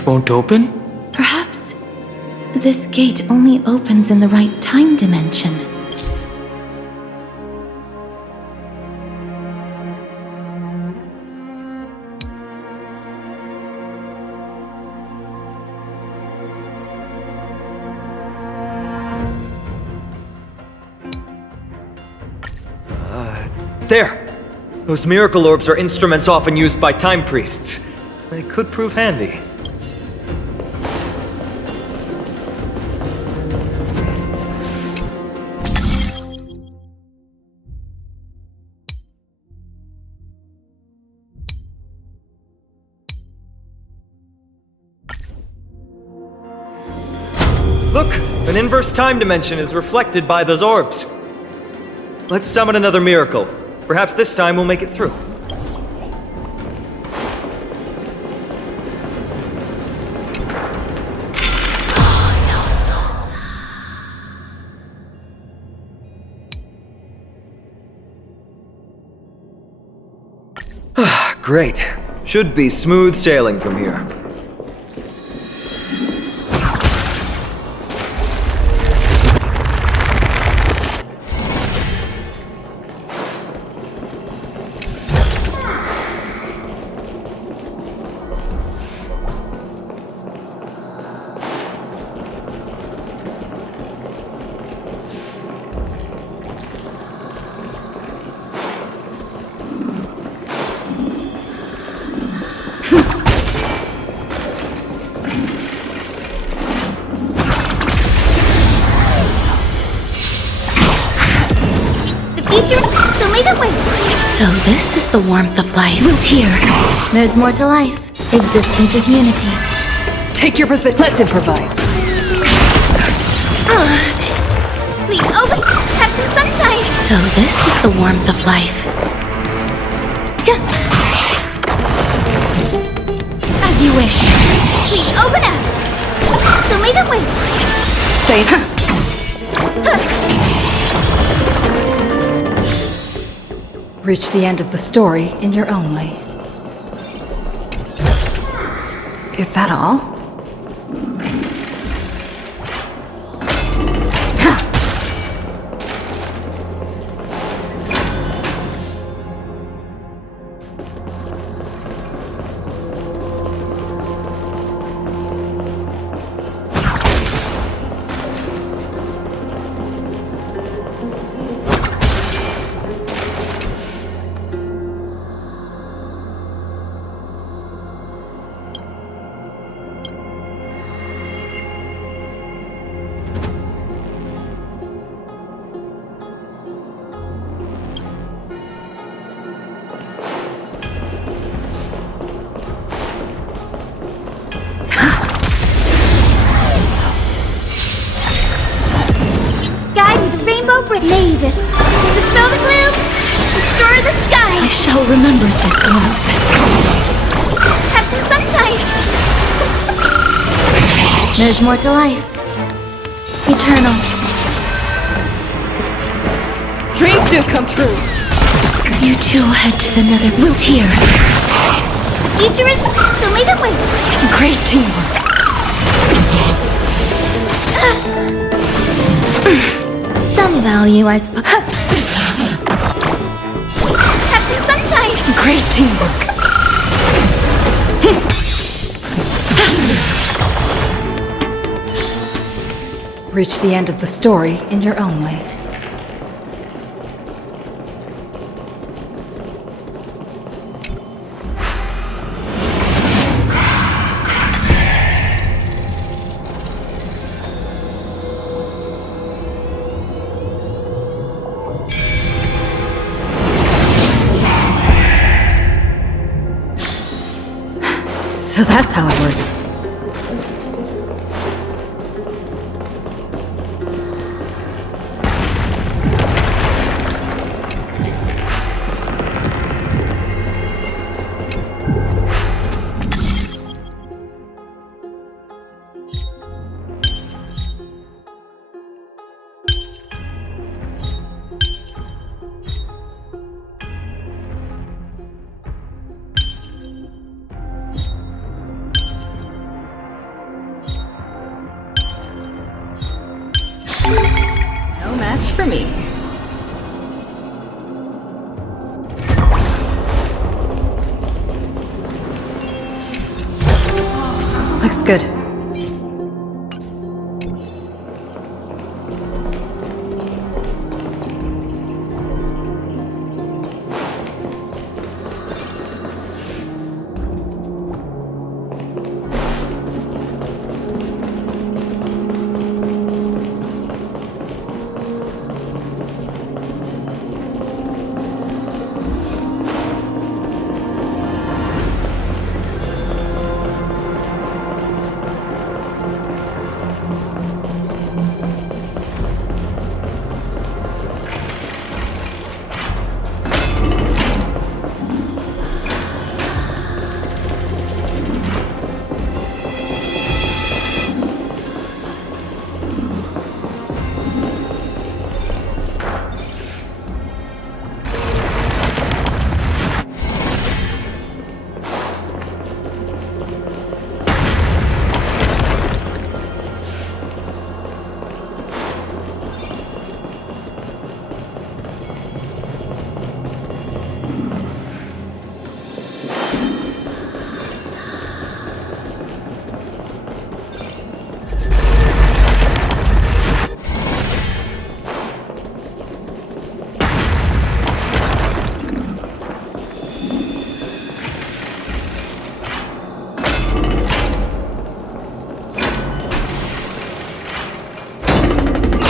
gate won't open? Perhaps this gate only opens in the right time dimension. There! Those miracle orbs are instruments often used by time priests. They could prove handy. Look! An inverse time dimension is reflected by those orbs. Let's summon another miracle. Perhaps this time we'll make it through. Great. Should be smooth sailing from here. So this is the warmth of life. Wilt here. There's more to life. Existence is unity. Take your position. Let's improvise. Please open. Have some sunshine. So this is the warmth of life. As you wish. Please open up. Tomato way. Stay. Reach the end of the story in your own way. Is that all? Mavis, dispel the gloom, restore the sky. I shall remember this warmth. Have some sunshine. There's more to life. Eternal. Dreams do come true. You two head to the nether. Wilt here. Icarus, tomato way. Great teamwork. Some value, I suppose. Have some sunshine. Great teamwork. Reach the end of the story in your own way. So that's how it works. much for me. Looks good.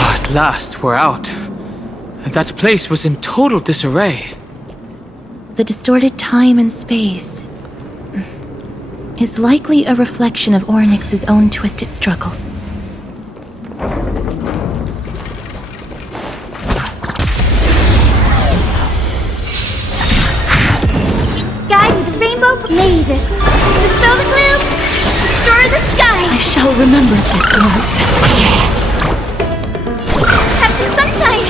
At last, we're out. That place was in total disarray. The distorted time and space is likely a reflection of Ornyx's own twisted struggles. Guide with the rainbow. May this dispel the gloom, restore the skies. I shall remember this orb. Have some sunshine.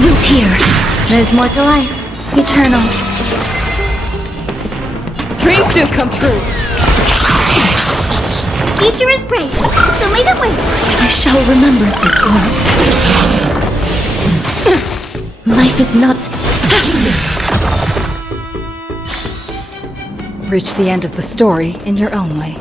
Root here. There's more to life. Eternal. Dreams do come true. Future is bright. So may the way. I shall remember this orb. Life is not... Reach the end of the story in your own way.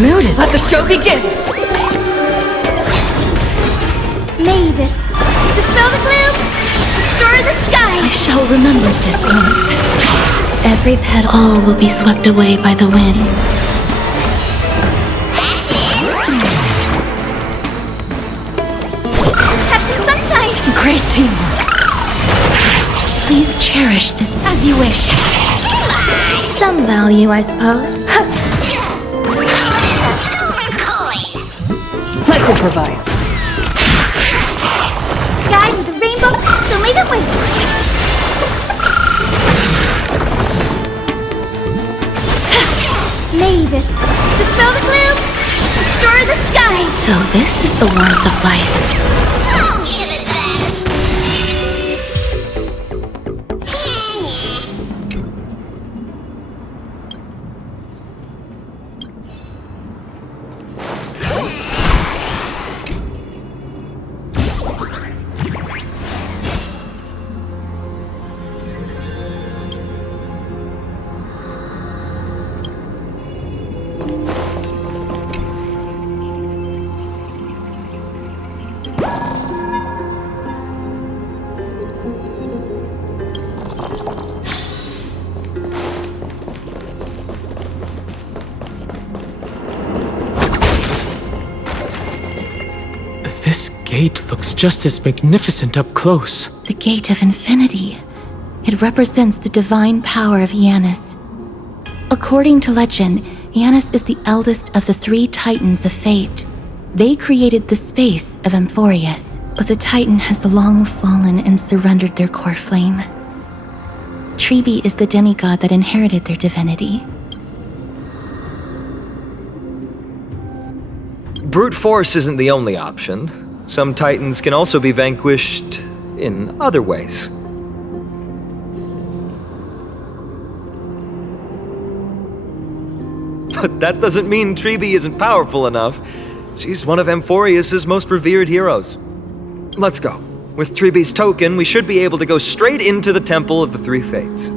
mood is... Let the show begin! May this dispel the gloom, restore the skies. I shall remember this one. Every petal... All will be swept away by the wind. Have some sunshine. Great teamwork. Please cherish this as you wish. Some value, I suppose. Let's improvise. Guide with the rainbow, so may the way. May this dispel the gloom, restore the skies. So this is the warmth of life. I'll give it looks just as magnificent up close. The Gate of Infinity. It represents the divine power of Janus. According to legend, Janus is the eldest of the 3 Titans of Fate. They created the space of Amphoreus, but the Titan has long fallen and surrendered their core flame. Tribi is the demigod that inherited their divinity. Brute force isn't the only option. Some Titans can also be vanquished in other ways. But that doesn't mean Tribi isn't powerful enough. She's one of Amphoreus' most revered heroes. Let's go. With Tribi's token, we should be able to go straight into the Temple of the Three Fates.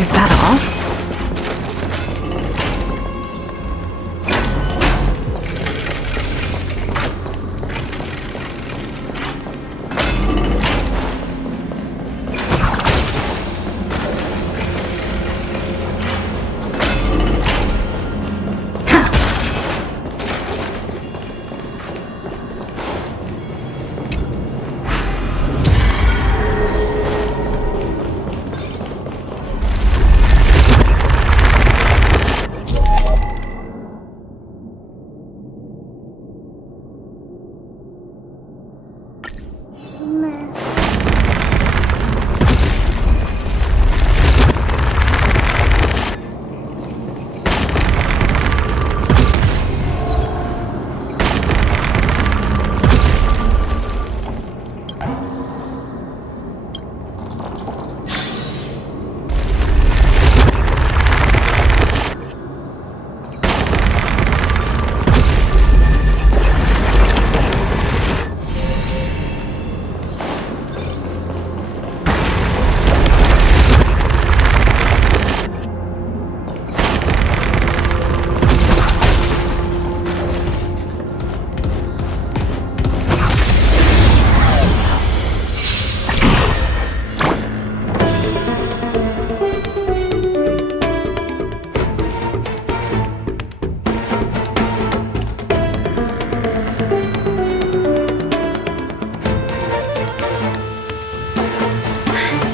Is that all?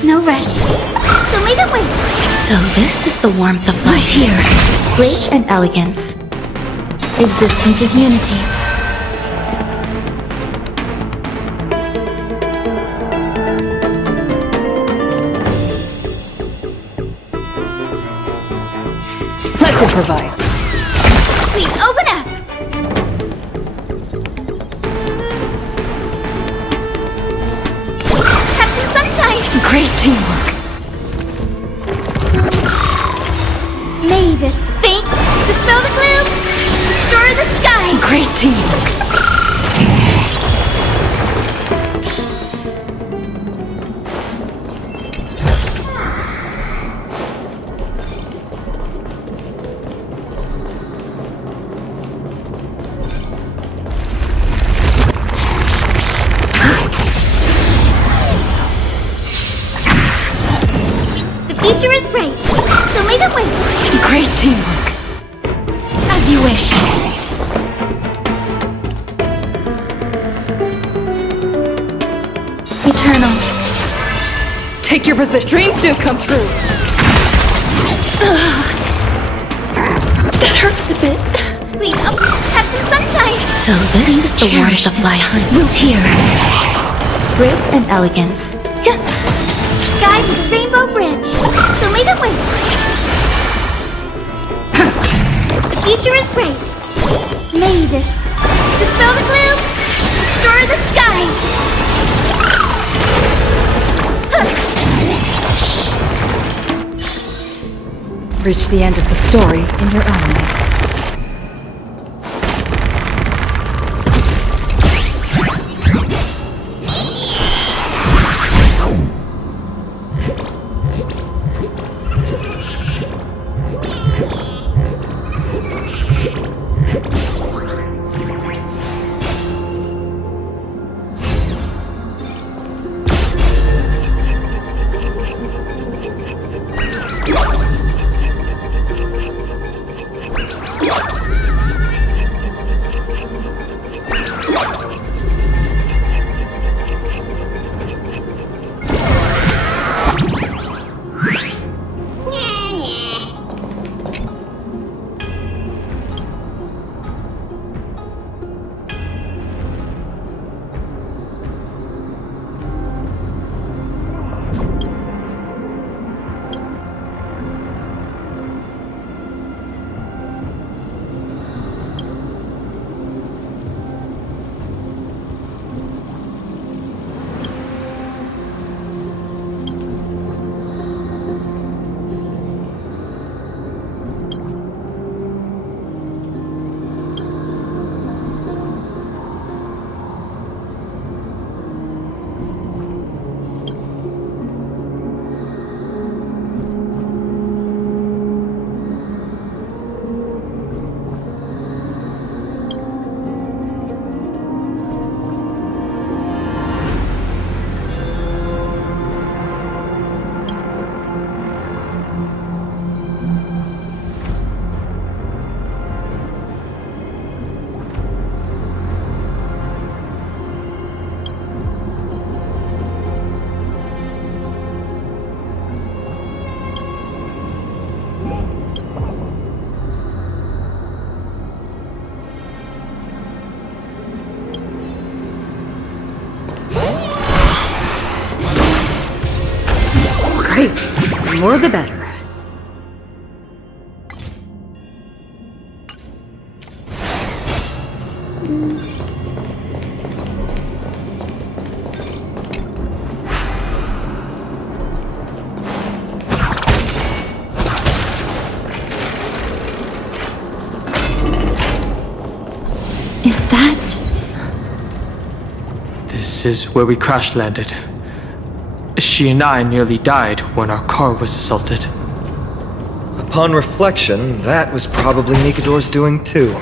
No rush. Show me the way. So this is the warmth of life here. Grace and elegance. Existence is unity. Let's improvise. Please open up. Have some sunshine. Great teamwork. May this faint dispel the gloom, restore the skies. Great teamwork. The future is great. Show me the way. Great teamwork. As you wish. Eternal. Take your position. Dreams do come true. That hurts a bit. Please have some sunshine. So this is the warmth of life. Built here. Grace and elegance. Guide me the rainbow bridge. Show me the way. The future is great. May this dispel the gloom, restore the skies. Reach the end of the story in your own way. more the better. Is that... This is where we crash landed. She and I nearly died when our car was assaulted. Upon reflection, that was probably Nikador's doing too.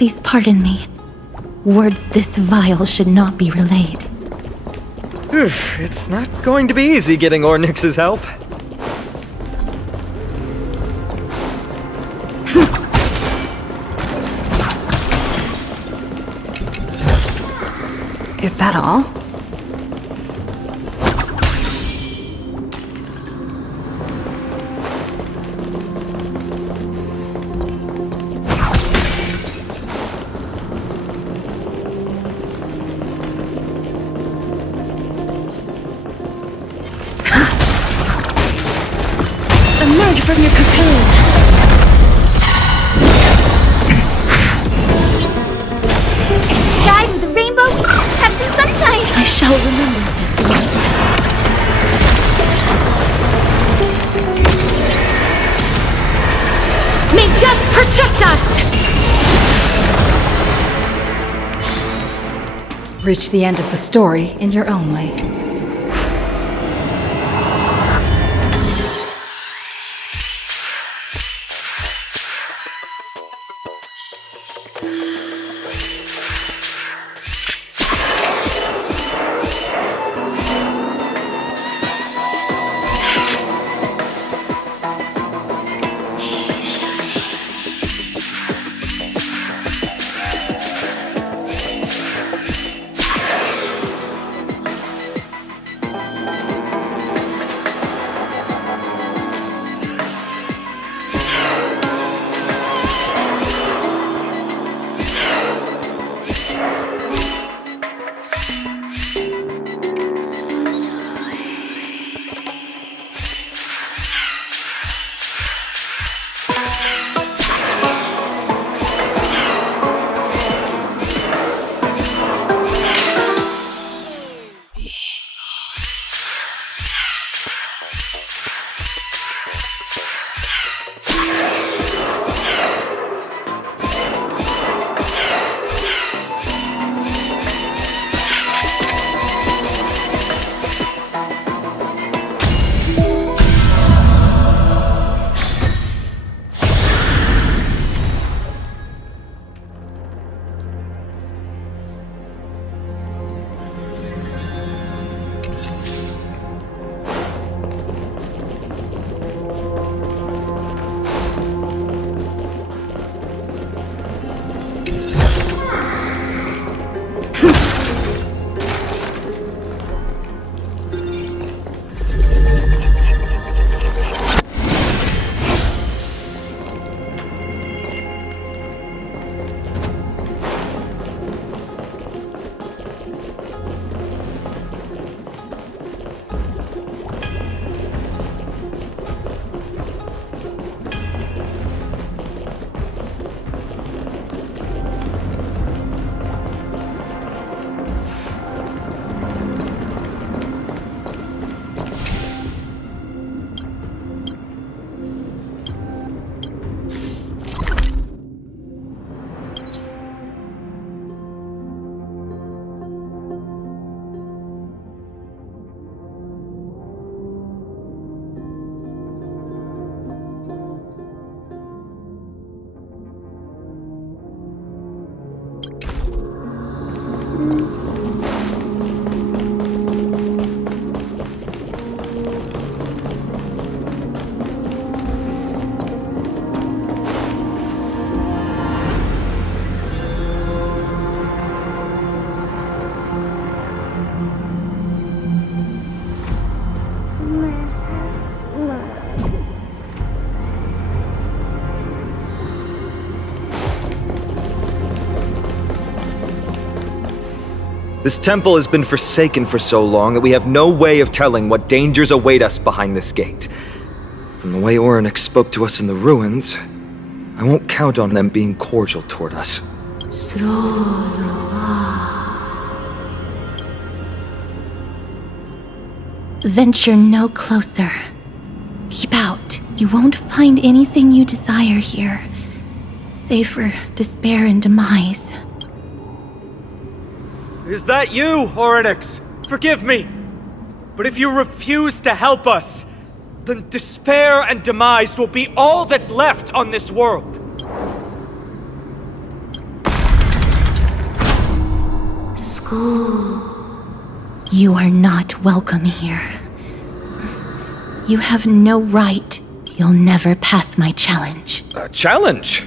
Please pardon me. Words this vile should not be relayed. It's not going to be easy getting Ornyx's help. Is that all? Emerge from your cocoon! Guide with the rainbow, have some sunshine! I shall remember this one. May death protect us! Reach the end of the story in your own way. This temple has been forsaken for so long that we have no way of telling what dangers await us behind this gate. From the way Ornyx spoke to us in the ruins, I won't count on them being cordial toward us. Venture no closer. Keep out. You won't find anything you desire here, save for despair and demise. Is that you, Ornyx? Forgive me. But if you refuse to help us, then despair and demise will be all that's left on this world. You are not welcome here. You have no right. You'll never pass my challenge. A challenge?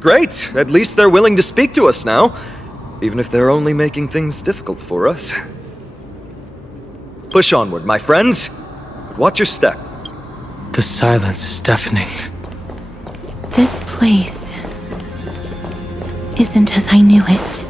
Great. At least they're willing to speak to us now. Even if they're only making things difficult for us. Push onward, my friends. But watch your step. The silence is deafening. This place isn't as I knew it.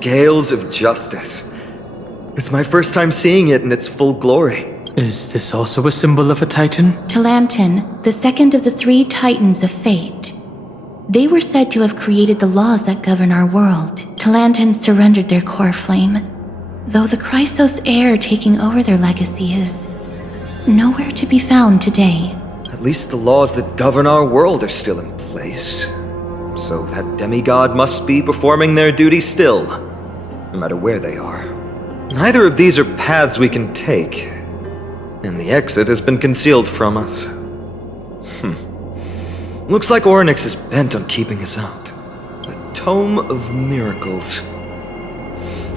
Scales of justice. It's my first time seeing it in its full glory. Is this also a symbol of a titan? Talantin, the second of the 3 titans of fate. They were said to have created the laws that govern our world. Talantin surrendered their core flame, though the Chrysos heir taking over their legacy is nowhere to be found today. At least the laws that govern our world are still in place. So that demigod must be performing their duty still, no matter where they are. Neither of these are paths we can take, and the exit has been concealed from us. Looks like Orynyx is bent on keeping us out. The Tome of Miracles.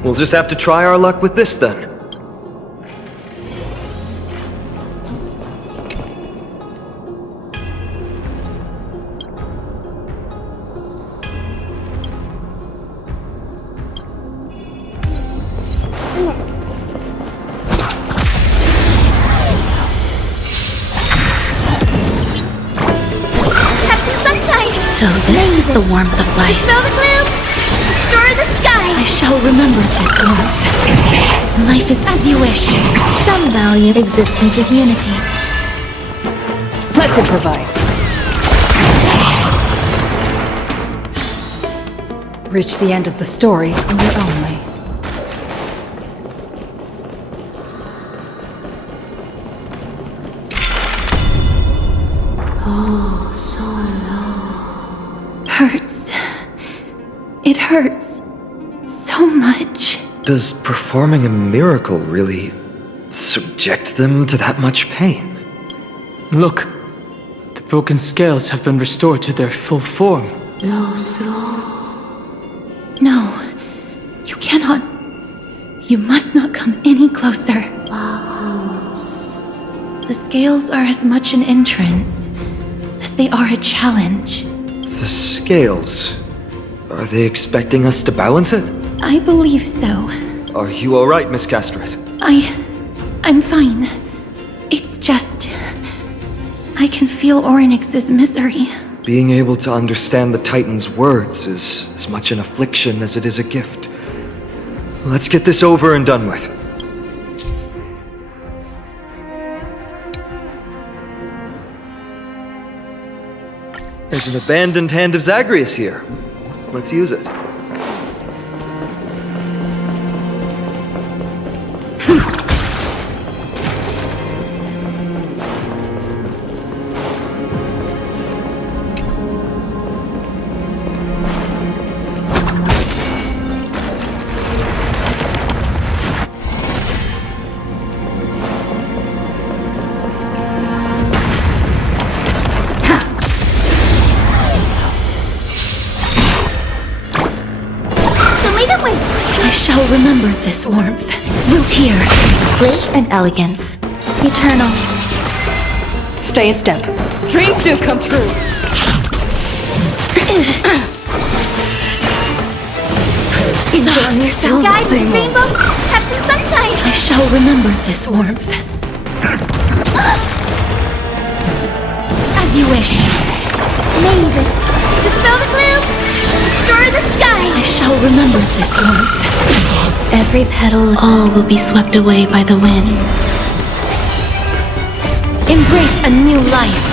We'll just have to try our luck with this then. So this is the warmth of life. Dispel the gloom! Restore the sky! I shall remember this warmth. Life is as you wish. Some value of existence is unity. Let's improvise. Reach the end of the story in your own way. Hurts. It hurts so much. Does performing a miracle really subject them to that much pain? Look, the broken scales have been restored to their full form. No, you cannot. You must not come any closer. The scales are as much an entrance as they are a challenge. The scales. Are they expecting us to balance it? I believe so. Are you alright, Miss Castris? I'm fine. It's just... I can feel Orynyx's misery. Being able to understand the Titan's words is as much an affliction as it is a gift. Let's get this over and done with. There's an abandoned hand of Zagreus here. Let's use it. I shall remember this warmth. Wilt hear. Grace and elegance. Eternal. Stay in step. Dreams do come true. Enjoy yourself. Guys, Rainbow, have some sunshine! I shall remember this warmth. As you wish. Mavis, dispel the gloom! Restore the skies! I shall remember this warmth. Every petal, all will be swept away by the wind. Embrace a new life.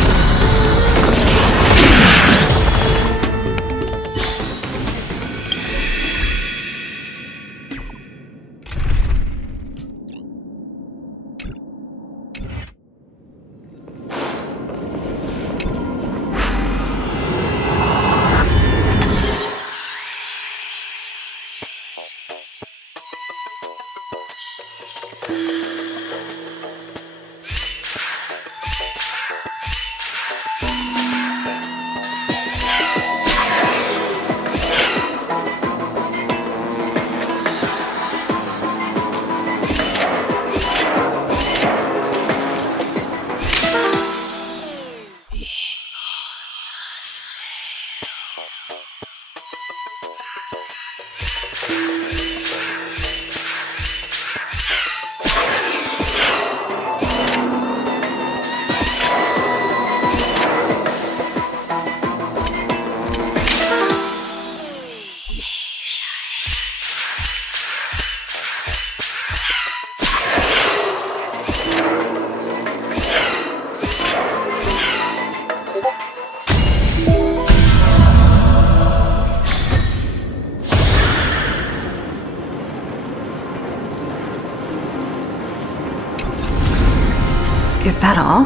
Is that all?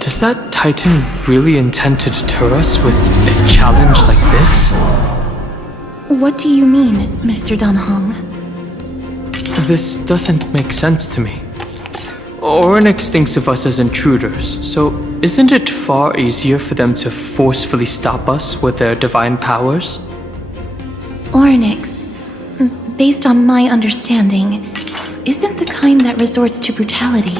Does that Titan really intend to deter us with a challenge like this? What do you mean, Mr. Danhong? This doesn't make sense to me. Orynyx thinks of us as intruders, so isn't it far easier for them to forcefully stop us with their divine powers? Orynyx, based on my understanding, isn't the kind that resorts to brutality.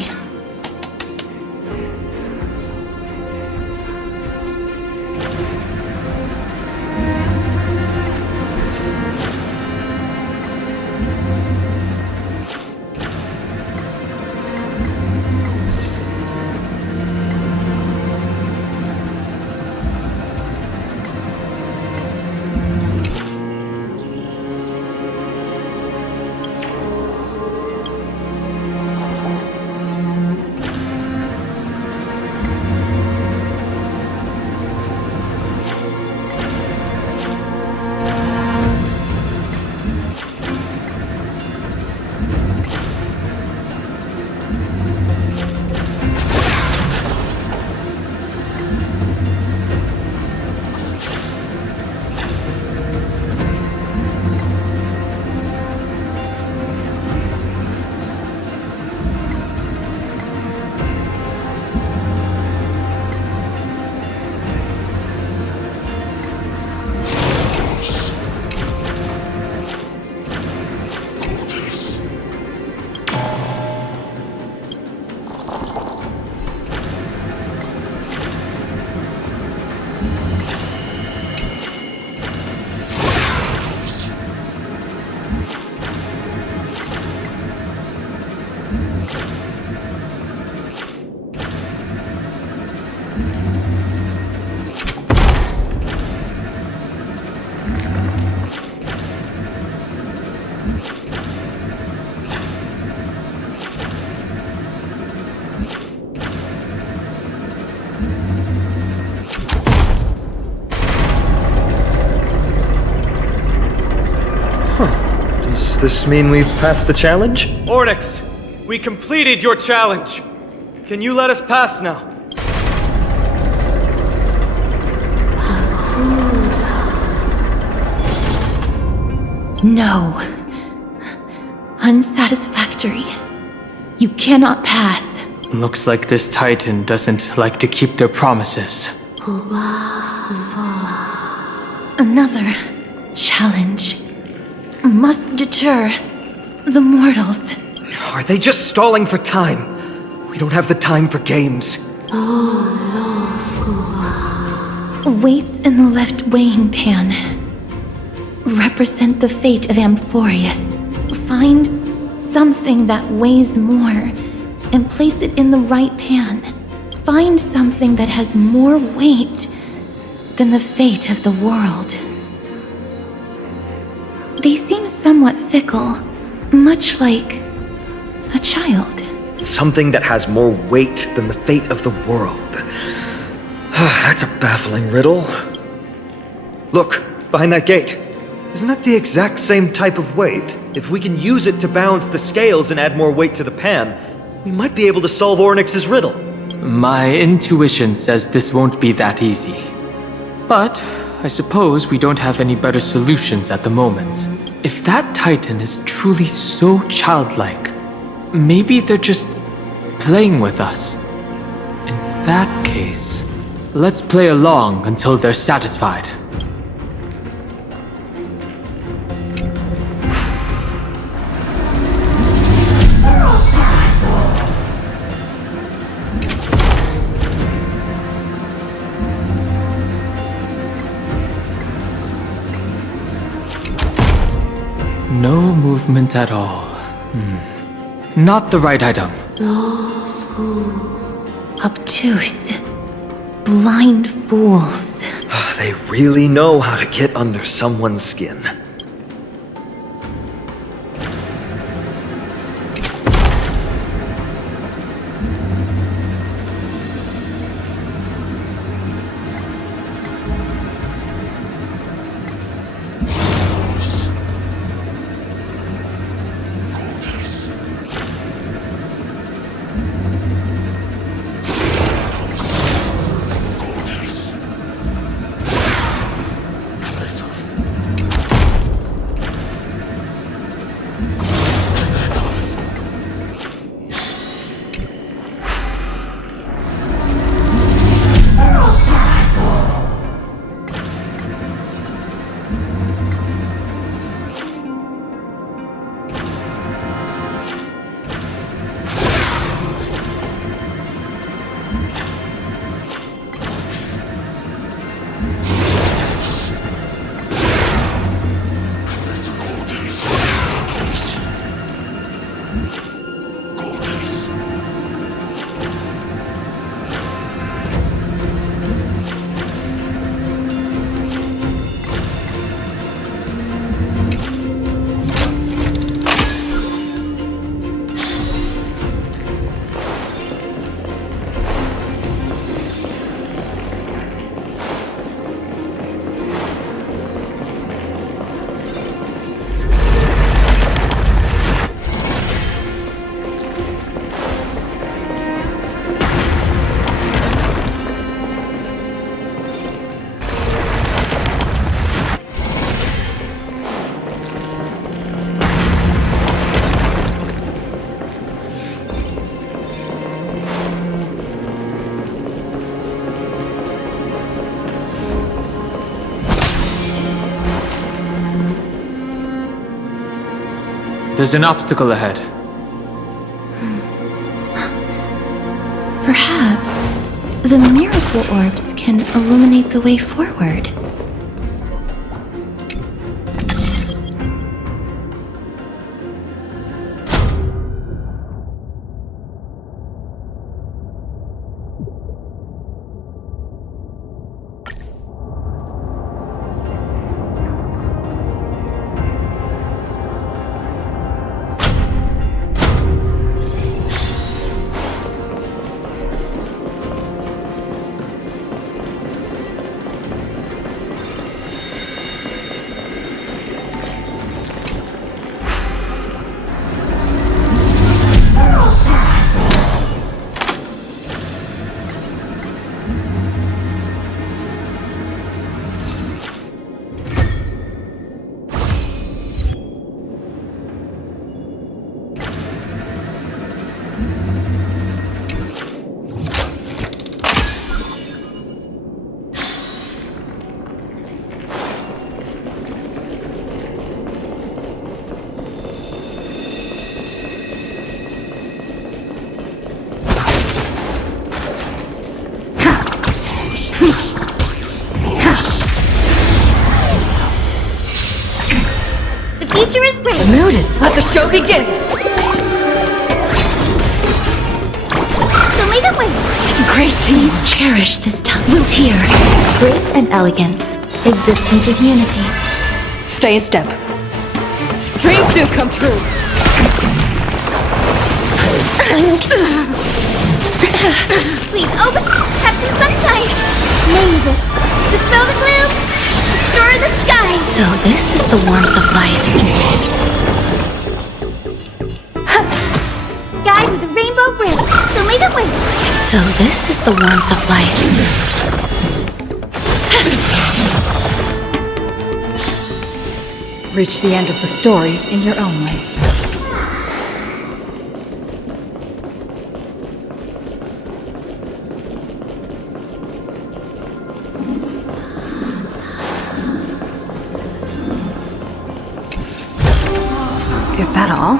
Does this mean we've passed the challenge? Onyx, we completed your challenge. Can you let us pass now? No. Unsatisfactory. You cannot pass. Looks like this Titan doesn't like to keep their promises. Another challenge must deter the mortals. Are they just stalling for time? We don't have the time for games. Weights in the left weighing pan represent the fate of Amphoreus. Find something that weighs more and place it in the right pan. Find something that has more weight than the fate of the world. They seem somewhat fickle, much like a child. Something that has more weight than the fate of the world. That's a baffling riddle. Look, behind that gate. Isn't that the exact same type of weight? If we can use it to balance the scales and add more weight to the pan, we might be able to solve Ornyx's riddle. My intuition says this won't be that easy. But I suppose we don't have any better solutions at the moment. If that Titan is truly so childlike, maybe they're just playing with us. In that case, let's play along until they're satisfied. No movement at all. Not the right item. Obtuse. Blind fools. They really know how to get under someone's skin. There's an obstacle ahead. Perhaps the miracle spiritual orbs can illuminate the way forward. The future is great. The mood is. Let the show begin! So make it wait. Great, please cherish this time. Wilt hear. Grace and elegance. Existence is unity. Stay in step. Dreams do come true! Please open. Have some sunshine. Mavis, dispel the gloom. Restore the sky. So this is the warmth of life. Guide with the rainbow bridge. So make it wait. So this is the warmth of life. Reach the end of the story in your own way. Is that all?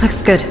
Looks good.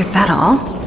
Is that all?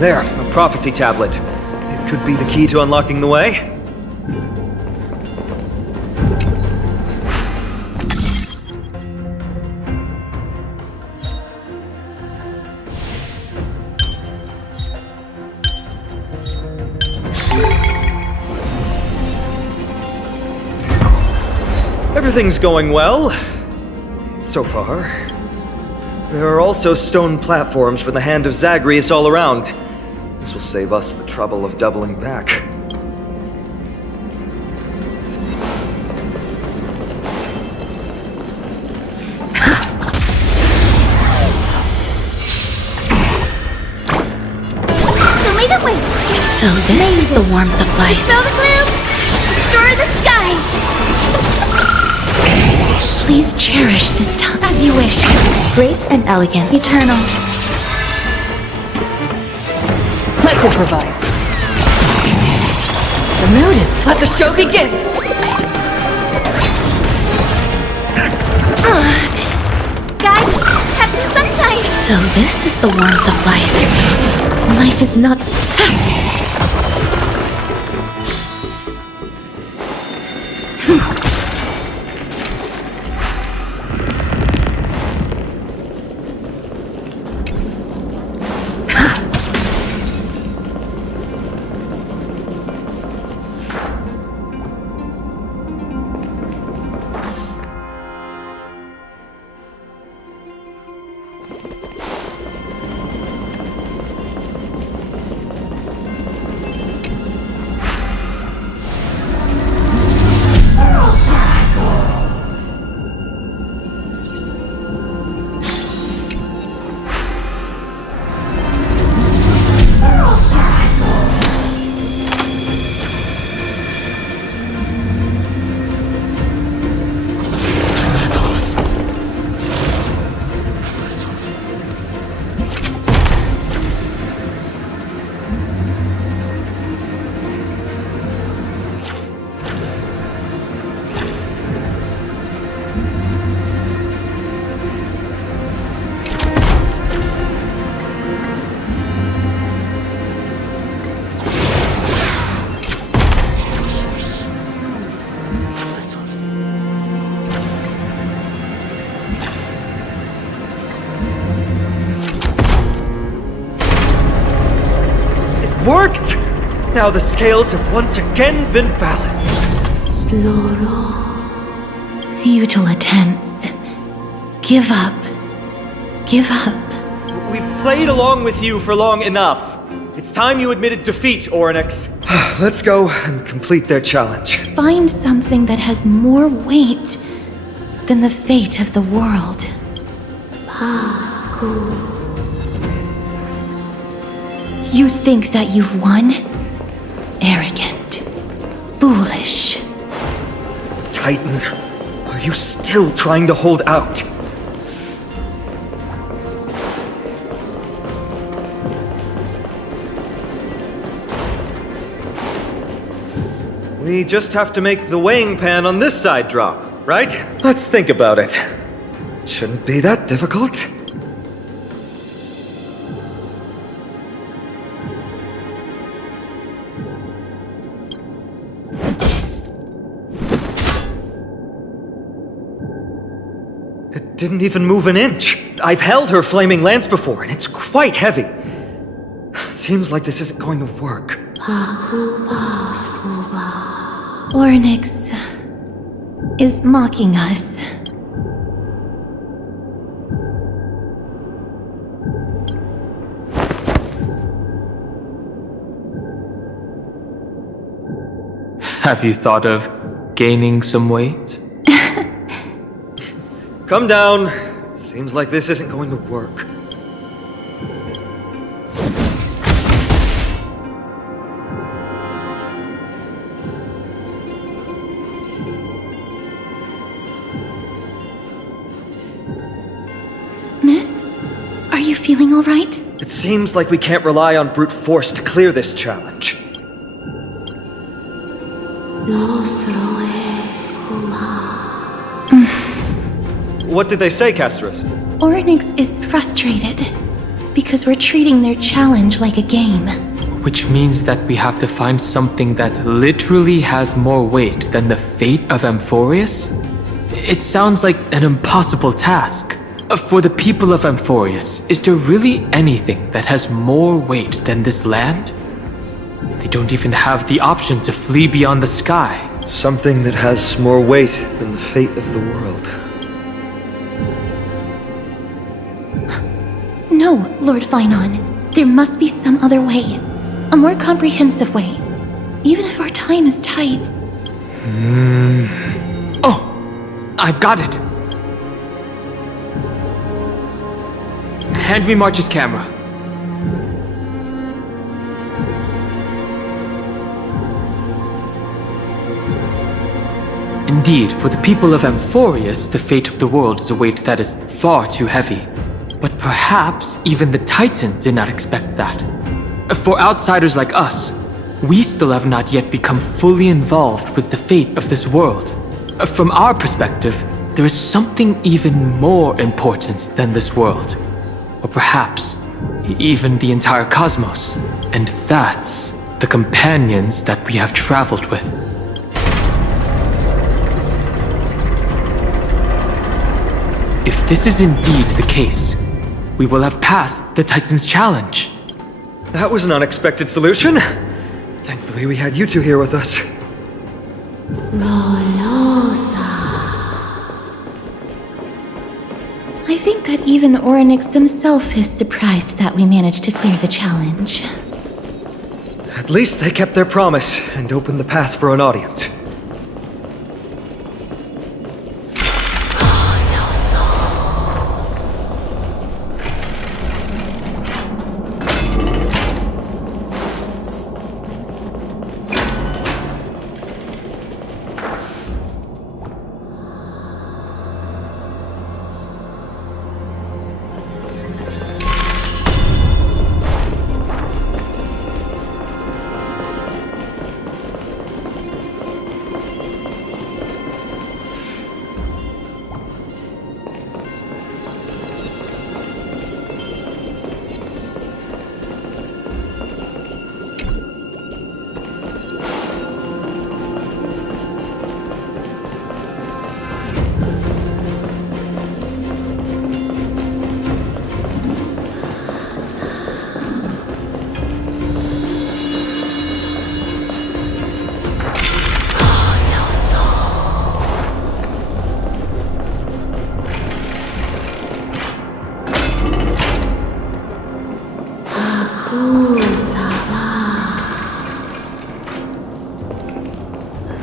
There, a prophecy tablet. It could be the key to unlocking the way. Everything's going well. So far. There are also stone platforms for the Hand of Zagreus all around. This will save us the trouble of doubling back. Show me the way! So this is the warmth of life. Dispel the gloom! Restore the skies! Please cherish this time. As you wish. Grace and elegance. Eternal. Let's improvise. The mood is... Let the show begin! Guys, have some sunshine! So this is the warmth of life. Life is not... Worked! Now the scales have once again been balanced. Futile attempts. Give up. Give up. We've played along with you for long enough. It's time you admitted defeat, Orynyx. Let's go and complete their challenge. Find something that has more weight than the fate of the world. You think that you've won? Arrogant. Foolish. Titan, are you still trying to hold out? We just have to make the weighing pan on this side drop, right? Let's think about it. Shouldn't be that difficult. It didn't even move an inch. I've held her flaming lance before, and it's quite heavy. Seems like this isn't going to work. Orynyx is mocking us. Have you thought of gaining some weight? Come down. Seems like this isn't going to work. Miss, are you feeling all right? It seems like we can't rely on brute force to clear this challenge. What did they say, Castros? Orynyx is frustrated because we're treating their challenge like a game. Which means that we have to find something that literally has more weight than the fate of Amphoreus? It sounds like an impossible task. For the people of Amphoreus, is there really anything that has more weight than this land? They don't even have the option to flee beyond the sky. Something that has more weight than the fate of the world. No, Lord Finon. There must be some other way. A more comprehensive way. Even if our time is tight. Oh! I've got it! Hand me March's camera. Indeed, for the people of Amphoreus, the fate of the world is a weight that is far too heavy. But perhaps even the Titan did not expect that. For outsiders like us, we still have not yet become fully involved with the fate of this world. From our perspective, there is something even more important than this world. Or perhaps, even the entire cosmos. And that's the companions that we have traveled with. If this is indeed the case, we will have passed the Titan's challenge. That was an unexpected solution. Thankfully, we had you two here with us. I think that even Orynyx himself is surprised that we managed to clear the challenge. At least they kept their promise and opened the path for an audience.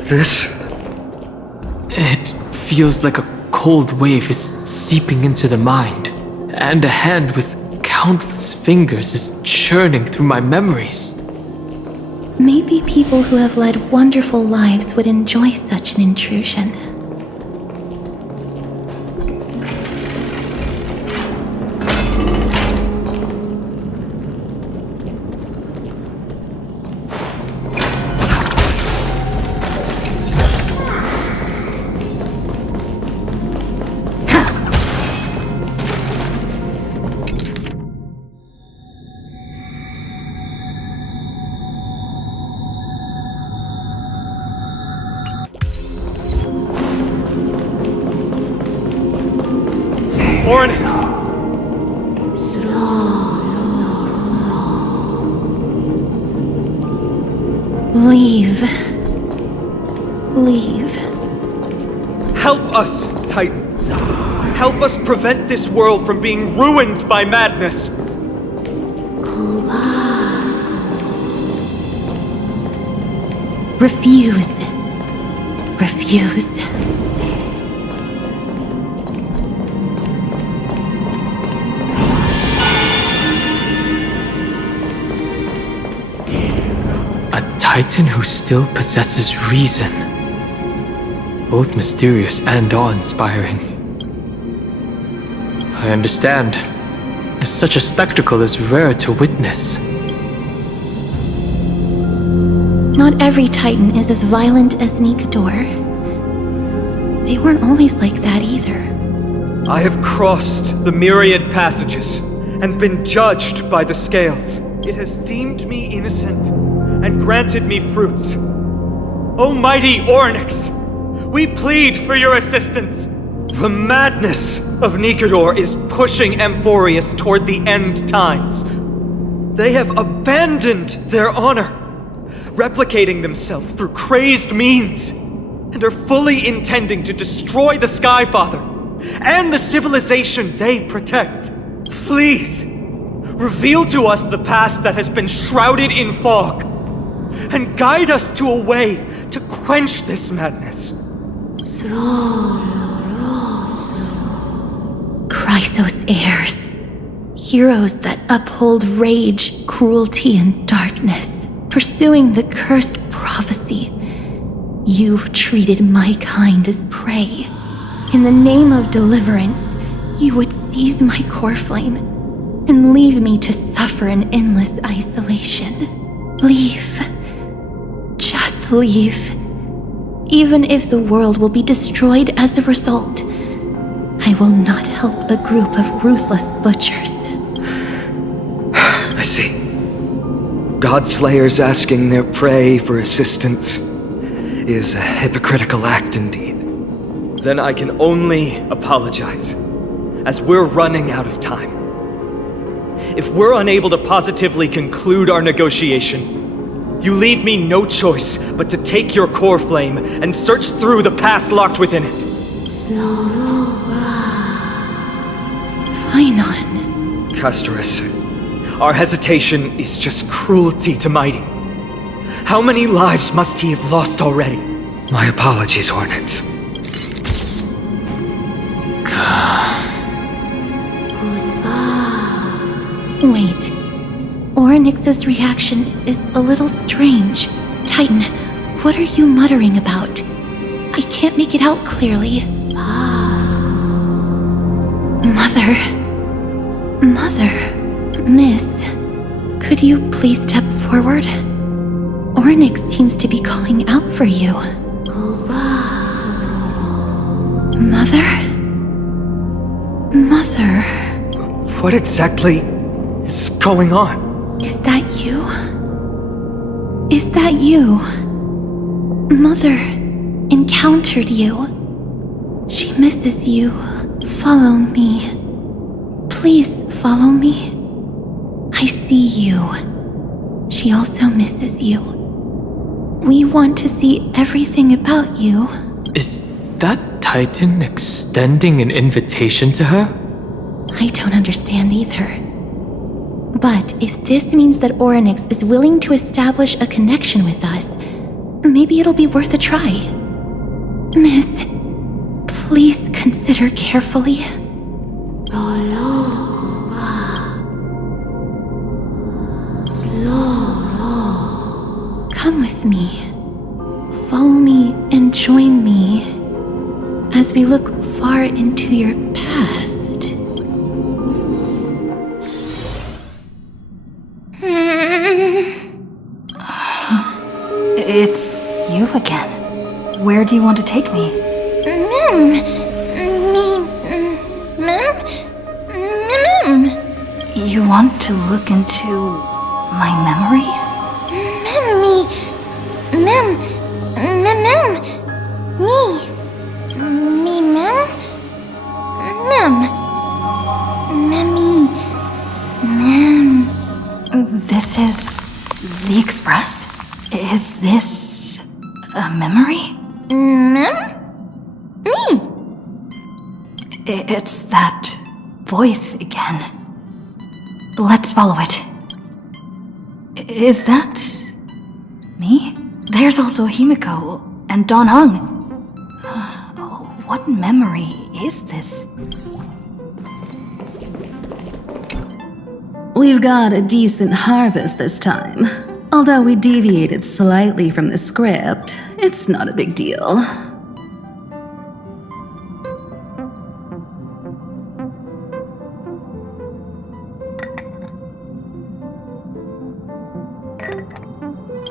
This? It feels like a cold wave is seeping into the mind, and a hand with countless fingers is churning through my memories. Maybe people who have led wonderful lives would enjoy such an intrusion. Oryx! Leave. Leave. Help us, Titan. Help us prevent this world from being ruined by madness. Refuse. Refuse. A Titan who still possesses reason. Both mysterious and awe-inspiring. I understand. Such a spectacle is rare to witness. Not every Titan is as violent as Nikador. They weren't always like that either. I have crossed the myriad passages and been judged by the scales. It has deemed me innocent and granted me fruits. O mighty Ornyx, we plead for your assistance. The madness of Nikador is pushing Amphoreus toward the end times. They have abandoned their honor, replicating themselves through crazed means, and are fully intending to destroy the Skyfather and the civilization they protect. Please, reveal to us the past that has been shrouded in fog, and guide us to a way to quench this madness. Chrysos heirs. Heroes that uphold rage, cruelty, and darkness. Pursuing the cursed prophecy. You've treated my kind as prey. In the name of deliverance, you would seize my core flame and leave me to suffer in endless isolation. Leave. Just leave. Even if the world will be destroyed as a result, I will not help a group of ruthless butchers. I see. Godslayers asking their prey for assistance is a hypocritical act indeed. Then I can only apologize, as we're running out of time. If we're unable to positively conclude our negotiation, you leave me no choice but to take your core flame and search through the past locked within it. Phainon. Castorus, our hesitation is just cruelty to Mighty. How many lives must he have lost already? My apologies, Ornyx. Wait. Ornyx's reaction is a little strange. Titan, what are you muttering about? I can't make it out clearly. Mother, Miss, could you please step forward? Ornyx seems to be calling out for you. Mother. What exactly is going on? Is that you? Is that you? Mother encountered you. She misses you. Follow me. Please follow me. I see you. She also misses you. We want to see everything about you. Is that Titan extending an invitation to her? I don't understand either. But if this means that Ornyx is willing to establish a connection with us, maybe it'll be worth a try. Miss, please consider carefully. Come with me. Follow me and join me as we look far into your past. It's you again. Where do you want to take me? You want to look into my memories? Express? Is this a memory? Me? It's that voice again. Let's follow it. Is that me? There's also Himiko and Don Hung. What memory is this? We've got a decent harvest this time. Although we deviated slightly from the script, it's not a big deal.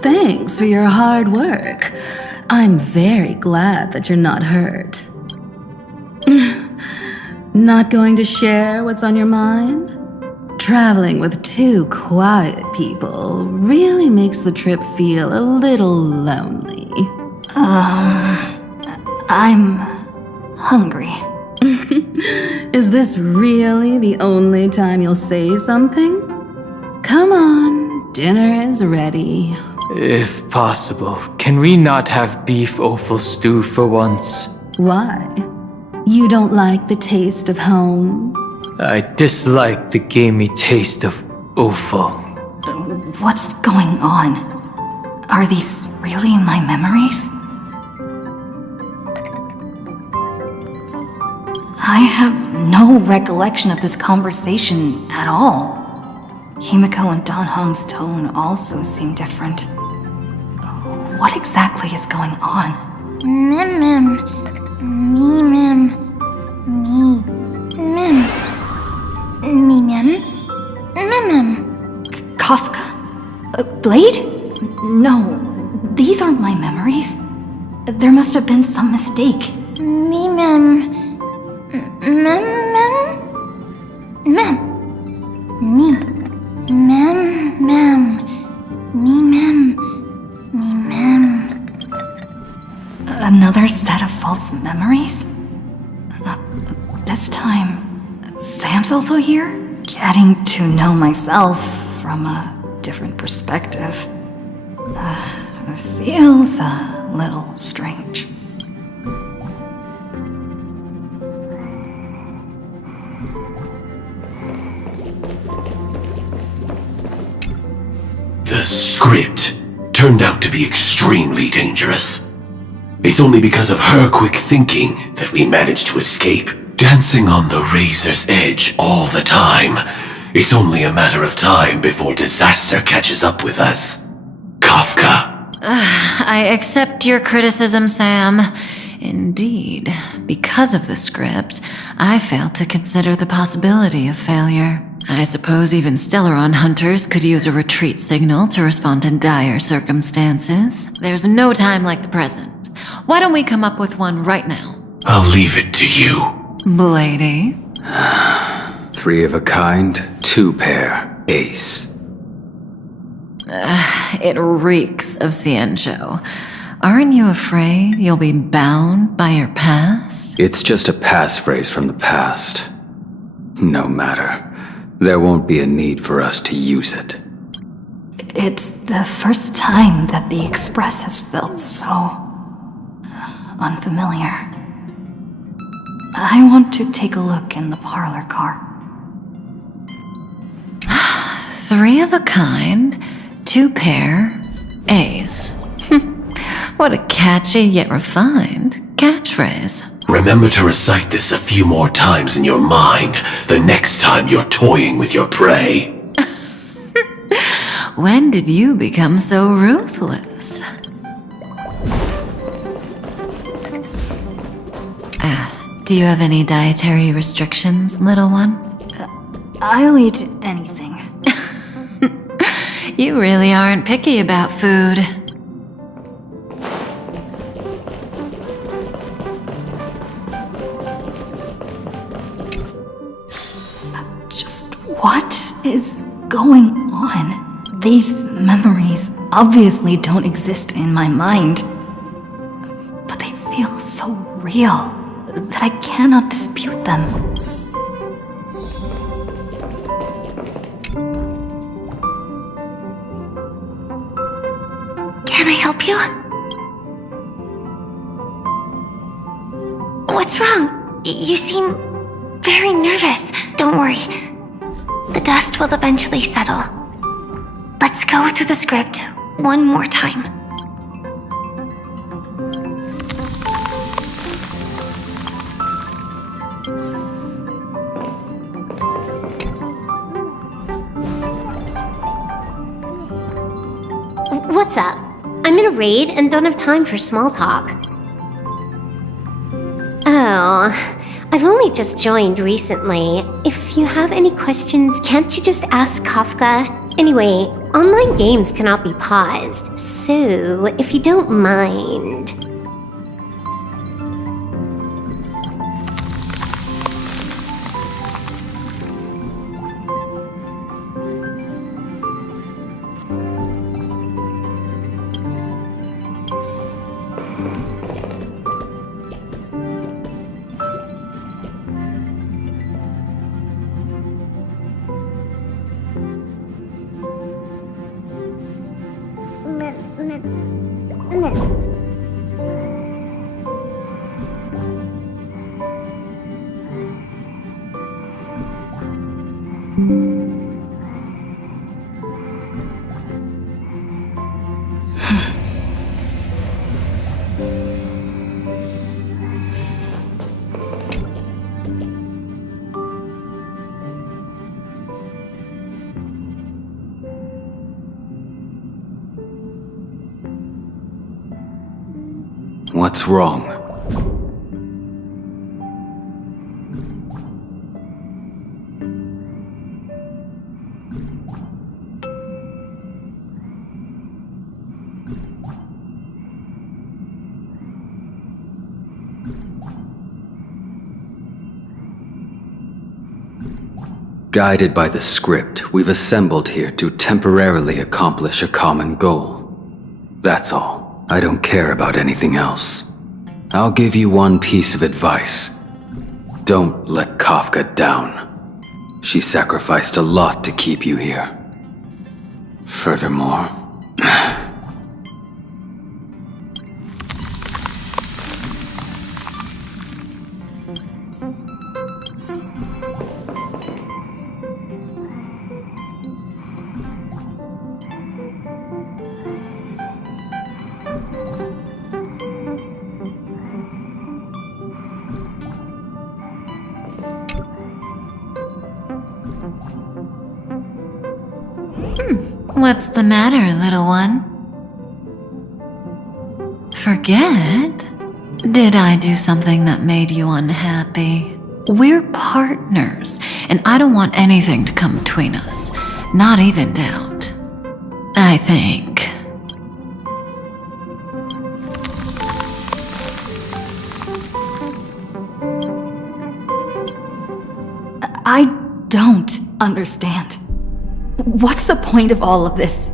Thanks for your hard work. I'm very glad that you're not hurt. Not going to share what's on your mind? Traveling with two quiet people really makes the trip feel a little lonely. I'm hungry. Is this really the only time you'll say something? Come on, dinner is ready. If possible, can we not have beef offal stew for once? Why? You don't like the taste of home? I dislike the gamey taste of offal. What's going on? Are these really my memories? I have no recollection of this conversation at all. Himiko and Don Hung's tone also seem different. What exactly is going on? Mim. Kafka? Blade? No, these aren't my memories. There must have been some mistake. Another set of false memories? This time, Sam's also here? Getting to know myself from a different perspective feels a little strange. The script turned out to be extremely dangerous. It's only because of her quick thinking that we managed to escape. Dancing on the razor's edge all the time. It's only a matter of time before disaster catches up with us. Kafka. I accept your criticism, Sam. Indeed, because of the script, I failed to consider the possibility of failure. I suppose even Stellaron hunters could use a retreat signal to respond to dire circumstances. There's no time like the present. Why don't we come up with one right now? I'll leave it to you. Blady? 3 of a kind, 2 pair, ace. It reeks of Ciencio. Aren't you afraid you'll be bound by your past? It's just a passphrase from the past. No matter. There won't be a need for us to use it. It's the first time that the Express has felt so unfamiliar. I want to take a look in the parlor car. 3 of a kind, 2 pair, A's. What a catchy yet refined catchphrase. Remember to recite this a few more times in your mind the next time you're toying with your prey. When did you become so ruthless? Do you have any dietary restrictions, little one? I'll eat anything. You really aren't picky about food. Just what is going on? These memories obviously don't exist in my mind, but they feel so real that I cannot dispute them. Can I help you? What's wrong? You seem very nervous. Don't worry. The dust will eventually settle. Let's go through the script one more time. What's up? I'm in a raid and don't have time for small talk. Oh, I've only just joined recently. If you have any questions, can't you just ask Kafka? Anyway, online games cannot be paused, so if you don't mind... What's wrong? Guided by the script, we've assembled here to temporarily accomplish a common goal. That's all. I don't care about anything else. I'll give you one piece of advice. Don't let Kafka down. She sacrificed a lot to keep you here. Furthermore... What's the matter, little one? Forget? Did I do something that made you unhappy? We're partners, and I don't want anything to come between us. Not even doubt. I think. I don't understand. What's the point of all of this?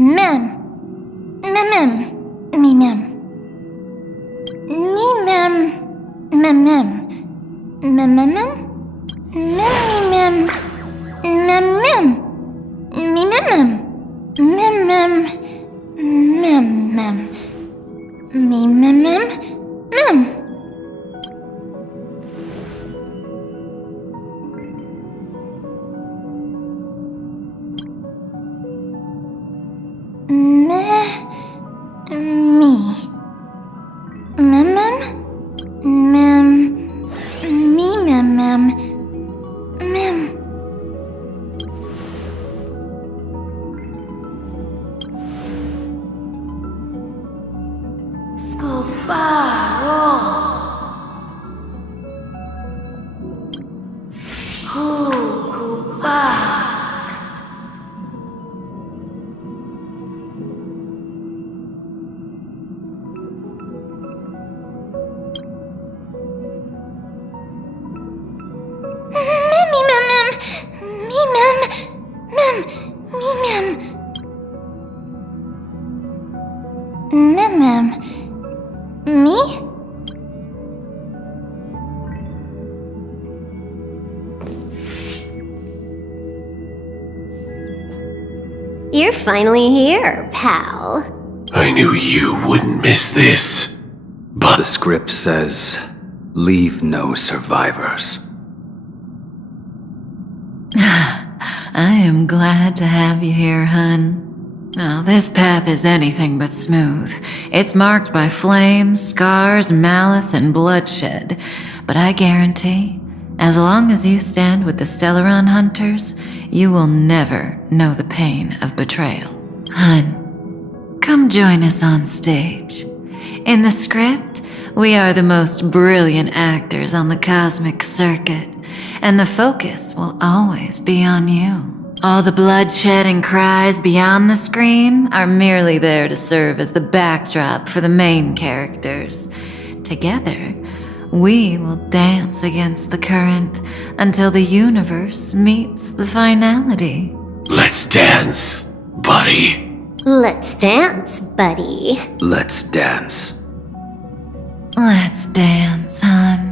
Mem. Mem. Me mem. Me mem. Mem mem. Mem mem mem. Mem me mem. Mem mem. Me mem mem. Mem mem. Mem mem. Me mem mem. Mem. Me. Mem mem. Mem. Me mem mem. Mem. Me? You're finally here, pal. I knew you wouldn't miss this. But The script says, leave no survivors. I am glad to have you here, hun. Now, this path is anything but smooth. It's marked by flames, scars, malice, and bloodshed. But I guarantee, as long as you stand with the Stellaron hunters, you will never know the pain of betrayal. Hun, come join us on stage. In the script, we are the most brilliant actors on the cosmic circuit, and the focus will always be on you. All the bloodshed and cries beyond the screen are merely there to serve as the backdrop for the main characters. Together, we will dance against the current until the universe meets the finality. let's dance, buddy. Let's dance, buddy. Let's dance. Let's dance, hun.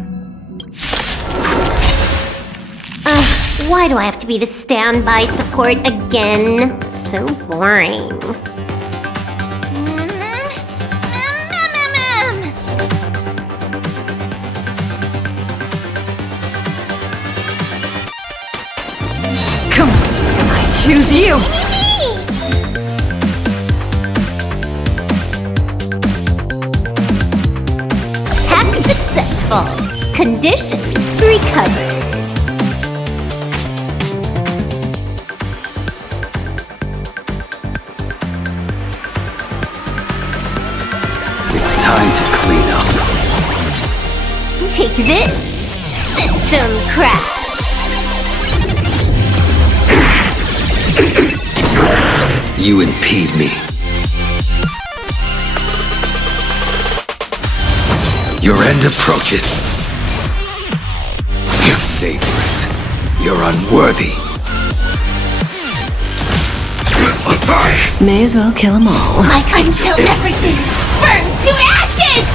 Why do I have to be the standby support again? So boring. Come on, I choose you! Hack successful. Condition recovered. It's time to clean up. Take this. System crash. You impede me. Your end approaches. You savor it. You're unworthy. May as well kill them all. Like until everything burns to ashes!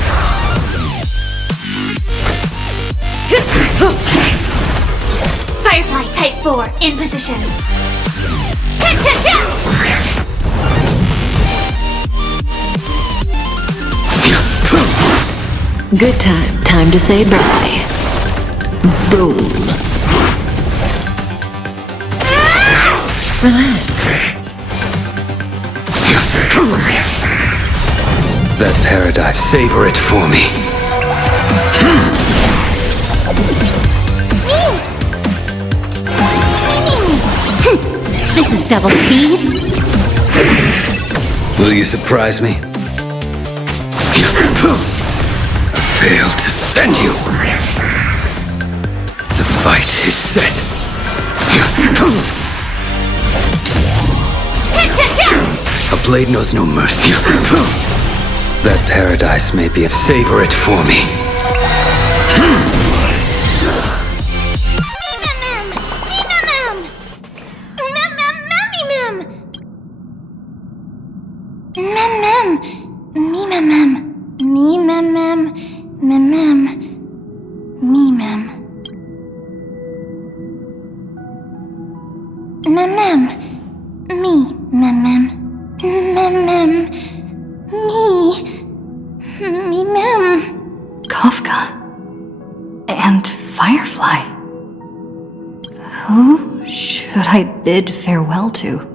Firefly Type 4 in position. Good time. Time to say bye. Boom. Relax. That paradise, savor it for me. This is double speed. Will you surprise me? I failed to send you. The fight is set. A blade knows no mercy. That paradise may be a savor it for me. Mem. Me, mem. Mem. Me, mem. Mem. Me. Me, mem. Kafka. And Firefly. Who should I bid farewell to?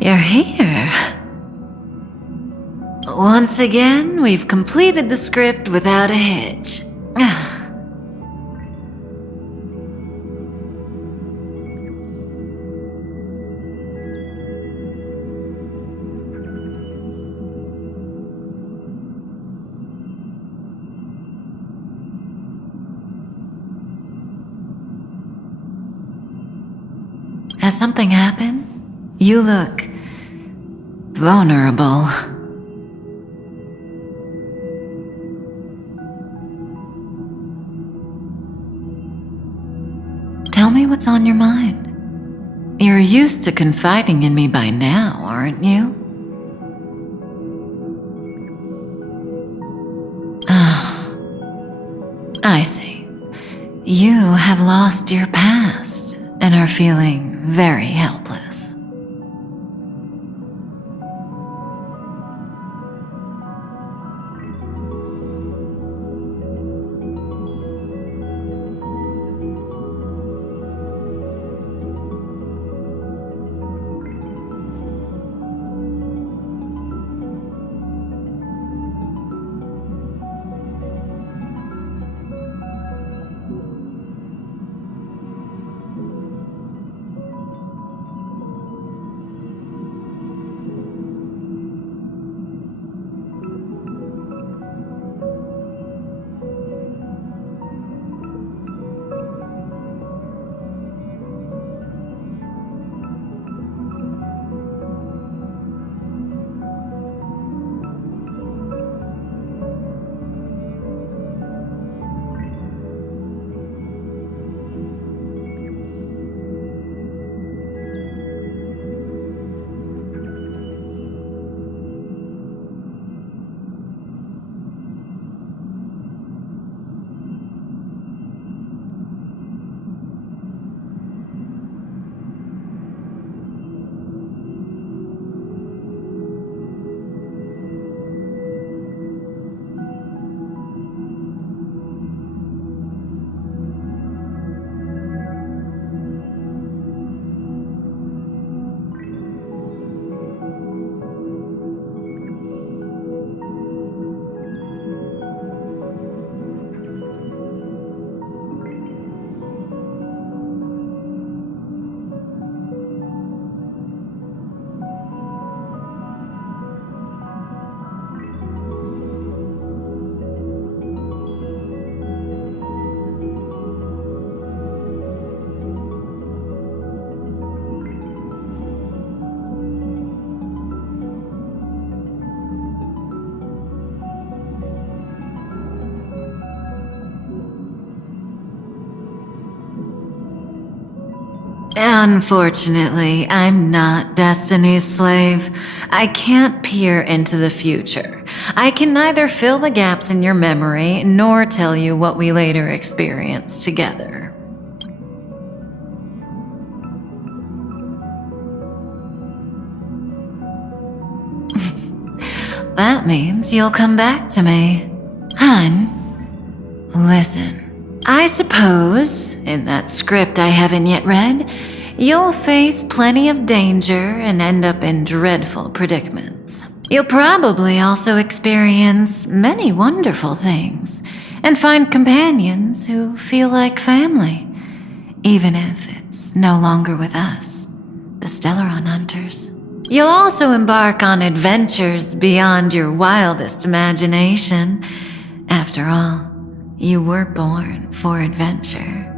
You're here. Once again, we've completed the script without a hitch. Has something happened? You look vulnerable. Tell me what's on your mind. You're used to confiding in me by now, aren't you? Ah, I see. You have lost your past and are feeling very helpless. Unfortunately, I'm not Destiny's slave. I can't peer into the future. I can neither fill the gaps in your memory nor tell you what we later experienced together. That means you'll come back to me. Hun, listen. I suppose, in that script I haven't yet read, you'll face plenty of danger and end up in dreadful predicaments. You'll probably also experience many wonderful things and find companions who feel like family, even if it's no longer with us, the Stellaron Hunters. You'll also embark on adventures beyond your wildest imagination. After all, you were born for adventure.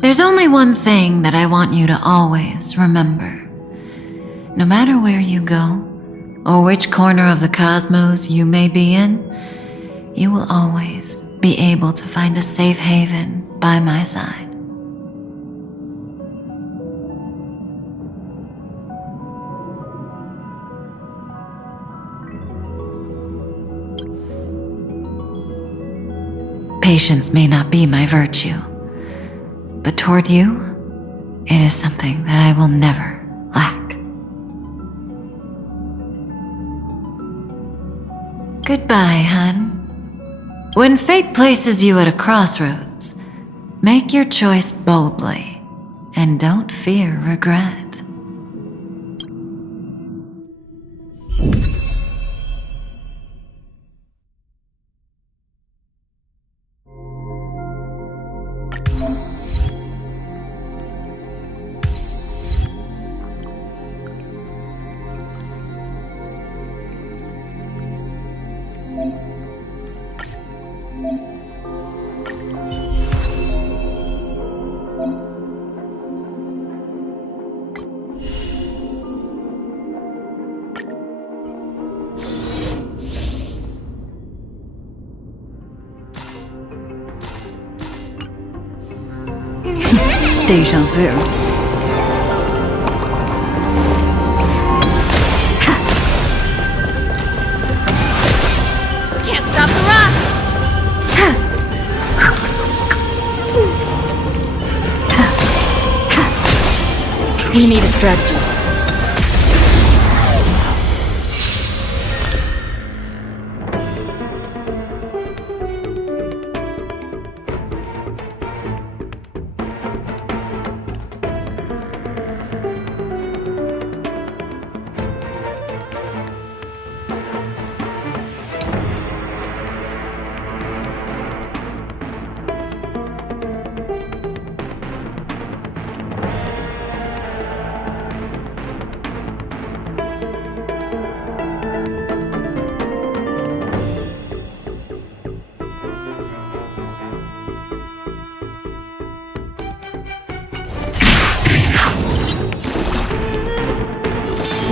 There's only one thing that I want you to always remember. No matter where you go, or which corner of the cosmos you may be in, you will always be able to find a safe haven by my side. Patience may not be my virtue, but toward you, it is something that I will never lack. Goodbye, hun. When fate places you at a crossroads, make your choice boldly, and don't fear regret. Deja vu. Can't stop the rock! We need a strategy.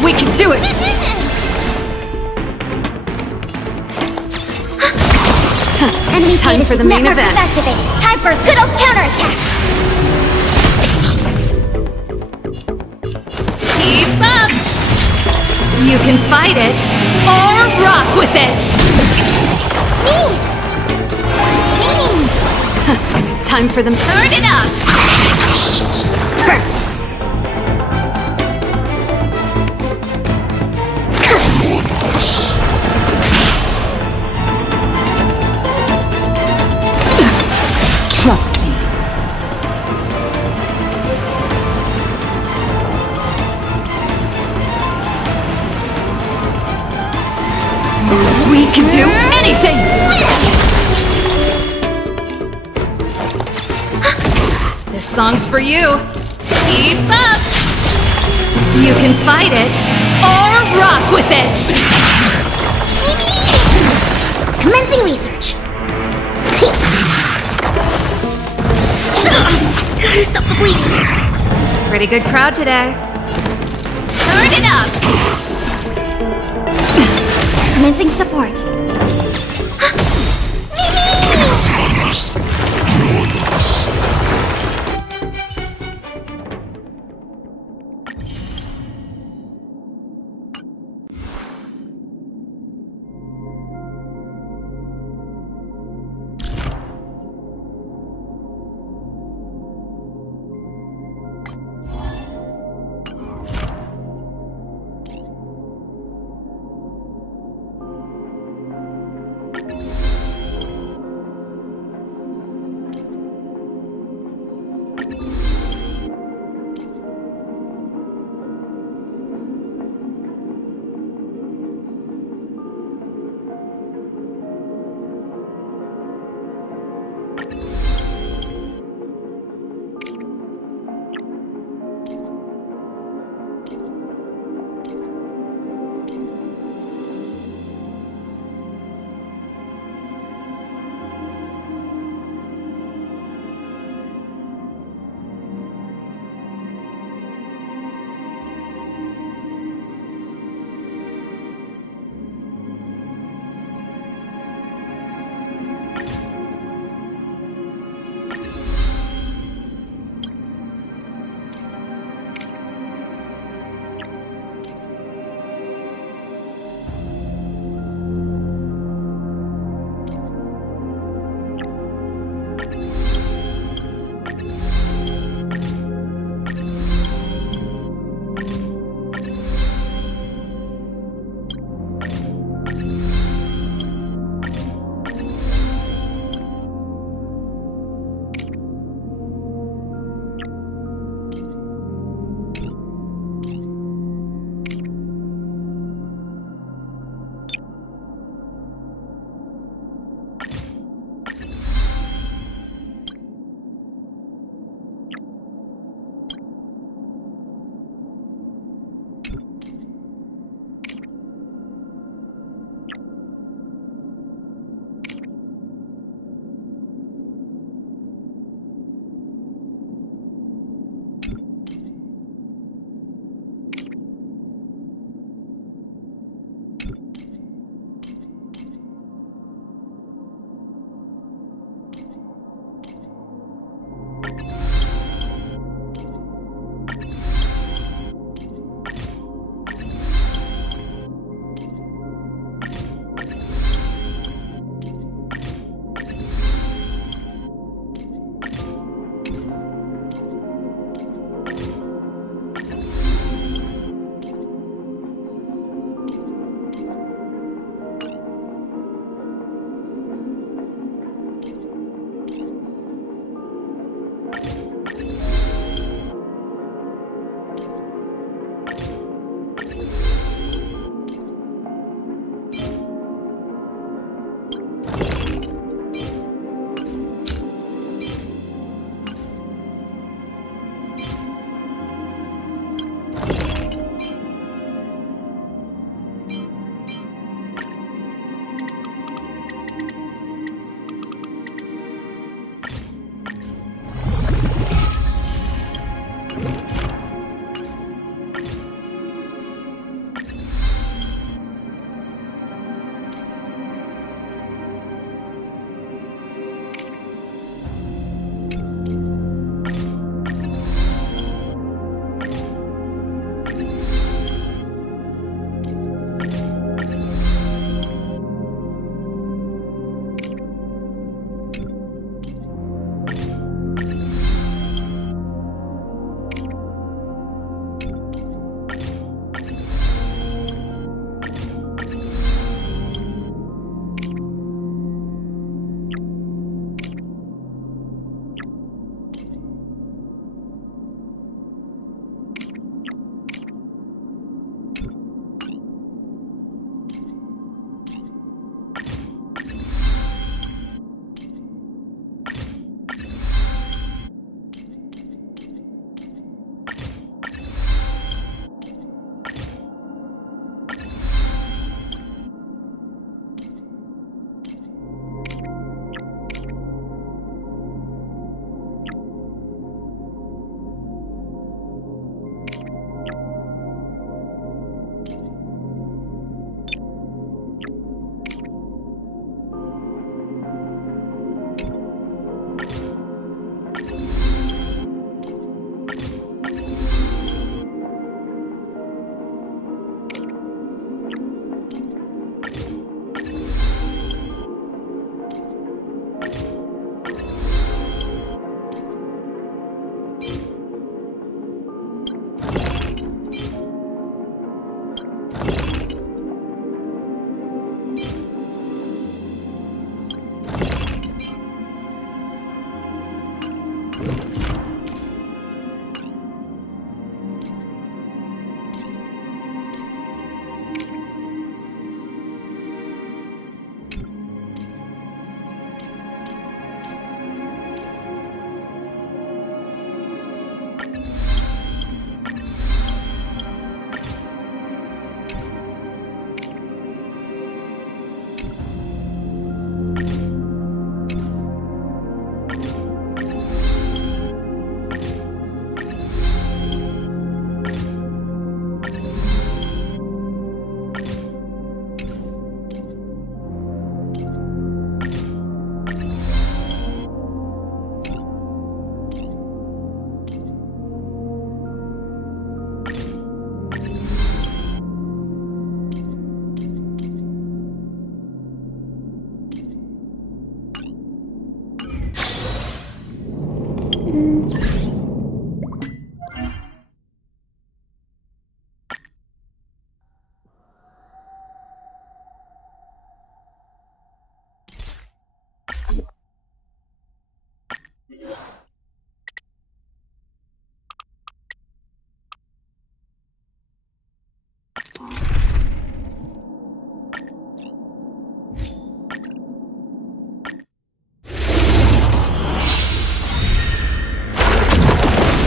We can do it! Enemy Time for the main event. Activate. Time for a good old counterattack. Keep up! You can fight it, or rock with it! Time for them. Turn it up! Perfect. Trust me. We can do anything! This song's for you. Keep up! You can fight it, or rock with it! Commencing research. Gotta stop the bleeding. Pretty good crowd today. Turn it up! Commencing support.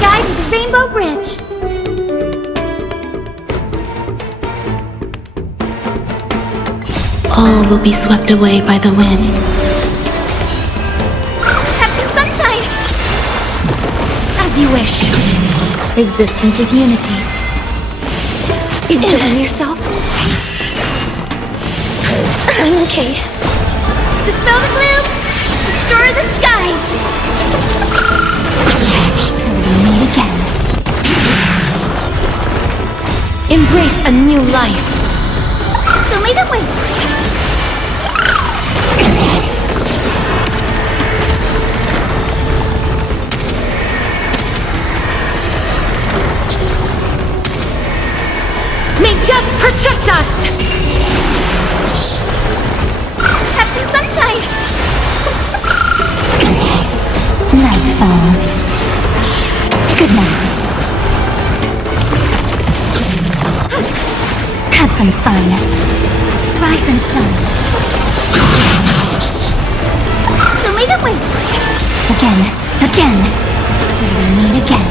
Guide with the Rainbow Bridge! All will be swept away by the wind. Have some sunshine! As you wish. Existence is unity. Enjoy yourself. I'm okay. Dispel the gloom! Restore the skies! Till we meet again. Embrace a new life. Show me the way! May death protect us! Have some sunshine! Night falls. Good night. Have some fun. Rise and shine. Show me the way! Again. Till we meet again.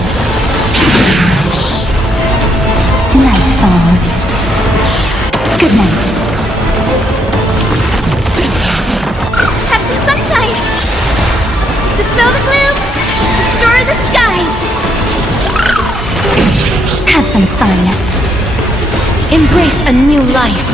Night falls. Good night. Have some sunshine! Dispel the gloom! Restore the skies! Have some fun. Embrace a new life.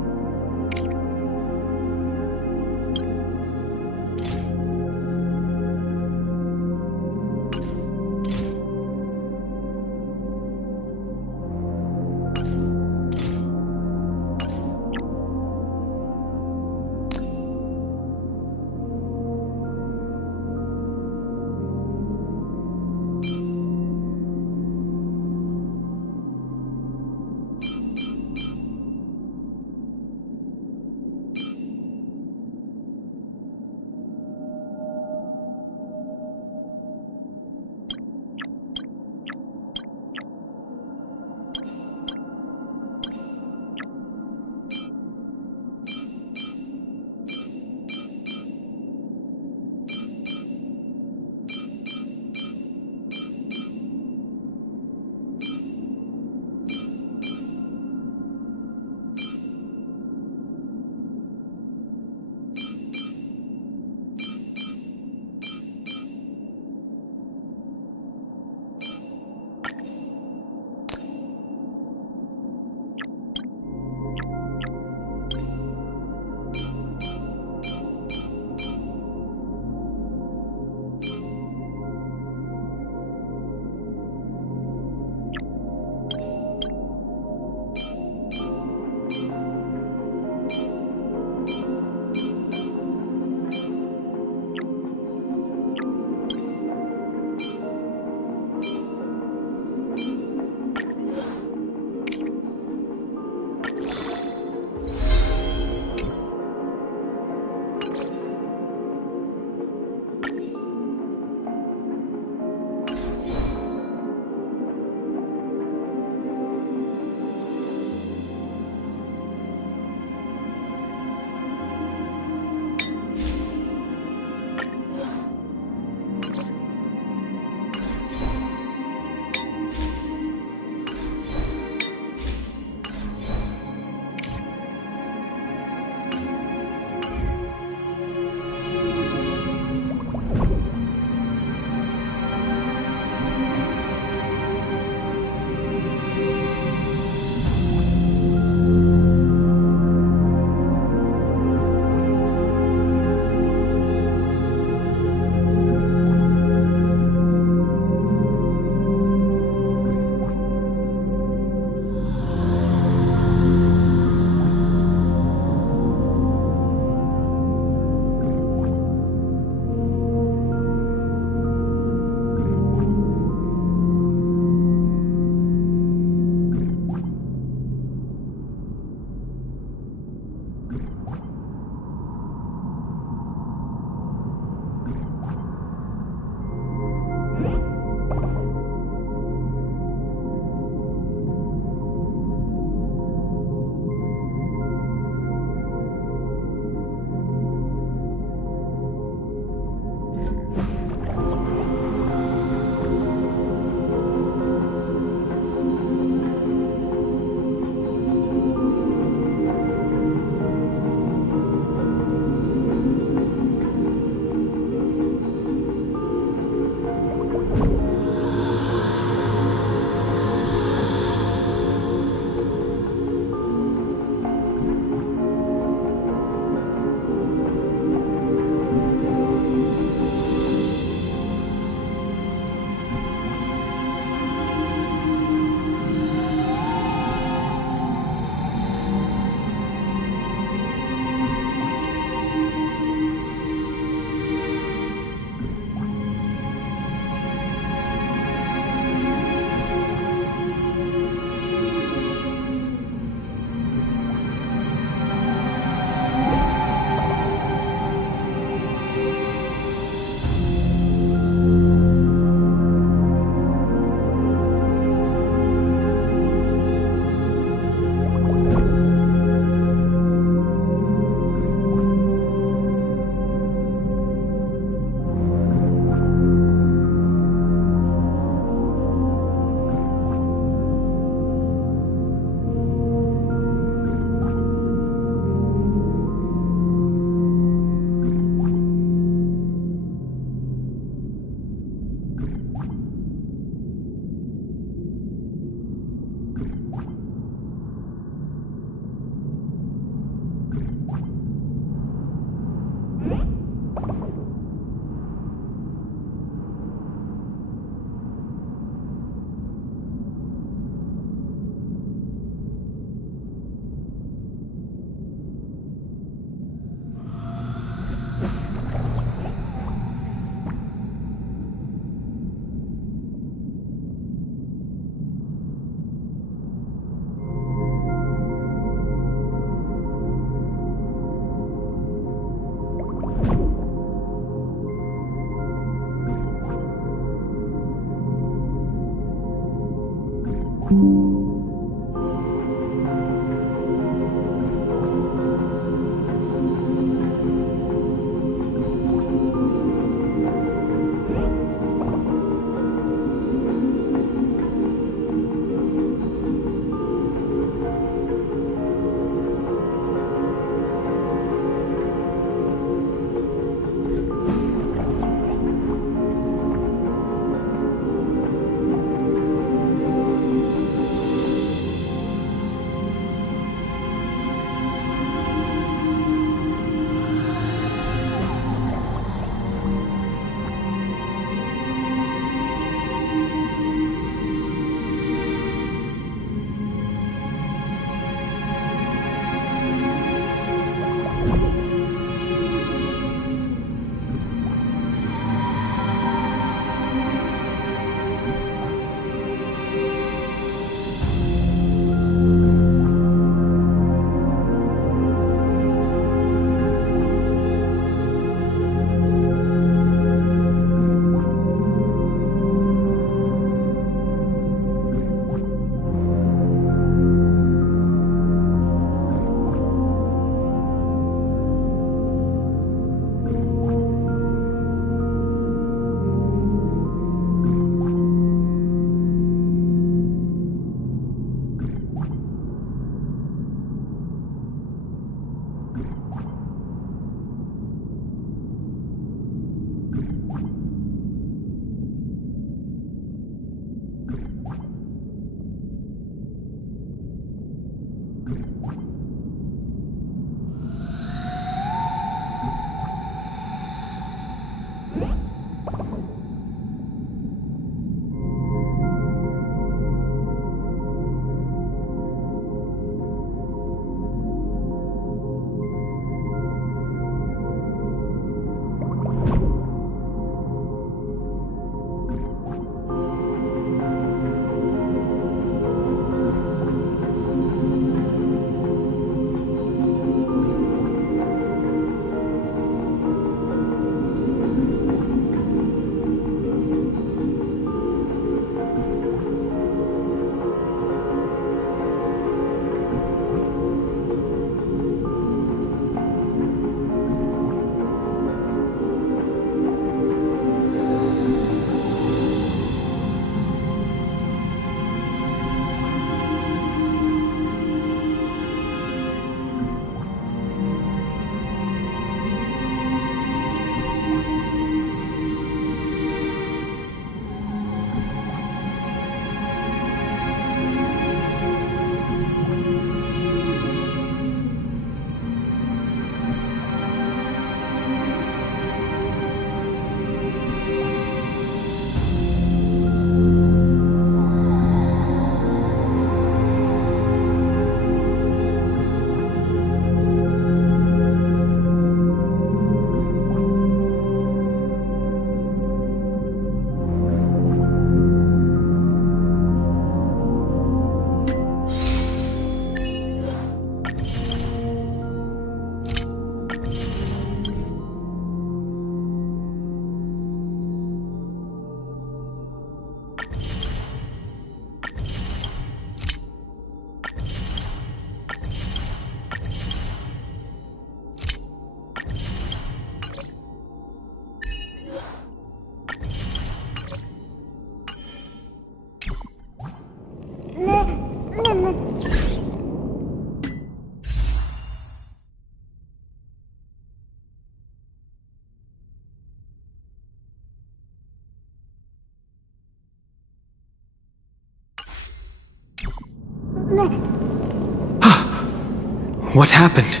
What happened?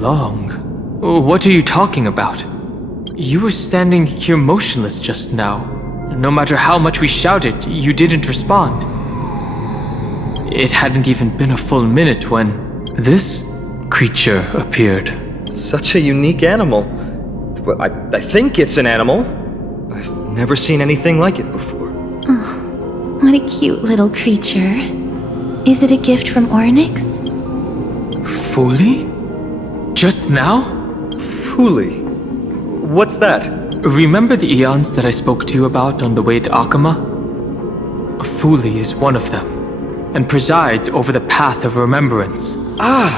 Long? What are you talking about? You were standing here motionless just now. No matter how much we shouted, you didn't respond. It hadn't even been a full minute when this creature appeared. Such a unique animal. Well, I think it's an animal. I've never seen anything like it before. Oh, what a cute little creature. Is it a gift from Ornyx? Fully? Just now? Fully? What's that? Remember the eons that I spoke to you about on the way to Akama? Fully is one of them, and presides over the Path of Remembrance. Ah,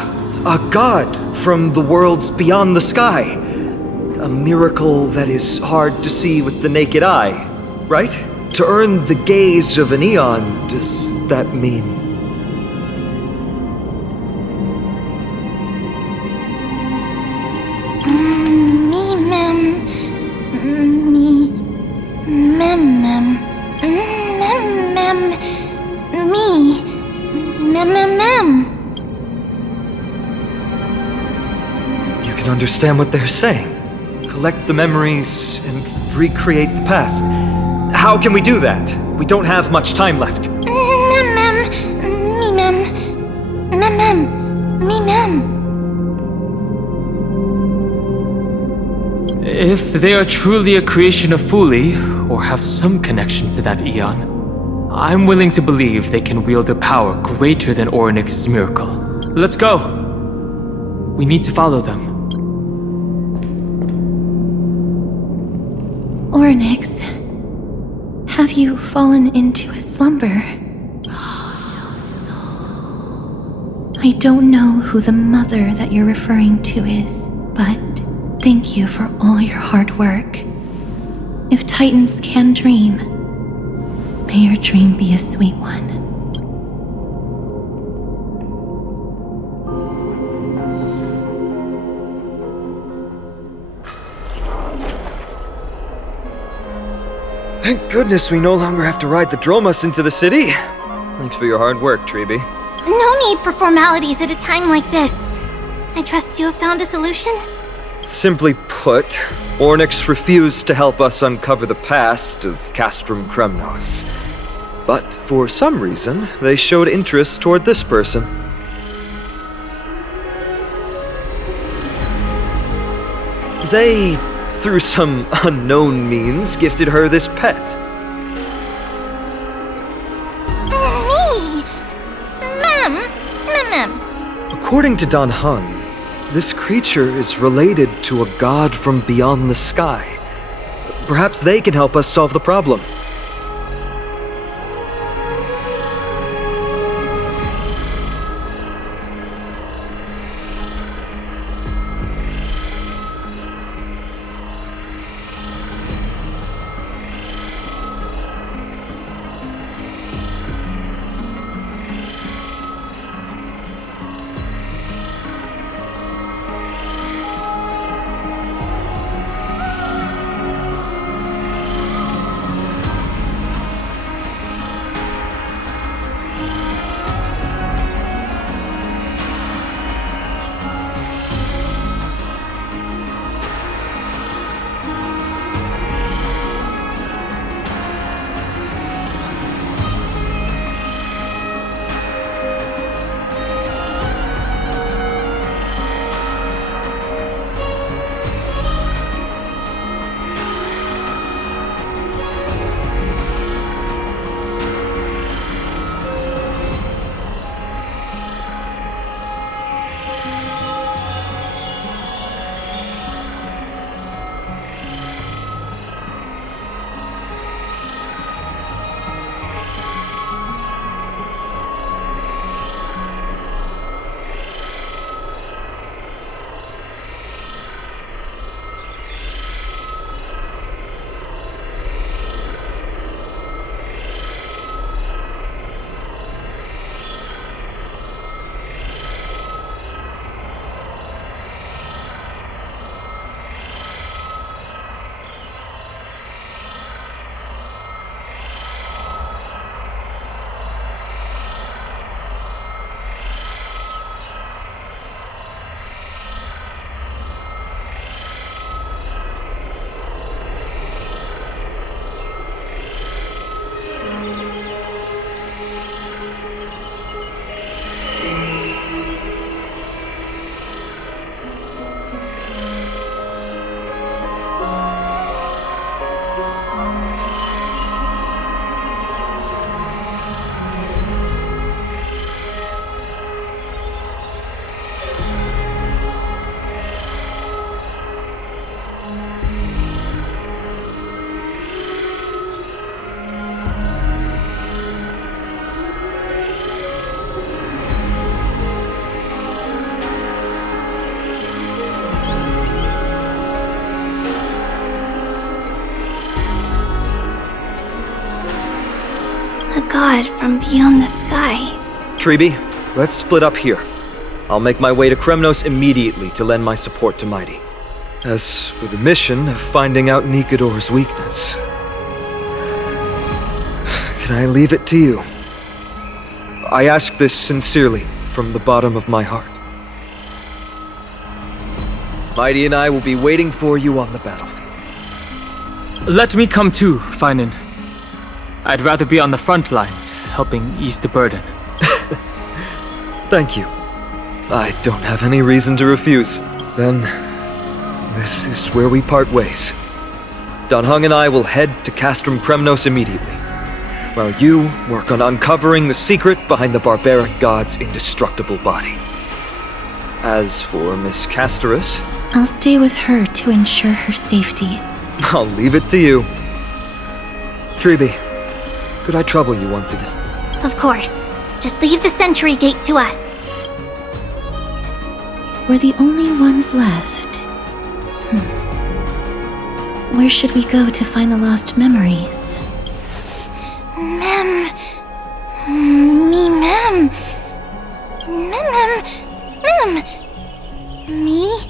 a god from the worlds beyond the sky. A miracle that is hard to see with the naked eye, right? To earn the gaze of an eon, does that mean... You can understand what they're saying. Collect the memories and recreate the past. How can we do that? We don't have much time left. If they are truly a creation of Fuli, or have some connection to that eon, I'm willing to believe they can wield a power greater than Ornyx's miracle. Let's go! We need to follow them. Ornyx, have you fallen into a slumber? I don't know who the mother that you're referring to is, but thank you for all your hard work. If Titans can dream, may your dream be a sweet one. Thank goodness we no longer have to ride the Dromus into the city. Thanks for your hard work, Treeby. No need for formalities at a time like this. I trust you have found a solution? Simply put, Ornyx refused to help us uncover the past of Castrum Kremnos. But for some reason, they showed interest toward this person. They, through some unknown means, gifted her this pet. Me! Mem! According to Don Hun, this creature is related to a god from beyond the sky. Perhaps they can help us solve the problem. a god from beyond the sky. Treeby, let's split up here. I'll make my way to Kremnos immediately to lend my support to Mighty. As for the mission of finding out Nikador's weakness, can I leave it to you? I ask this sincerely, from the bottom of my heart. Mighty and I will be waiting for you on the battlefield. Let me come too, Feinen. I'd rather be on the front lines, helping ease the burden. Thank you. I don't have any reason to refuse. Then, this is where we part ways. Don Hung and I will head to Castrum Kremnos immediately, while you work on uncovering the secret behind the barbaric god's indestructible body. As for Miss Castorus, I'll stay with her to ensure her safety. I'll leave it to you. Treeby, could I trouble you once again? Of course. Just leave the sentry gate to us. We're the only ones left. Where should we go to find the lost memories? Mem. Mem. Me, mem. Me.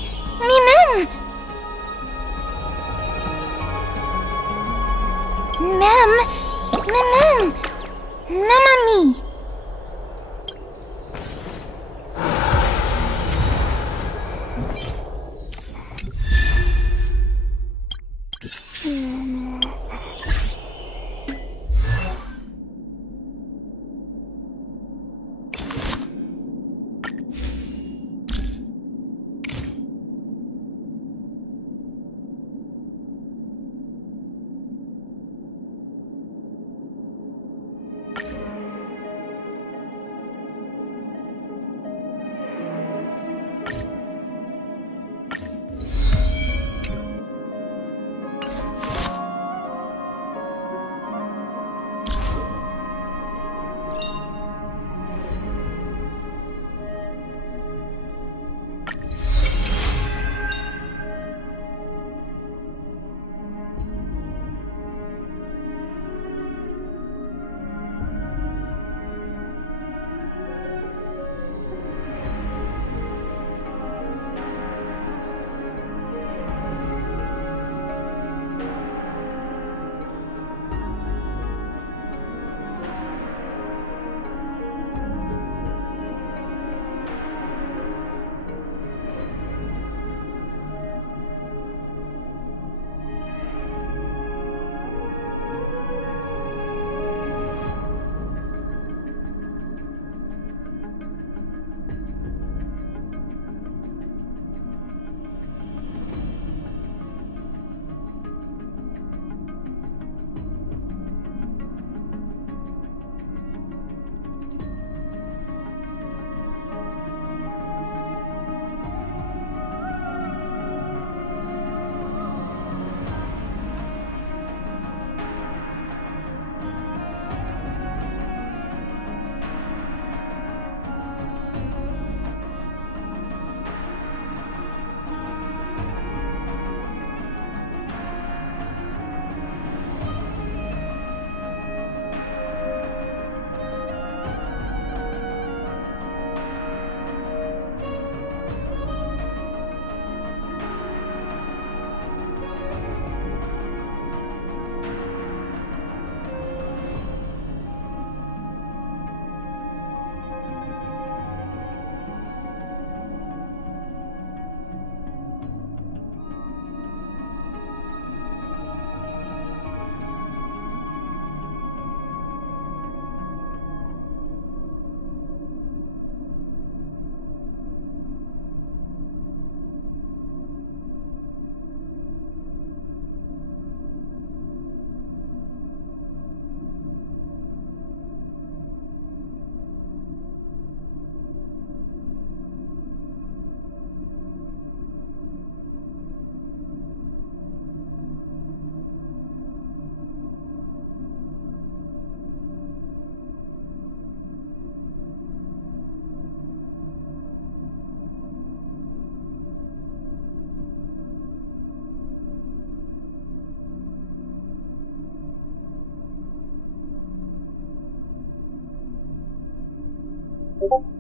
you.